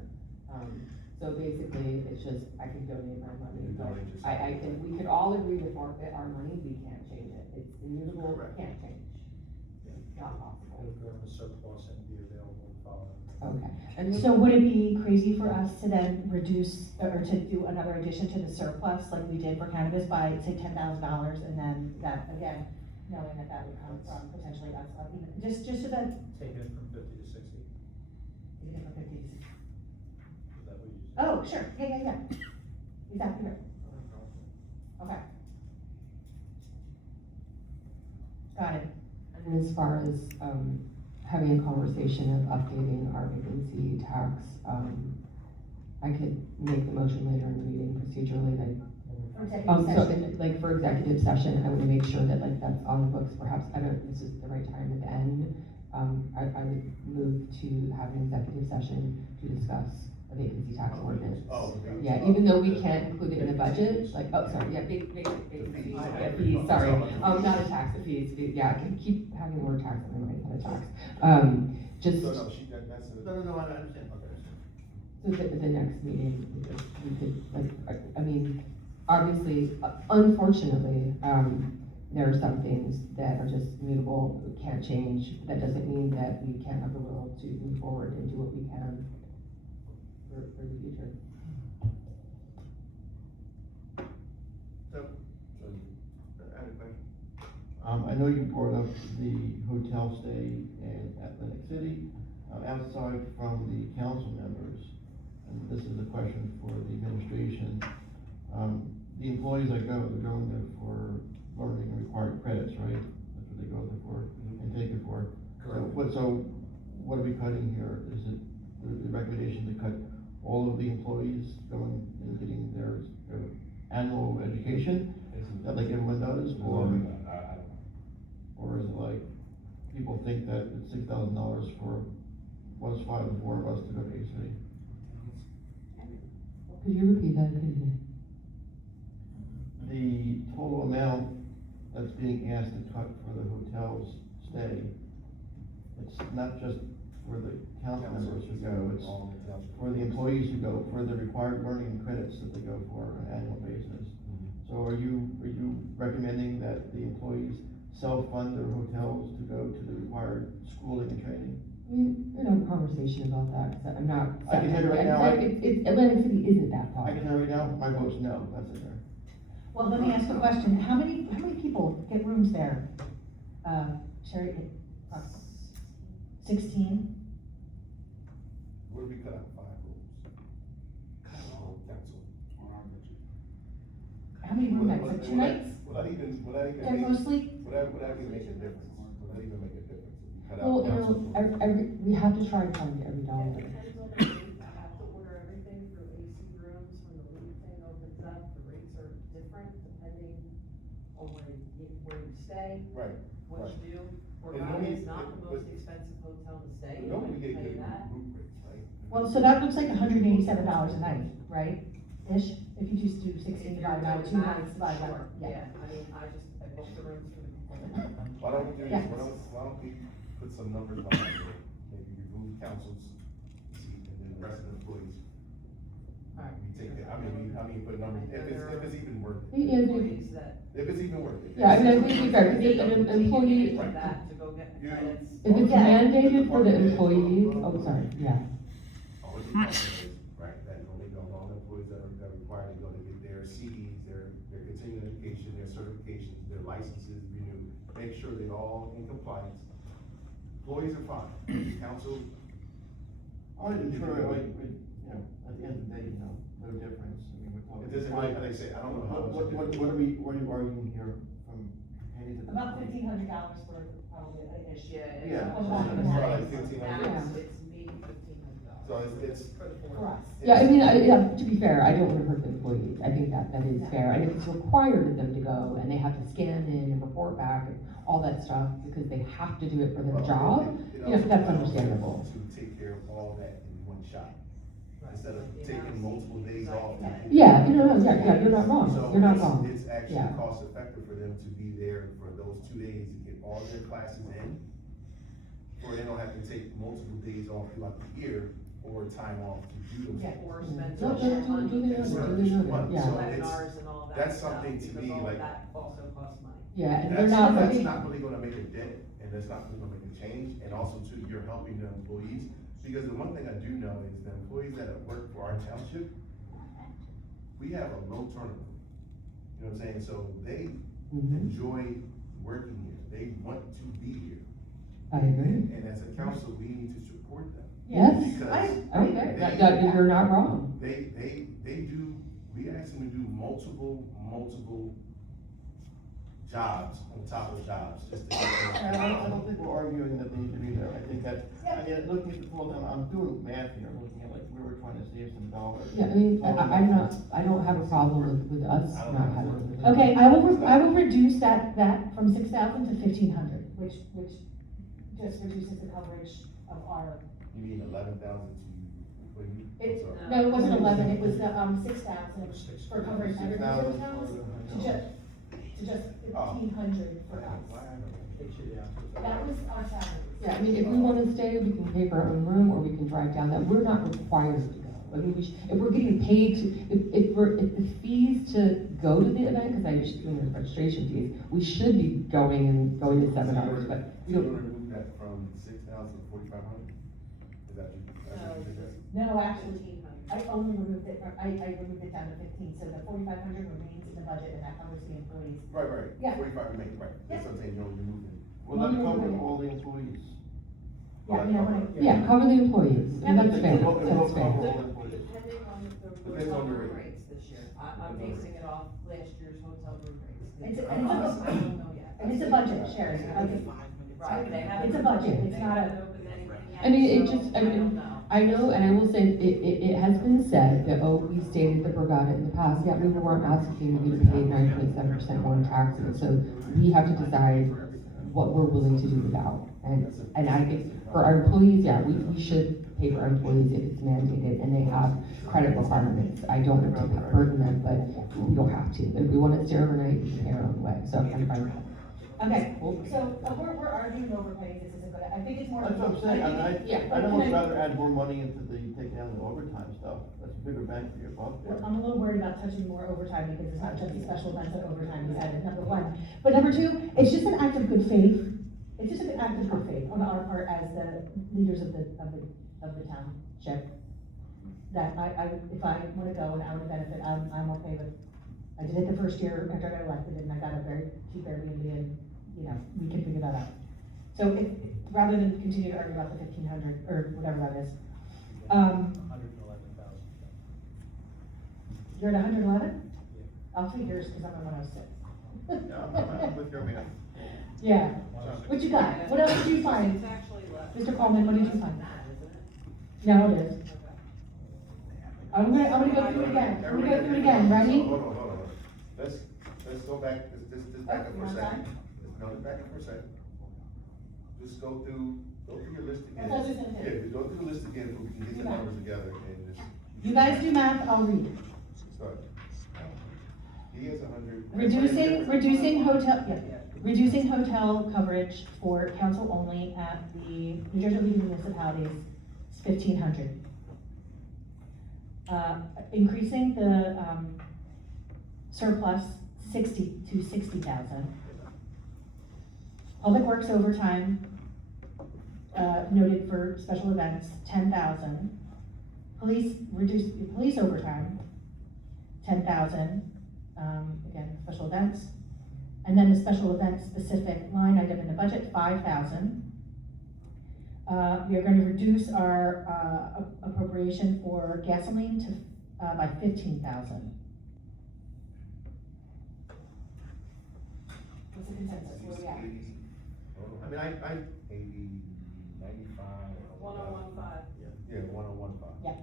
So basically, it's just, I can donate my money, You but donate yourself. I can, we could all agree to forfeit our money, we can't change it. It's immutable, Correct. can't change. Not possible. Would go into surplus and be available the following. Okay. And So would it be crazy for us to then reduce, or to do another addition to the surplus like we did for cannabis by, say, $10,000, and then that, again, knowing that that would come from potentially us, just so that, Taking it from 50 to 60, is you get from 50 to 60. that what you said? Oh, sure, yeah. Exactly right, okay. Got it. And as far as, having a conversation of updating our vacancy tax, I could make the motion later in the meeting procedurally, like, For executive so, session. like, for executive session, I would make sure that, like, that's on the books, perhaps, I don't know if this is the right time at the end. I would move to have an executive session to discuss a vacancy tax ordinance. Oh. Yeah, even though we can't include it in the budget, like, oh, sorry, yeah, vacancy, yeah, fees, sorry, not a tax, a fees, yeah, I can keep having the word tax in my mind, not a tax. Just, So, so no, that's a. No, I understand. that the next meeting, we could, like, I mean, obviously, unfortunately, there are some things that are just mutable, can't change. That doesn't mean that we can't have the will to move forward and do what we can for the future. So, I have a question. I know you brought up the hotel stay in Atlantic City. Outside from the council members, and this is a question for the administration, the employees that go, they're going there for learning and required credits, right? That's what they go there for and take it for. So what are we cutting here? Is it the recommendation to cut all of the employees going and getting their annual education that like everyone does, or is it like people think that it's $6,000 for was 5 to 4 of us to go to AC? Could you repeat that, could you? The total amount that's being asked to cut for the hotel's stay, it's not just for the council members who go, it's for the employees who go, for the required learning credits that they go for on an annual basis. So are you recommending that the employees self-fund their hotels to go to the required schooling and training? We could have a conversation about that, because I'm not. I can tell you right now, Atlantic City isn't that far. I can tell you right now, my vote's no, that's it there. Well, let me ask a question, how many people get rooms there? Sherry, 16? What do we cut out 5 rooms? How many room nights, like 2 nights? Will that even Ten make, mostly? will that even make a difference? Will that even make a difference? If you cut out Well, council- we have to try to find every dollar. It depends on the rate, I have to order everything for AC rooms, when the lead thing opens up, the rates are different depending on when where you stay, Right. what Right. you do. And Borgata we- is not the but- most expensive hotel to stay, I Normally we can get tell you good that. group rates, right? Well, so that looks like $187 a night, right? Ish, if you just do If 16 you're divided by doing 2 that, nights divided by, sure, yeah. I mean, I booked the rooms for the. Why don't we do this, Yeah. why don't we put some numbers behind it, maybe remove council's seat and then the rest of the employees. Alright. We take that, I mean, put numbers, if it's even worth it, Yeah, Employees that. if it's even worth it. Yeah, I mean, I think it's fair, because an employee, Take that to go get the You- credits. if it's mandated for the employee, oh, sorry, yeah. All the employees, right, that, they go, all the employees that are required to go to get their CDs, their continuing education, their certifications, their licenses renewed, make sure they're all in compliance. Employees are fine, council, I wasn't sure, like, you know, at the end of the day, you know, no difference, I mean, we're talking. it doesn't really, like I say, I don't know how much. What are you arguing here from penny to? About $1,500 for probably an ish. Yeah. Yeah. Well, not even It's that. like 1,500. Now, it's maybe $1,500. So it's, For the For board. us. Yeah, I mean, yeah, to be fair, I don't wanna hurt the employees, I think that is fair, and if it's required of them to go, and they have to scan in and report back and all that stuff, because they have to do it for their job, it you know, also that's allows them understandable. to take care of all that in one shot, Right. instead of The taking amount of multiple seats, days right. off. Yeah, yeah, you're not wrong, So you're not it's- wrong. It's actually Yeah. cost effective for them to be there for those 2 days to get all their classes in, or they don't have to take multiple days off throughout the year, or time off to do those. Yeah. things. Or spend No, some do money. they know, It's do not they just know, one. yeah. So Webinars and all that that's stuff, something to because me, all like- that also costs money. Yeah, and they're That's not, not really gonna make a dent, and that's not really gonna make a change, and also too, you're helping the employees, because the one thing I do know is the employees that have worked for our township, we have a low turnover. You know what I'm saying, so they Mhm. enjoy working here, they want to be here, I agree. and as a council, we need to support them. Yes, Because okay, you're not wrong. they do, we ask them to do multiple jobs on top of jobs, just to get I them. don't think we're arguing that they need to be there, I think that, I mean, looking at the full time, I'm doing math here, looking at like, where we're trying to save some dollars. Yeah, I mean, I'm not, I don't have a problem with us I don't not have a having. problem. Okay, I will reduce that from 6,000 to 1,500, which just reduces the coverage of our, You mean 11,000 to, what do you? I'm It- sorry. no, it wasn't 11, it was the, 6,000 for covering every other 6,000 towns, for- to just Oh. 1,500 for us. That That was our salary. Yeah, I mean, if we wanna stay, we can pay for our own room, or we can drive down that, we're not required to go. I mean, if we're getting paid to, if the fees to go to the event, cause I was doing the registration fees, we should be going to seminars, but we You don't. wanna remove that from 6,000 to 4,500? Is that you? That's what you did? No, actually, I only removed it, I removed it down to 15, so the 4,500 remains in the budget, and that covers the employees. Right, Yeah. 45 remain, right, that's what I'm saying, you're moving. Will that cover all the employees? Yeah, I mean, I wanna, yeah, cover the employees, and that's fair, It will that's cover fair. all employees. Depending on the Depends on hotel the room rate. rates this year, I'm basing it off last year's hotel room rates. It's a- I don't know yet. And it's a budget, Sharon, Right, they haven't. It's a budget, it's they not a- haven't opened anything yet, I mean, it so just, I don't know. I know, and I will say, it has been said that, oh, we stated the Borgata in the past, yeah, we weren't asking you to pay 9.7% more in taxes, so we have to decide what we're willing to do without. And I think for our employees, yeah, we should pay for our employees if it's mandated and they have credit requirements. I don't want to burden them, but we don't have to. If we want to stay overnight, we can pay our own way, so I'm fine with that. Okay, so we're arguing over pay, this isn't good, I think it's more. That's what I'm saying, I mean, Yeah, I'd but almost can I- rather add more money into the, taking down the overtime stuff, that's a bigger bang for your buck there. I'm a little worried about touching more overtime because it's not just a special event, but overtime is added, number one. But number two, it's just an act of good faith. It's just an act of good faith on our part as the leaders of the township. That if I wanna go and I wanna benefit, I'm okay with. I did it the first year after I got elected and I got a very cheap Airbnb and, you know, we can figure that out. So if, rather than continue to argue about the 1,500 or whatever that is, 111,000. you're at 111? I'll take yours because I'm at 106. I'm with your man. Yeah, what you got? What else did you find? It's actually less. Mr. Coleman, what did you find? That, isn't it? No, it is. Okay. I'm gonna go through it again. I'm gonna go through it again. Ready? Hold on. Let's let's go back, just back up for a second. No, just back up for a second. Just go through your list again. That's what I was gonna say. Yeah, just go through the list again so we can get the numbers together and just. You guys do math, I'll read it. Start. He has 100. Reducing hotel coverage for council only at the New Jersey League of Municipalities is 1,500. Increasing the, surplus 60 to 60,000. Public Works overtime, noted for special events, 10,000. Reduce police overtime, 10,000, again, special events. And then the special event specific line item in the budget, 5,000. We are going to reduce our appropriation for gasoline to, by 15,000. What's the consensus? Where are we at? I mean, I 80, 95. 1015. Yeah, 1015. Yeah.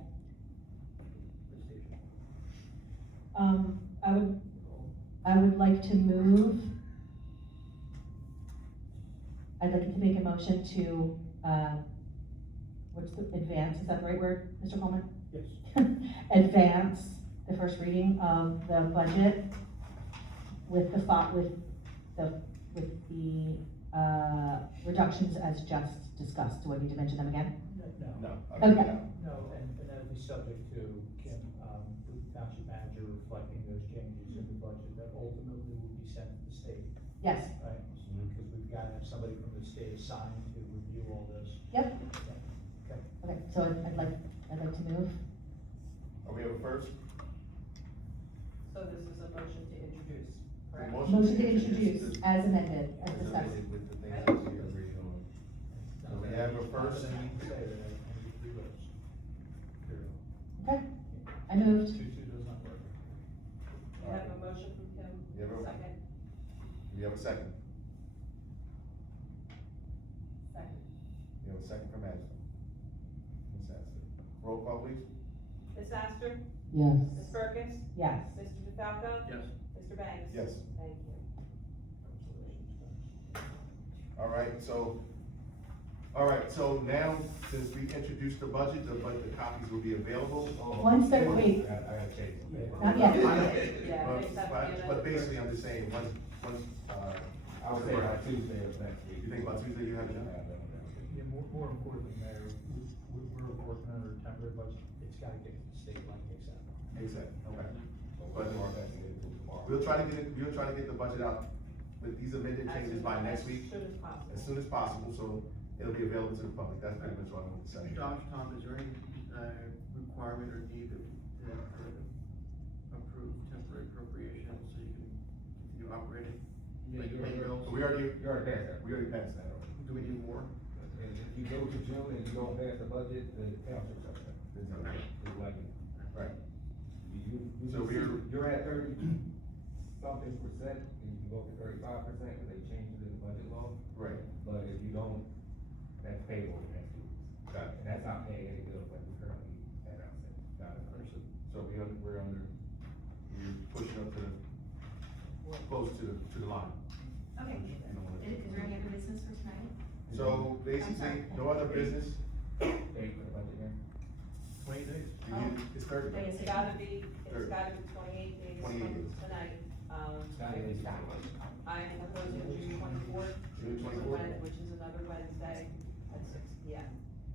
I would like to move, I'd like to make a motion to, advance, is that the right word, Mr. Coleman? yes. Advance the first reading of the budget with the reductions as just discussed. Do I need to mention them again? No. Okay. No, and that'll be subject to Kim, the township manager reflecting those changes in the budget that ultimately will be sent to the state, Yes, right? Because we've got to have somebody from the state assigned to review all this. yep, Okay. okay, so I'd like to move. Are we have a first? So this is a motion to introduce, correct? Motion to introduce as amended, as As discussed. amended with the things that we agreed on. So we have a first. Not that I need to say that I need three votes. Okay, I moved. Two does not work. We have a motion from Kim, You have a- second, We have a second. second. We have a second from Astor. Ms. Astor. Roll call, please. Ms. Astor? Yes. Ms. Perkins? Yes. Mr. DeFalco? Yes. Mr. Banks? Yes. Thank you. All right, so now, since we introduced the budget, the copies will be available. One step, wait, I gotta change. not yet. Yeah, But- except but- for the- But basically, I'm just saying, once, I would say by Tuesday of next week. You think by Tuesday you have it done? Yeah, more importantly, Mayor, we're working under a temporary budget, it's gotta get to the state like ASAP. Exactly, okay. We'll do our best to get it to tomorrow. We'll try to get the budget out with these amended changes by next week, As soon as possible. as soon as possible, so it'll be available to the public. That's pretty much what I want to say. Josh, Tom, is there any, requirement or need to approve temporary appropriations so you can continue operating? Like pay bills? We already You already passed that. We already passed that already. Do we need more? And if you go to June and you don't pass the budget, the township shuts down. It's like, Right. So So we're- you're at 30 something percent, and you can go to 35%, because they changed it in the budget law. Right. But if you don't, that's payable the next 2 weeks. Got it. And that's not paying any bills like we currently have out there. Got it. Understood. So we're pushing up to close to the line. Okay. You don't wanna- Is there any other business for tonight? So basically, no other business. Date for the budget hearing. 20 days. It's 30 days. It's gotta be 28 28 days days. from tonight. Not even start. I'm proposing June 24th. June 24th. Which is another Wednesday at 6 p.m.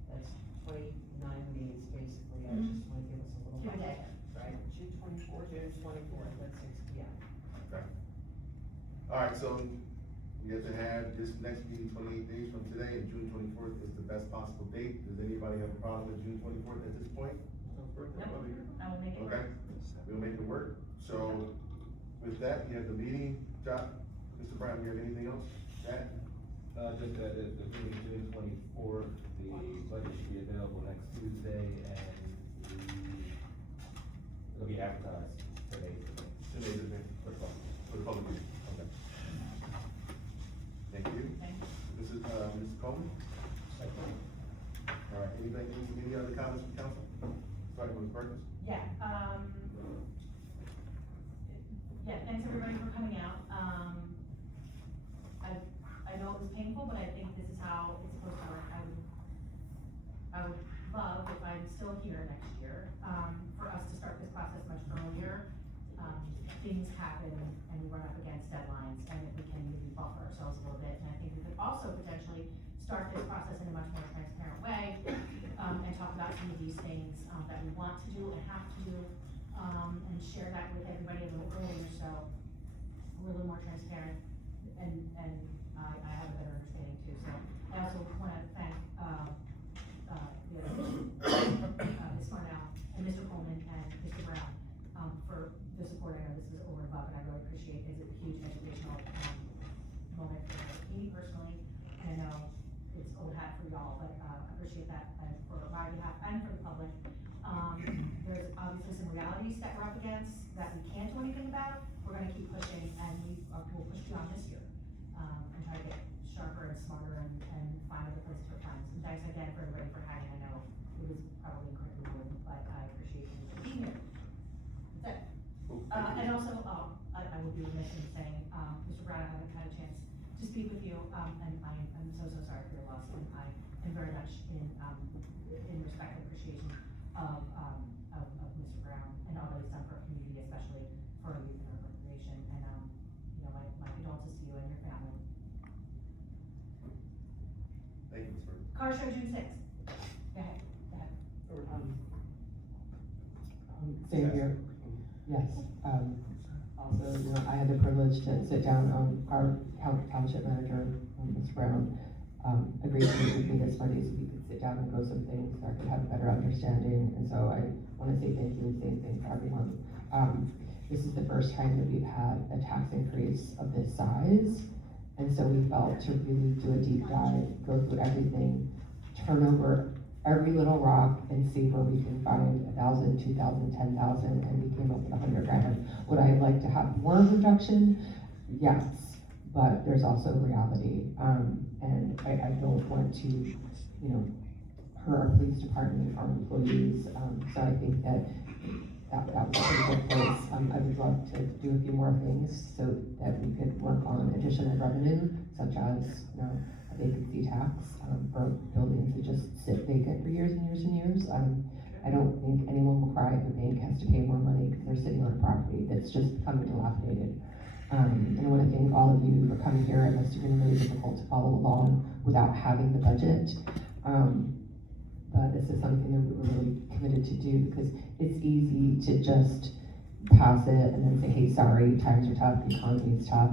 That's 29 days, basically. I just want to give us a little. June day. Right, June 24th, at 6 p.m. Okay. All right, so we have to have this next meeting 28 days from today, and June 24th is the best possible date. Does anybody have a problem with June 24th at this point? I will make it Okay, work. we'll make it work. So with that, we have the meeting. Mr. Brown, you have anything else? That? Just that the meeting June 24th, the budget should be available next Tuesday, and it'll be advertised today. Today's event for the public meeting. Okay. Thank you. This is, Mrs. Coleman? All right, any other comments from council? Starting with Ms. Perkins? Yeah, Yeah, thanks everybody for coming out. I know it was painful, but I think this is how it's supposed to work. I would love, if I'm still here next year, for us to start this process much earlier. Things happen and we run up against deadlines, and if we can maybe buffer ourselves a little bit. And I think we could also potentially start this process in a much more transparent way, and talk about some of these things, that we want to do and have to do, and share that with everybody a little earlier, so we're a little more transparent, and I have a better understanding too. So I also wanna thank, the other, Ms. Marnell and Mr. Coleman and Mr. Brown, for the support. I know this is over and above, and I really appreciate it. It's a huge educational, moment for me personally, and I know it's old hat for y'all, but, I appreciate that, for my behalf and for the public. There's obviously some realities that we're up against that we can't do anything about. We're gonna keep pushing, and we'll push beyond this year, and try to get sharper and smarter and find other places for funds. And thanks again for everybody for hanging. I know it was probably incredibly important, but I appreciate you being here. That's it. And also, I would be remiss in saying, Mr. Brown, I haven't had a chance to speak with you, and I'm so sorry for your loss, and I am very much in respect and appreciation of Mr. Brown and all that he's done for our community, especially for our youth and our recreation, and, my condolences to you and your family. Thank you, Ms. Burke. Car show June 6th. Go ahead. Same here. Yes, also, I had the privilege to sit down, our township manager, Ms. Brown, agreed to meet with me this Monday so we could sit down and go some things, so I could have a better understanding, and so I wanna say thank you and same thing for everyone. This is the first time that we've had a tax increase of this size, and so we felt to really do a deep dive, go through everything, turn over every little rock and see where we can find 1,000, 2,000, 10,000, and we came up with 100 grand. Would I like to have more reduction? Yes, but there's also reality, and I don't want to, hurt our police department, our employees, so I think that was a pretty good place. I would love to do a few more things so that we could work on additional revenue, such as, a vacancy tax, for buildings that just sit vacant for years and years and years. I don't think anyone will cry if the bank has to pay more money because they're sitting on a property that's just becoming dilapidated. And I want to thank all of you for coming here. It must have been really difficult to follow along without having the budget. But this is something that we were really committed to do because it's easy to just pass it and then say, hey, sorry, times are tough, the economy is tough.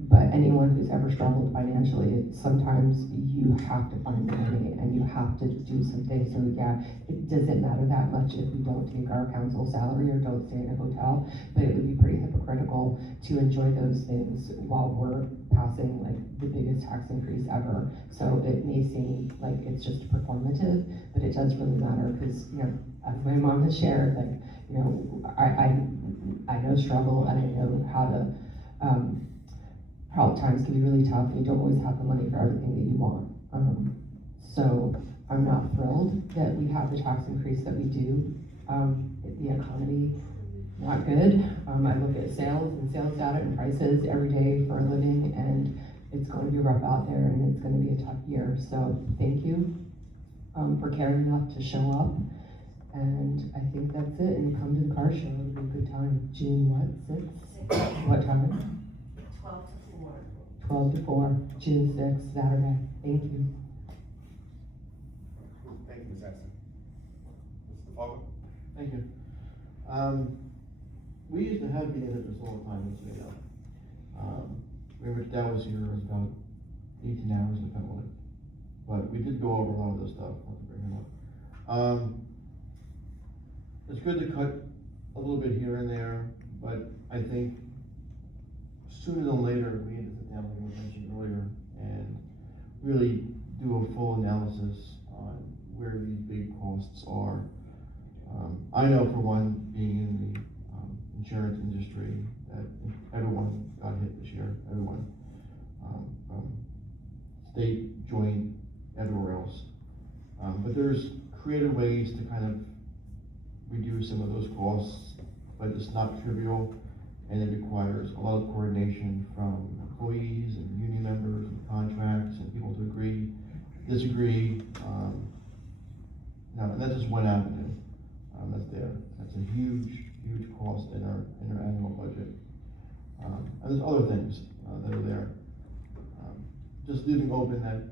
But anyone who's ever struggled financially, sometimes you have to find the money and you have to do something. So yeah, it doesn't matter that much if we don't take our council salary or don't stay in a hotel, but it would be pretty hypocritical to enjoy those things while we're passing like the biggest tax increase ever. So it may seem like it's just performative, but it does really matter because, as my mom has shared, like, I know struggle and I know how times can be really tough and you don't always have the money for everything that you want. So I'm not thrilled that we have the tax increase that we do. The economy, not good. I look at sales and sales data and prices every day for a living, and it's going to be rough out there and it's going to be a tough year. So thank you for caring enough to show up. And I think that's it. And come to the car show. It'll be a good time. June what? 6th? What time? 12 to 4, June 6th, Saturday. Thank you. Thank you, Ms. Anderson. Mr. Fogel? Thank you. We used to have meetings at this all the time, as you know. Rich Dow was here, it was about 18 hours in the penalty. But we did go over a lot of this stuff, I'll have to bring it up. It's good to cut a little bit here and there, but I think sooner than later, we need to sit down, like I mentioned earlier, and really do a full analysis on where these big costs are. I know for one, being in the insurance industry, that everyone got hit this year, everyone. From state, joint, everywhere else. But there's creative ways to kind of reduce some of those costs, but it's not trivial. and it requires a lot of coordination from employees and union members and contracts and people to agree, disagree. Now, and that's just one avenue, that's there. That's a huge, huge cost in our annual budget. And there's other things, that are there. Just leaving open that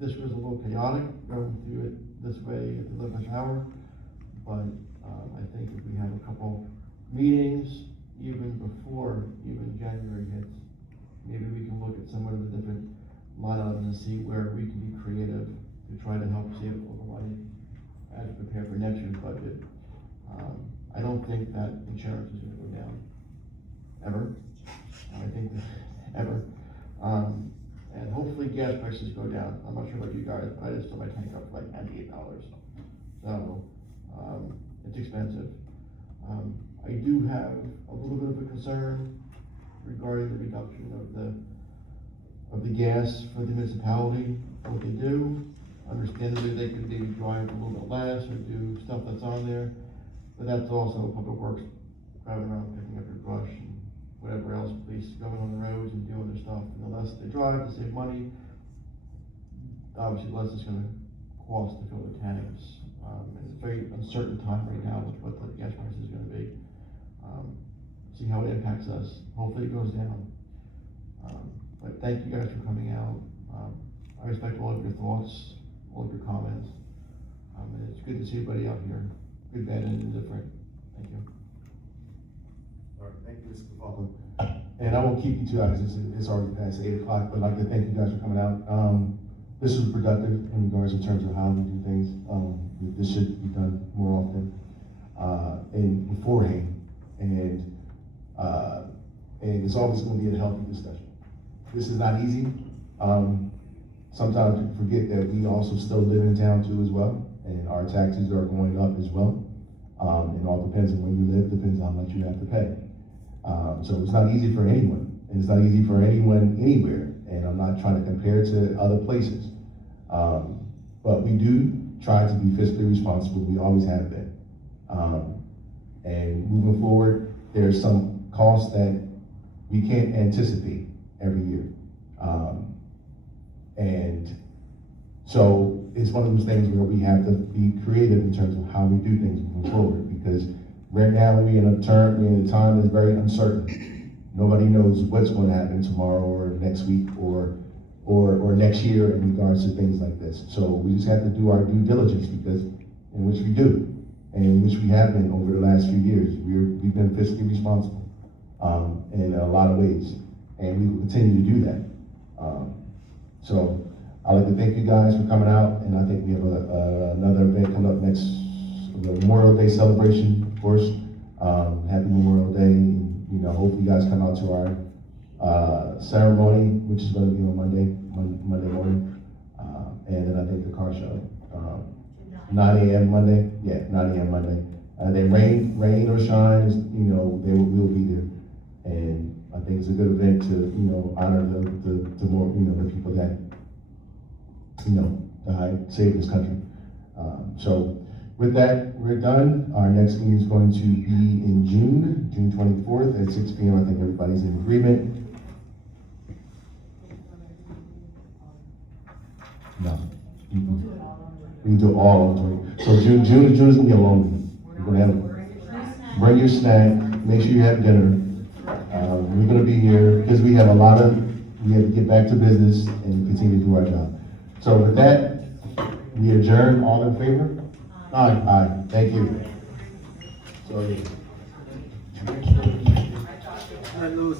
this was a little chaotic going through it this way at the 11th hour, but I think if we have a couple meetings, even before even January hits, maybe we can look at some of the different line items and see where we can be creative to try to help save a little money as we prepare for next year's budget. I don't think that insurance is gonna go down, ever. I think that, ever. And hopefully gas prices go down. I'm not sure about you guys, but I just fill my tank up for like $98. So, it's expensive. I do have a little bit of a concern regarding the reduction of the gas for the municipality, what they do. Understandably, they could maybe drive a little bit less or do stuff that's on there, but that's also public works driving around picking up your brush and whatever else, police going on the roads and doing their stuff. And the less they drive to save money, obviously the less it's gonna cost to fill the tanks. And it's a very uncertain time right now with what the gas price is gonna be. See how it impacts us. Hopefully it goes down. But thank you guys for coming out. I respect all of your thoughts, all of your comments. And it's good to see everybody out here, good, bad, and indifferent. Thank you. All right, thank you, Mr. Cavallo. And I won't keep you too long, because it's already past 8 o'clock, but I'd like to thank you guys for coming out. This was productive in regards in terms of how we do things. This should be done more often, and beforehand. And it's always gonna be a healthy discussion. This is not easy. Sometimes you forget that we also still live in town too as well, and our taxes are going up as well. It all depends on where you live, depends on how much you have to pay. So it's not easy for anyone, and it's not easy for anyone anywhere, and I'm not trying to compare to other places. But we do try to be fiscally responsible, we always have been. And moving forward, there's some costs that we can't anticipate every year. And so it's one of those things where we have to be creative in terms of how we do things moving forward, because right now we're in a time that's very uncertain. Nobody knows what's going to happen tomorrow or next week or next year in regards to things like this. So we just have to do our due diligence, because in which we do, and in which we have been over the last few years. We've been fiscally responsible in a lot of ways, and we will continue to do that. So I'd like to thank you guys for coming out, and I think we have another event coming up next, the Memorial Day celebration, of course. Happy Memorial Day. You know, hope you guys come out to our ceremony, which is going to be on Monday morning, and then I think the car show, 9 a.m. Monday. Yeah, 9 a.m. Monday. Then rain or shine, you know, we'll be there, and I think it's a good event to, you know, honor the more, you know, the people that, you know, that saved this country. So with that, we're done. Our next meeting is going to be in June 24th at 6 p.m. I think everybody's in agreement. No. We can do it all on 20. So June is gonna be a long meeting. We're gonna have, bring your snack, make sure you have dinner. We're gonna be here because we have to get back to business and continue to do our job. So with that, we adjourn. All in favor? Aye. Thank you. So, yeah. Hi, Louis.